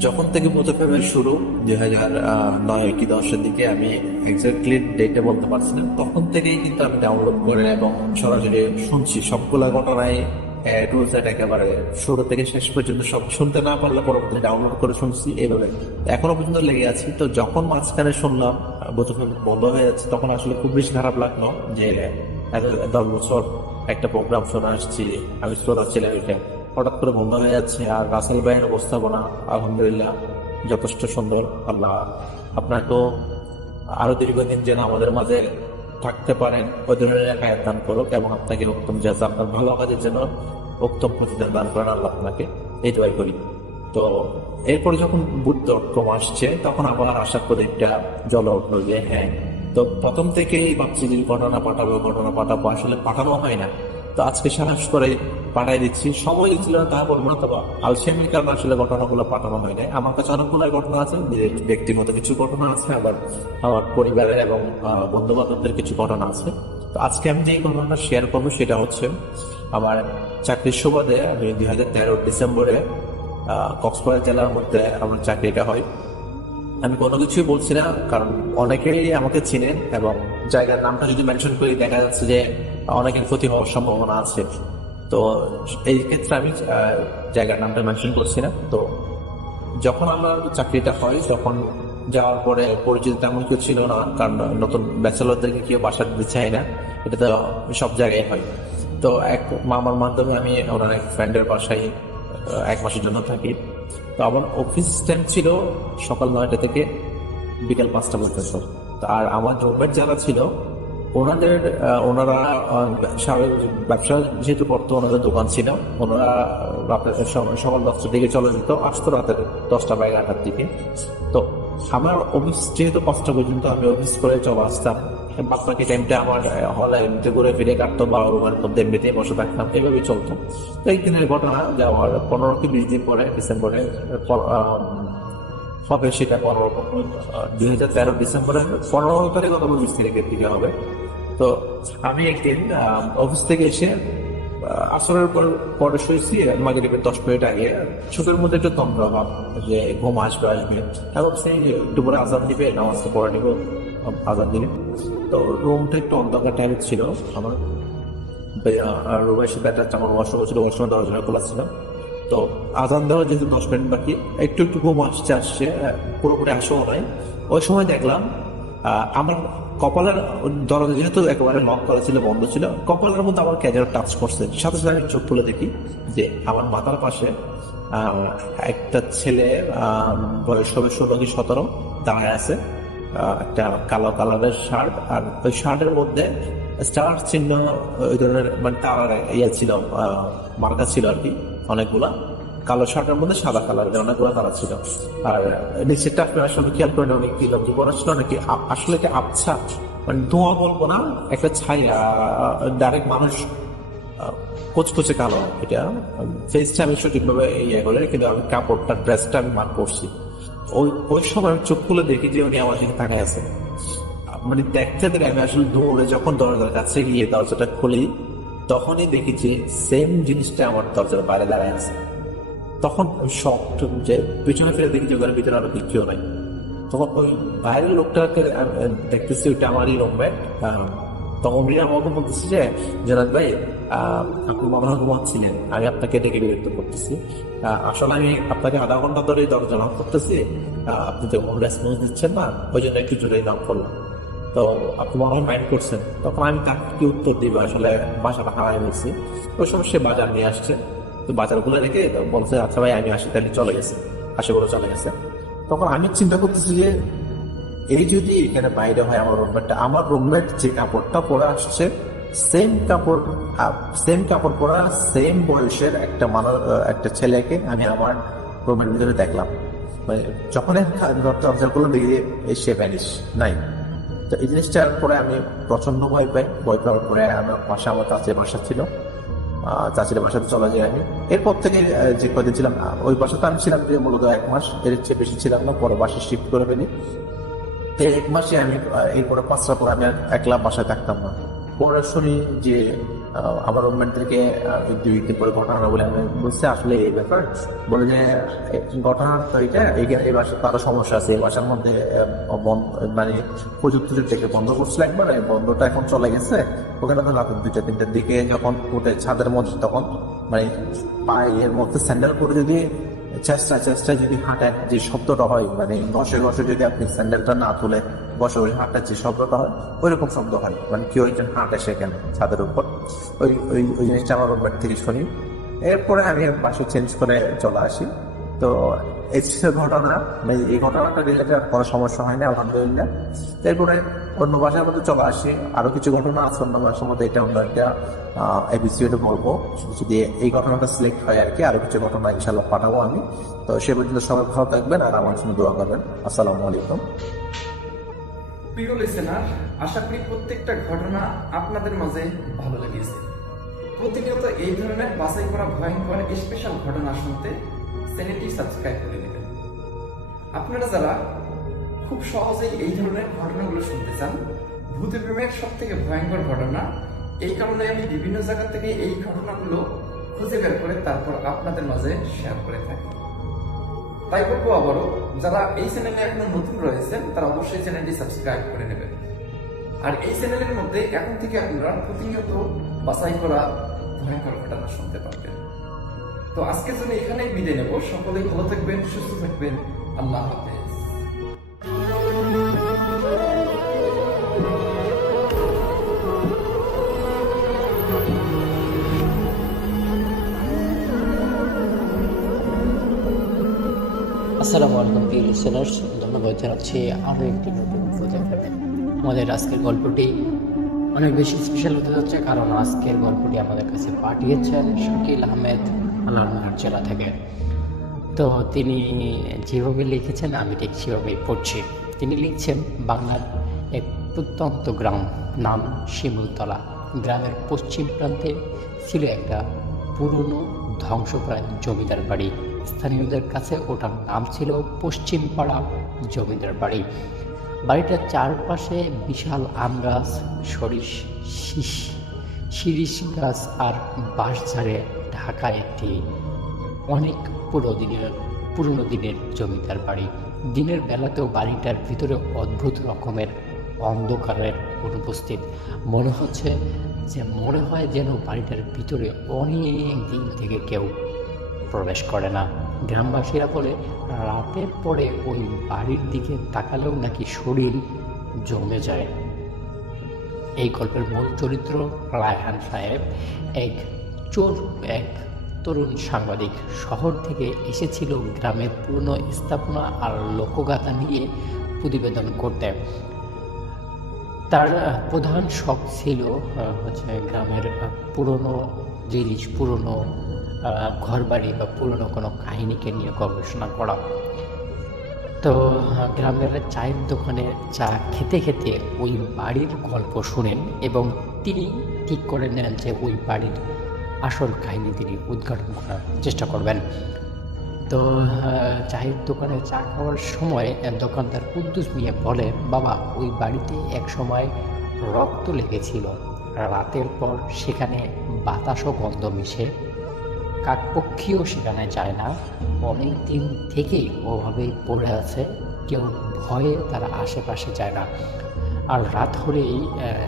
যখন থেকে মুজাফের শুরু 2009 কি 10-এর দিকে, আমি এক্স্যাক্টলি ডেটে বলতে পারছি না, তখন থেকেই কিন্তু আমি ডাউনলোড করে এবং সরাসরি শুনছি সবগুলা ঘটনায় টু জেড, একেবারে শুরু থেকে শেষ পর্যন্ত সব শুনতে না পারলে পরবর্তী ডাউনলোড করে শুনছি, এইভাবে এখনো পর্যন্ত লেগে আছি। তো যখন মাঝখানে শুনলাম মুজাফের বন্ধ হয়ে যাচ্ছে, তখন আসলে খুব বেশি খারাপ লাগলো যে 10 বছর একটা প্রোগ্রাম শোনা আসছি, আমি শ্রোতা ছিলাম, এটা হঠাৎ করে বন্ধ হয়ে যাচ্ছে। আর রাসেল ভাইয়ের উপস্থাপনা আলহামদুলিল্লাহ যথেষ্ট সুন্দর। আল্লাহ আপনাকেও আরো দীর্ঘদিন যেন আমাদের মাঝে থাকতে পারেন, ওই ধরনের হায়াত দান করুক এবং আপনাকে উত্তম জাযা, আপনার ভালো কাজের জন্য উত্তম প্রতিদান দান করেন আল্লাহ আপনাকে, এই দোয়াই করি। তো এরপরে যখন বুদ্ধ.com আসছে, তখন আবার আশা করে একটা জ্বলে উঠলো যে হ্যাঁ। তো প্রথম থেকেই ভাবছি যে ঘটনা পাঠাবো, আসলে পাঠানো হয় না। তো আজকে সাহস করে পাঠাই দিচ্ছি। সময় দিচ্ছিল না তা বলবো না, তবে আলসেমির কারণে আসলে ঘটনাগুলো পাঠানো হয় না। আমার কাছে অনেকগুলো ঘটনা আছে, ব্যক্তিগত কিছু ঘটনা আছে, আবার আমার পরিবারের এবং বন্ধু বান্ধবদের কিছু ঘটনা আছে। তো আজকে আমি যে ঘটনাটা শেয়ার করবো সেটা হচ্ছে আমার চাকরির সুবাদে আমি 2013 ডিসেম্বরে কক্সবাজার জেলার মধ্যে আমার চাকরিটা হয়। আমি কোনো কিছুই বলছি না, কারণ অনেকেই আমাকে চিনেন এবং জায়গার নামটা যদি মেনশন করি দেখা যাচ্ছে যে অনেকের ক্ষতি হওয়ার সম্ভাবনা আছে। তো এই ক্ষেত্রে আমি জায়গার নামটা মেনশন করছি না। তো যখন আমার চাকরিটা হয়, তখন যাওয়ার পরে পরিচিত তেমন কেউ ছিল না, কারণ নতুন ব্যাচেলরদেরকে কেউ বাসা দিতে চায় না, এটা তো সব জায়গায় হয়। তো এক মামার মাধ্যমে আমি ওনার এক ফ্রেন্ডের বাসায় 1 মাসের জন্য থাকি। তো আমার অফিস টাইম ছিল সকাল 9টা থেকে বিকেল 5টা পর্যন্ত। আর আমার রুমমেট যারা ছিল ওনারা ব্যবসা যেহেতু করতো, ওনাদের দোকান ছিল, ওনারা সকাল 10টার দিকে চলে যেত, আসতো রাতের 10টা বা 11টার দিকে। তো আমার অফিস যেহেতু 5টা পর্যন্ত আমি অফিস করে চলে আসতাম, বাকি টাইমটা আমার হলে এমনিতে ঘুরে ফিরে কাটতো বা রুমের মধ্যে এমনিতেই বসে থাকতাম, এভাবেই চলতো। তো একদিনের ঘটনা, যাওয়ার 15 কি 20 দিন পরে ডিসেম্বরে হবে, সেটা 2013 ডিসেম্বরের 15 তারিখ অথবা 20 তারিখের দিকে হবে। তো আমি একদিন অফিস থেকে এসে আসরের পরে শুয়েছি, মাগরিবের 10 মিনিট আগে চোখের মধ্যে একটু তন্দ্রা ভাব, যে ঘুম আসবে এবং সেই দুপুরে আজান দিবে, নামাজটা পড়ে নিব, আজান দিবে। তো রুমটা একটু অন্ধকার টাইপের ছিল আমার, রুমের সাথে একটা আমার ওয়াশরুম ছিল, ওয়াশরুমের দরজা খোলা ছিল। তো আজান দেওয়া যেহেতু 10 মিনিট বাকি, একটু ঘুম আসছে, পুরোপুরি আসেও নাই। ওই সময় দেখলাম আমার কপালের দরজা যেহেতু একেবারে লক করা ছিল, বন্ধ ছিল, কপালের মধ্যে আমার ক্যাজের টাচ করছে। সাথে সাথে চোখ তুলে দেখি যে আমার মাথার পাশে একটা ছেলে, বয়স হবে 16 কি 17, দাঁড়ায় আছে, একটা কালো কালারের শার্ট, আর ওই শার্টের মধ্যে স্টার চিহ্ন, ওই ধরনের মানে তার ইয়ে ছিল, মার্কা ছিল আর কি অনেকগুলা। কালো শার্টের মধ্যে সাদা কালারের অনেকগুলো তারা ছিল। আর নিচেরটা আপনার আসলে খেয়াল করেন, অনেক কি করা ছিল নাকি, আসলে কি আবছা, মানে ধোঁয়া বলবো না, একটা ছায়া, ডাইরেক্ট মানুষ কোচকোচে কালো। এটা ফেসটা আমি সঠিকভাবে ইয়ে করে, কিন্তু আমি কাপড়টা, ড্রেসটা আমি মার্ক করছি। ওই সময় আমি চোখ খুলে দেখি যে উনি আমার দিকে তাকায় আছে। মানে দেখতে আমি আসলে দৌড়ে যখন দরজার কাছে গিয়ে দরজাটা খুলি, তখনই দেখি যে সেম জিনিসটা আমার দরজার বাইরে দাঁড়ায় আছে। তখন শক যে পিছনে ফিরে দেখি যে ওখানে ভিতরে আরো কেউ নাই। তখন ওই বাইরের লোকটাকে দেখতেছি, ওইটা আমারই রুমমেট। তখন আমাকে বলতেছি যে জনাদ ভাই, আপনি মনে হয় ঘুমাচ্ছিলেন, আমি আপনাকে ডেকে বিরক্ত করতেছি। আসলে আমি আপনাকে আধা ঘন্টা ধরে দরজা নক করতেছি, আপনি তো কোনো রেসপন্স দিচ্ছেন না, ওই জন্য একটু জোরেই নক করলাম। তো আপনি মনে হয় মাইন্ড করছেন। তখন আমি তাকে কি উত্তর দিব, আসলে বাসাটা হারাই নিচ্ছি। ওই সময় সে বাজার নিয়ে আসছে, তো বাজারগুলো রেখে বলছে আচ্ছা ভাই আমি আসি, তাহলে চলে গেছে, আশেগুলো চলে গেছে। তখন আমি চিন্তা করতেছি যে এই যদি এখানে বাইরে হয় আমার রুমমেট যে কাপড়টা পরে আসছে, সেম কাপড় পরা, সেম বয়সের একটা ছেলেকে আমি আমার রুমের ভিতরে দেখলাম। মানে যখন দরজাগুলো দেখি সে ভ্যানিশ নাই। তো এই জিনিসটার পরে আমি প্রচন্ড ভয় পাই। ভয় পাওয়ার পরে আমার পাশে আমার কাছে বাসা ছিল, চাচির বাসাতে চলে যাই আমি। এরপর থেকে যে কদিন ছিলাম ওই বাসাতে আমি ছিলাম যে মূলত 1 মাস, এর চেয়ে বেশি ছিলাম না, পরে বাসা শিফট করে ফেলি। তো 1 মাসে আমি এরপরে 5টা পরে আমি আর একলা বাসায় থাকতাম না। পরে শুনি যে আমার রুমমেটদেরকে 2 দিন পরে ঘটনা বলে আমি বুঝছি আসলে এই ব্যাপার, বলে যে ঘটনার তো এটা এই বাসার তারও সমস্যা আছে, এই বাসার মধ্যে মানে প্রযুক্তি থেকে বন্ধ করছিল একবার, এই বন্ধটা এখন চলে গেছে। ওখানে তো রাত 2টা-3টার দিকে যখন উঠে ছাদের মধ্যে তখন মানে পায়ের মধ্যে স্যান্ডেল করে যদি চেষ্টা যদি হাঁটেন যে শব্দটা হয়, মানে ঘষে যদি আপনি স্যান্ডেলটা না তুলে বসে ওই হাঁটার যে শব্দটা হয় ওই রকম শব্দ হয়, মানে কেউ একজন হাঁটে সেখানে ছাদের উপর। ওই জিনিসটা আমার রুমমেট থেকে শুনি। এরপরে আমি বাসা চেঞ্জ করে চলে আসি। তো এই ঘটনা, মানে এই ঘটনাটা রিলেটেড কোনো সমস্যা হয়নি আলহামদুলিল্লাহ। এরপরে অন্য বাসার মধ্যে চলে আসি, আরো কিছু ঘটনা আছে অন্য বাসার মধ্যে, এটা অন্য একটা এপিসোডে বলবো যদি এই ঘটনাটা সিলেক্ট হয় আর কি। আরো কিছু ঘটনা ইনশাল্লাহ পাঠাবো আমি। তো সে পর্যন্ত সবাই ভালো থাকবেন আর আমার জন্য দোয়া করবেন। আসসালামু আলাইকুম। প্রিয় লিসেনার, আশা করি প্রত্যেকটা ঘটনা আপনাদের মাঝে ভালো লেগেছে। প্রতিনিয়ত এই ধরনের বাছাই করা ভয়ঙ্কর স্পেশাল ঘটনা শুনতে চ্যানেলটি সাবস্ক্রাইব করে নেবেন। আপনারা যারা খুব সহজেই এই ধরনের ঘটনাগুলো শুনতে চান, ভূত প্রেমের সব থেকে ভয়ঙ্কর ঘটনা, এই কারণে আমি বিভিন্ন জায়গা থেকে এই ঘটনাগুলো খুঁজে বের করে তারপর আপনাদের মাঝে শেয়ার করে থাকি। তাই বলবো আবারও, যারা এই চ্যানেলে এখনো নতুন রয়েছেন তারা অবশ্যই চ্যানেলটি সাবস্ক্রাইব করে নেবেন। আর এই চ্যানেলের মধ্যে এখন থেকে আপনারা প্রতিনিয়ত বাছাই করা ভয়ঙ্কর ঘটনা শুনতে পারবেন। তো আজকের জন্য এখানেই বিদায় নেব। সকলেই ভালো থাকবেন, সুস্থ থাকবেন। আল্লাহ হাফেজ। আসসালামু আলাইকুম প্রিয় লিসেনার্স, ধন্যবাদ জানাচ্ছি আরও একটি নতুন প্রজেক্টে। আমাদের আজকের গল্পটি অনেক বেশি স্পেশাল হতে যাচ্ছে, কারণ আজকের গল্পটি আমাদের কাছে পাঠিয়েছেন শাকিল আহমেদ লালমোহন জেলা থেকে। তো তিনি যেভাবে লিখেছেন আমি ঠিক সেভাবেই পড়ছি। তিনি লিখছেন, বাংলার এক প্রত্যন্ত গ্রাম, নাম শিমুলতলা। গ্রামের পশ্চিম প্রান্তে ছিল একটা পুরনো ধ্বংসপ্রায় জমিদার বাড়ি। স্থানীয়দের কাছে ওটার নাম ছিল পশ্চিম পাড়া জমিদার বাড়ি। বাড়িটার চারপাশে বিশাল আম গাছ, শিরিষ গাছ আর বাঁশঝাড়ে ঢাকা একটি অনেক পুরনো দিনের জমিদার বাড়ি। দিনের বেলাতেও বাড়িটার ভিতরে অদ্ভুত রকমের অন্ধকারের অনুপস্থিত। মনে হয় যেন বাড়িটার ভিতরে অনেক দিন থেকে কেউ প্রবেশ করে না। গ্রামবাসীরা বলে রাতের পরে ওই বাড়ির দিকে তাকালেও নাকি শরীর জমে যায়। এই গল্পের মূল চরিত্র রায়হান সাহেব, এক তরুণ সাংবাদিক। শহর থেকে এসেছিল গ্রামের পুরনো স্থাপনা আর লোকগাথা নিয়ে প্রতিবেদন করতে। তার প্রধান শখ ছিল গ্রামের পুরনো জিনিস, পুরনো ঘরবাড়ি বা পুরনো কোনো কাহিনীকে নিয়ে গবেষণা করা। তো গ্রামের চায়ের দোকানে চা খেতে খেতে ওই বাড়ির গল্প শুনেন এবং তিনি ঠিক করে নেন যে ওই বাড়ির আসল কাহিনী তিনি উদ্ঘাটন করার চেষ্টা করবেন। তো চায়ের দোকানে চা খাওয়ার সময় দোকানদার কুদ্দুস মিয়া বলে, বাবা, ওই বাড়িতে এক সময় রক্ত লেগেছিল। রাতের পর সেখানে বাতাসও গন্ধ মিশে, কাকপক্ষীও সেখানে যায় না। অনেক দিন থেকেই ওভাবেই পড়ে আছে, কেউ ভয়ে তারা আশেপাশে যায় না। আর রাত হলেই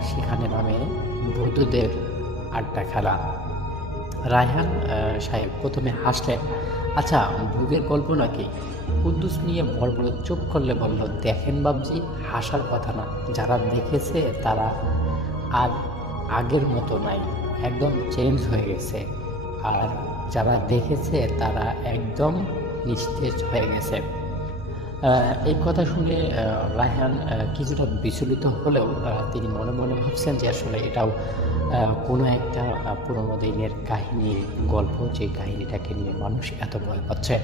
সেখানে নামে বৌদ্ধদের আড্ডা খেলা। রায়হান সাহেব প্রথমে হাসলেন, আচ্ছা ভূতের গল্প নাকি? কুদ্দুস নিয়ে বড় বড় চোখ করলে বলল, দেখেন বাবজি, হাসার কথা না। যারা দেখেছে তারা আর আগের মতো নাই, একদম চেঞ্জ হয়ে গেছে। আর যারা দেখেছে তারা একদম নিস্তেজ হয়ে গেছে। এই কথা শুনে রায়হান কিছুটা বিচলিত হলেও তিনি মনে মনে ভাবছেন যে আসলে এটাও কোনো একটা পুরোনো দিনের কাহিনী, গল্প, যে কাহিনীটাকে নিয়ে মানুষ এত ভয় পাচ্ছে।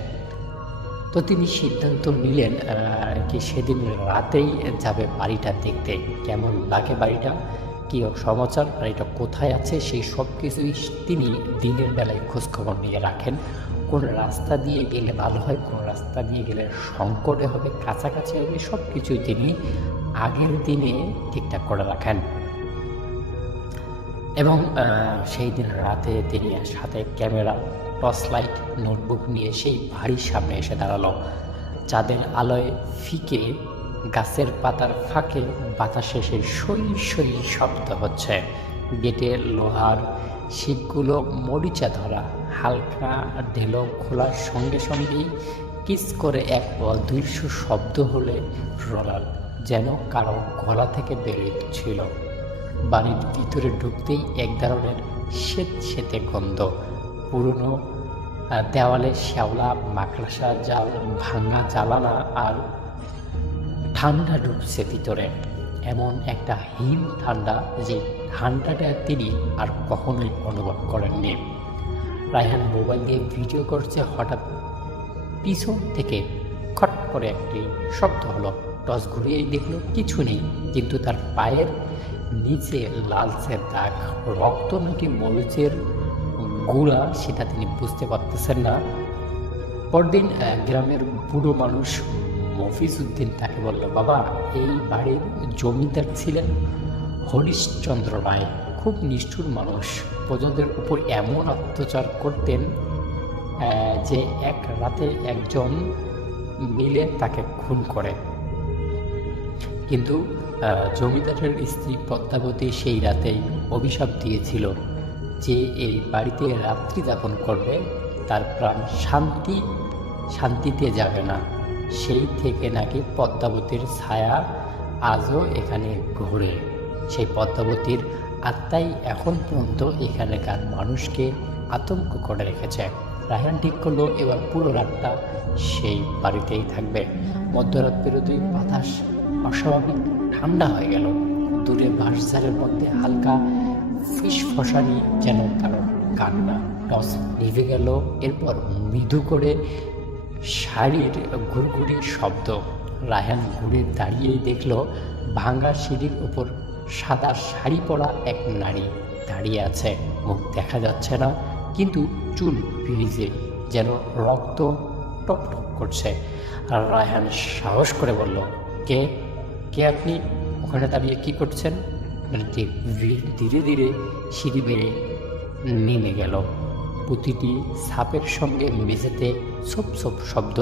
তো তিনি সিদ্ধান্ত নিলেন কি সেদিন রাতেই যাবে বাড়িটা দেখতে, কেমন লাগে বাড়িটা, কী সমাচার আর এটা কোথায় আছে সেই সব কিছুই তিনি দিনের বেলায় খোঁজখবর নিয়ে রাখেন। কোন রাস্তা দিয়ে গেলে ভালো হয়, কোন রাস্তা দিয়ে গেলে সংকটে হবে, কাছাকাছি হবে, সব কিছুই তিনি আগের দিনে ঠিকঠাক করে রাখেন। এবং সেই দিন রাতে তিনি সাথে ক্যামেরা, টর্চ লাইট, নোটবুক নিয়ে সেই বাড়ির সামনে এসে দাঁড়ালো। চাঁদের আলোয় ফিকে গাছের পাতার ফাঁকে বাতাসে সেই সই সই শব্দ হচ্ছে। গেটের লোহার শিকগুলো মরিচা ধরা, হালকা ঢেলো খোলার সঙ্গে সঙ্গেই কিস করে এক অদৃশ্য শব্দ হলে রোলার যেন কারো গলা থেকে বেরিয়েছিল। বাড়ির ভিতরে ঢুকতেই এক ধরনের সেতে গন্ধ, পুরনো দেওয়ালে শ্যাওলা, মাকড়সা জাল, ভাঙা জ্বালানা আর ঠান্ডা ঢুকছে ভিতরে। এমন একটা হিম ঠান্ডা যে ঠান্ডাটা তিনি আর কখনোই অনুভব করেননি। রায়হান মোবাইল দিয়ে ভিডিও করছে, হঠাৎ পিছন থেকে খট করে একটি শব্দ হলো। টস ঘুরিয়ে দেখলো কিছু নেই, কিন্তু তার পায়ের নিচে লালচে দাগ, রক্ত নাকি মরিচের গুঁড়া সেটা তিনি বুঝতে পারতেছেন না। পরদিন গ্রামের বুড়ো মানুষ মফিজউদ্দিন তাকে বলল, বাবা, এই বাড়ির জমিদার ছিলেন হরিশচন্দ্র রায়, খুব নিষ্ঠুর মানুষ। প্রজাদের উপর এমন অত্যাচার করতেন যে এক রাতে একজন মিলে তাকে খুন করে। কিন্তু জমিদারের স্ত্রী পদ্মাবতী সেই রাতেই অভিশাপ দিয়েছিল যে এই বাড়িতে রাত্রি যাপন করবে তার প্রাণ শান্তিতে যাবে না। সেই থেকে নাকি পদ্মাবতীর ছায়া আজও এখানে ঘোরে। সেই পদ্মাবতীর আত্মাই এখন পর্যন্ত এখানকার মানুষকে আতঙ্ক করে রেখেছে। রায়হান ঠিক করলো এবার পুরো রাতটা সেই বাড়িতেই থাকবে। মধ্যরাত পেরোতেই বাতাস অস্বাভাবিক ঠান্ডা হয়ে গেল। দূরে বাঁশঝাড়ের মধ্যে হালকা ফিসফসানি, যেন কারো কান্না। টস নিভে গেল, এরপর মৃদু করে শাড়ির ঘুরঘুরির শব্দ। রায়হান ঘুরে দাঁড়িয়েই দেখল ভাঙা সিঁড়ির উপর সাদা শাড়ি পরা এক নারী দাঁড়িয়ে আছে। মুখ দেখা যাচ্ছে না, কিন্তু চুল ভিজে, যেন রক্ত টপ টপ করছে। আর রায়হান সাহস করে বলল, কে কে আপনি? ওখানে দাঁড়িয়ে কি করছেন? ধীরে ধীরে সিঁড়ি বেড়ে নেমে গেল। প্রতিটি সাপের সঙ্গে মেঝেতে ছোপ ছোপ শব্দ,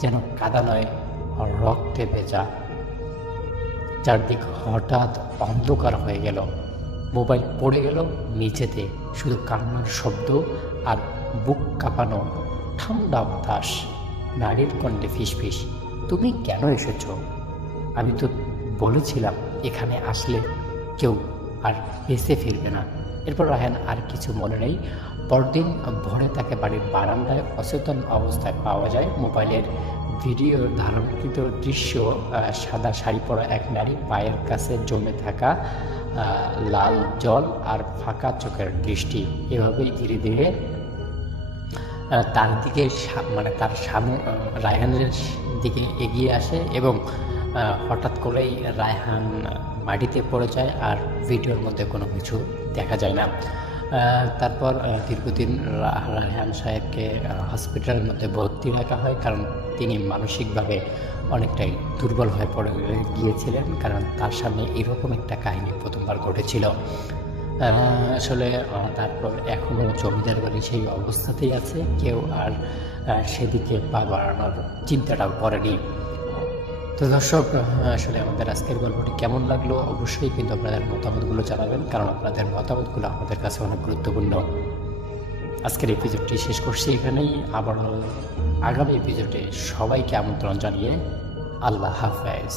যেন কাদা নয়, রক্তে ভেজা। চারদিক হঠাৎ অন্ধকার হয়ে গেল। মোবাইল পড়ে গেল নিচেতে, শুধু কান্নার শব্দ আর বুক কাঁপানো ঠান্ডা বাতাস। নারীর কণ্ঠে ফিসফিস, তুমি কেন এসেছ? আমি তো বলেছিলাম এখানে আসলে কেউ আর বেঁচে ফিরবে না। এরপর রায়হান আর কিছু মনে নেই। পরদিন ভোরে তাকে বাড়ির বারান্দায় অচেতন অবস্থায় পাওয়া যায়। মোবাইলের ভিডিও ধারণকৃত দৃশ্য, সাদা শাড়ি পরা এক নারী, পায়ের কাছে জমে থাকা লাল জল আর ফাঁকা চোখের দৃষ্টি। এভাবেই ধীরে ধীরে তার দিকে তার সামনে রায়হানের দিকে এগিয়ে আসে এবং হঠাৎ করেই রায়হান মাটিতে পড়ে যায় আর ভিডিওর মধ্যে কোনো কিছু দেখা যায় না। তারপর দীর্ঘদিন রায়হান সাহেবকে হসপিটালের মধ্যে ভর্তি রাখা হয়, কারণ তিনি মানসিকভাবে অনেকটাই দুর্বল হয়ে পড়ে গিয়েছিলেন, কারণ তার সামনে এরকম একটা কাহিনী প্রথমবার ঘটেছিল। আসলে তারপর এখনও জমিদার বাড়ি সেই অবস্থাতেই আছে, কেউ আর সেদিকে পা বাড়ানোর চিন্তাটাও করেনি। তো দর্শক, আসলে আমাদের আজকের গল্পটি কেমন লাগলো অবশ্যই কিন্তু আপনাদের মতামতগুলো জানাবেন, কারণ আপনাদের মতামতগুলো আমাদের কাছে অনেক গুরুত্বপূর্ণ। আজকের এপিসোডটি শেষ করছি এখানেই। আবার আগামী এপিসোডে সবাইকে আমন্ত্রণ জানিয়ে আল্লাহ হাফেজ।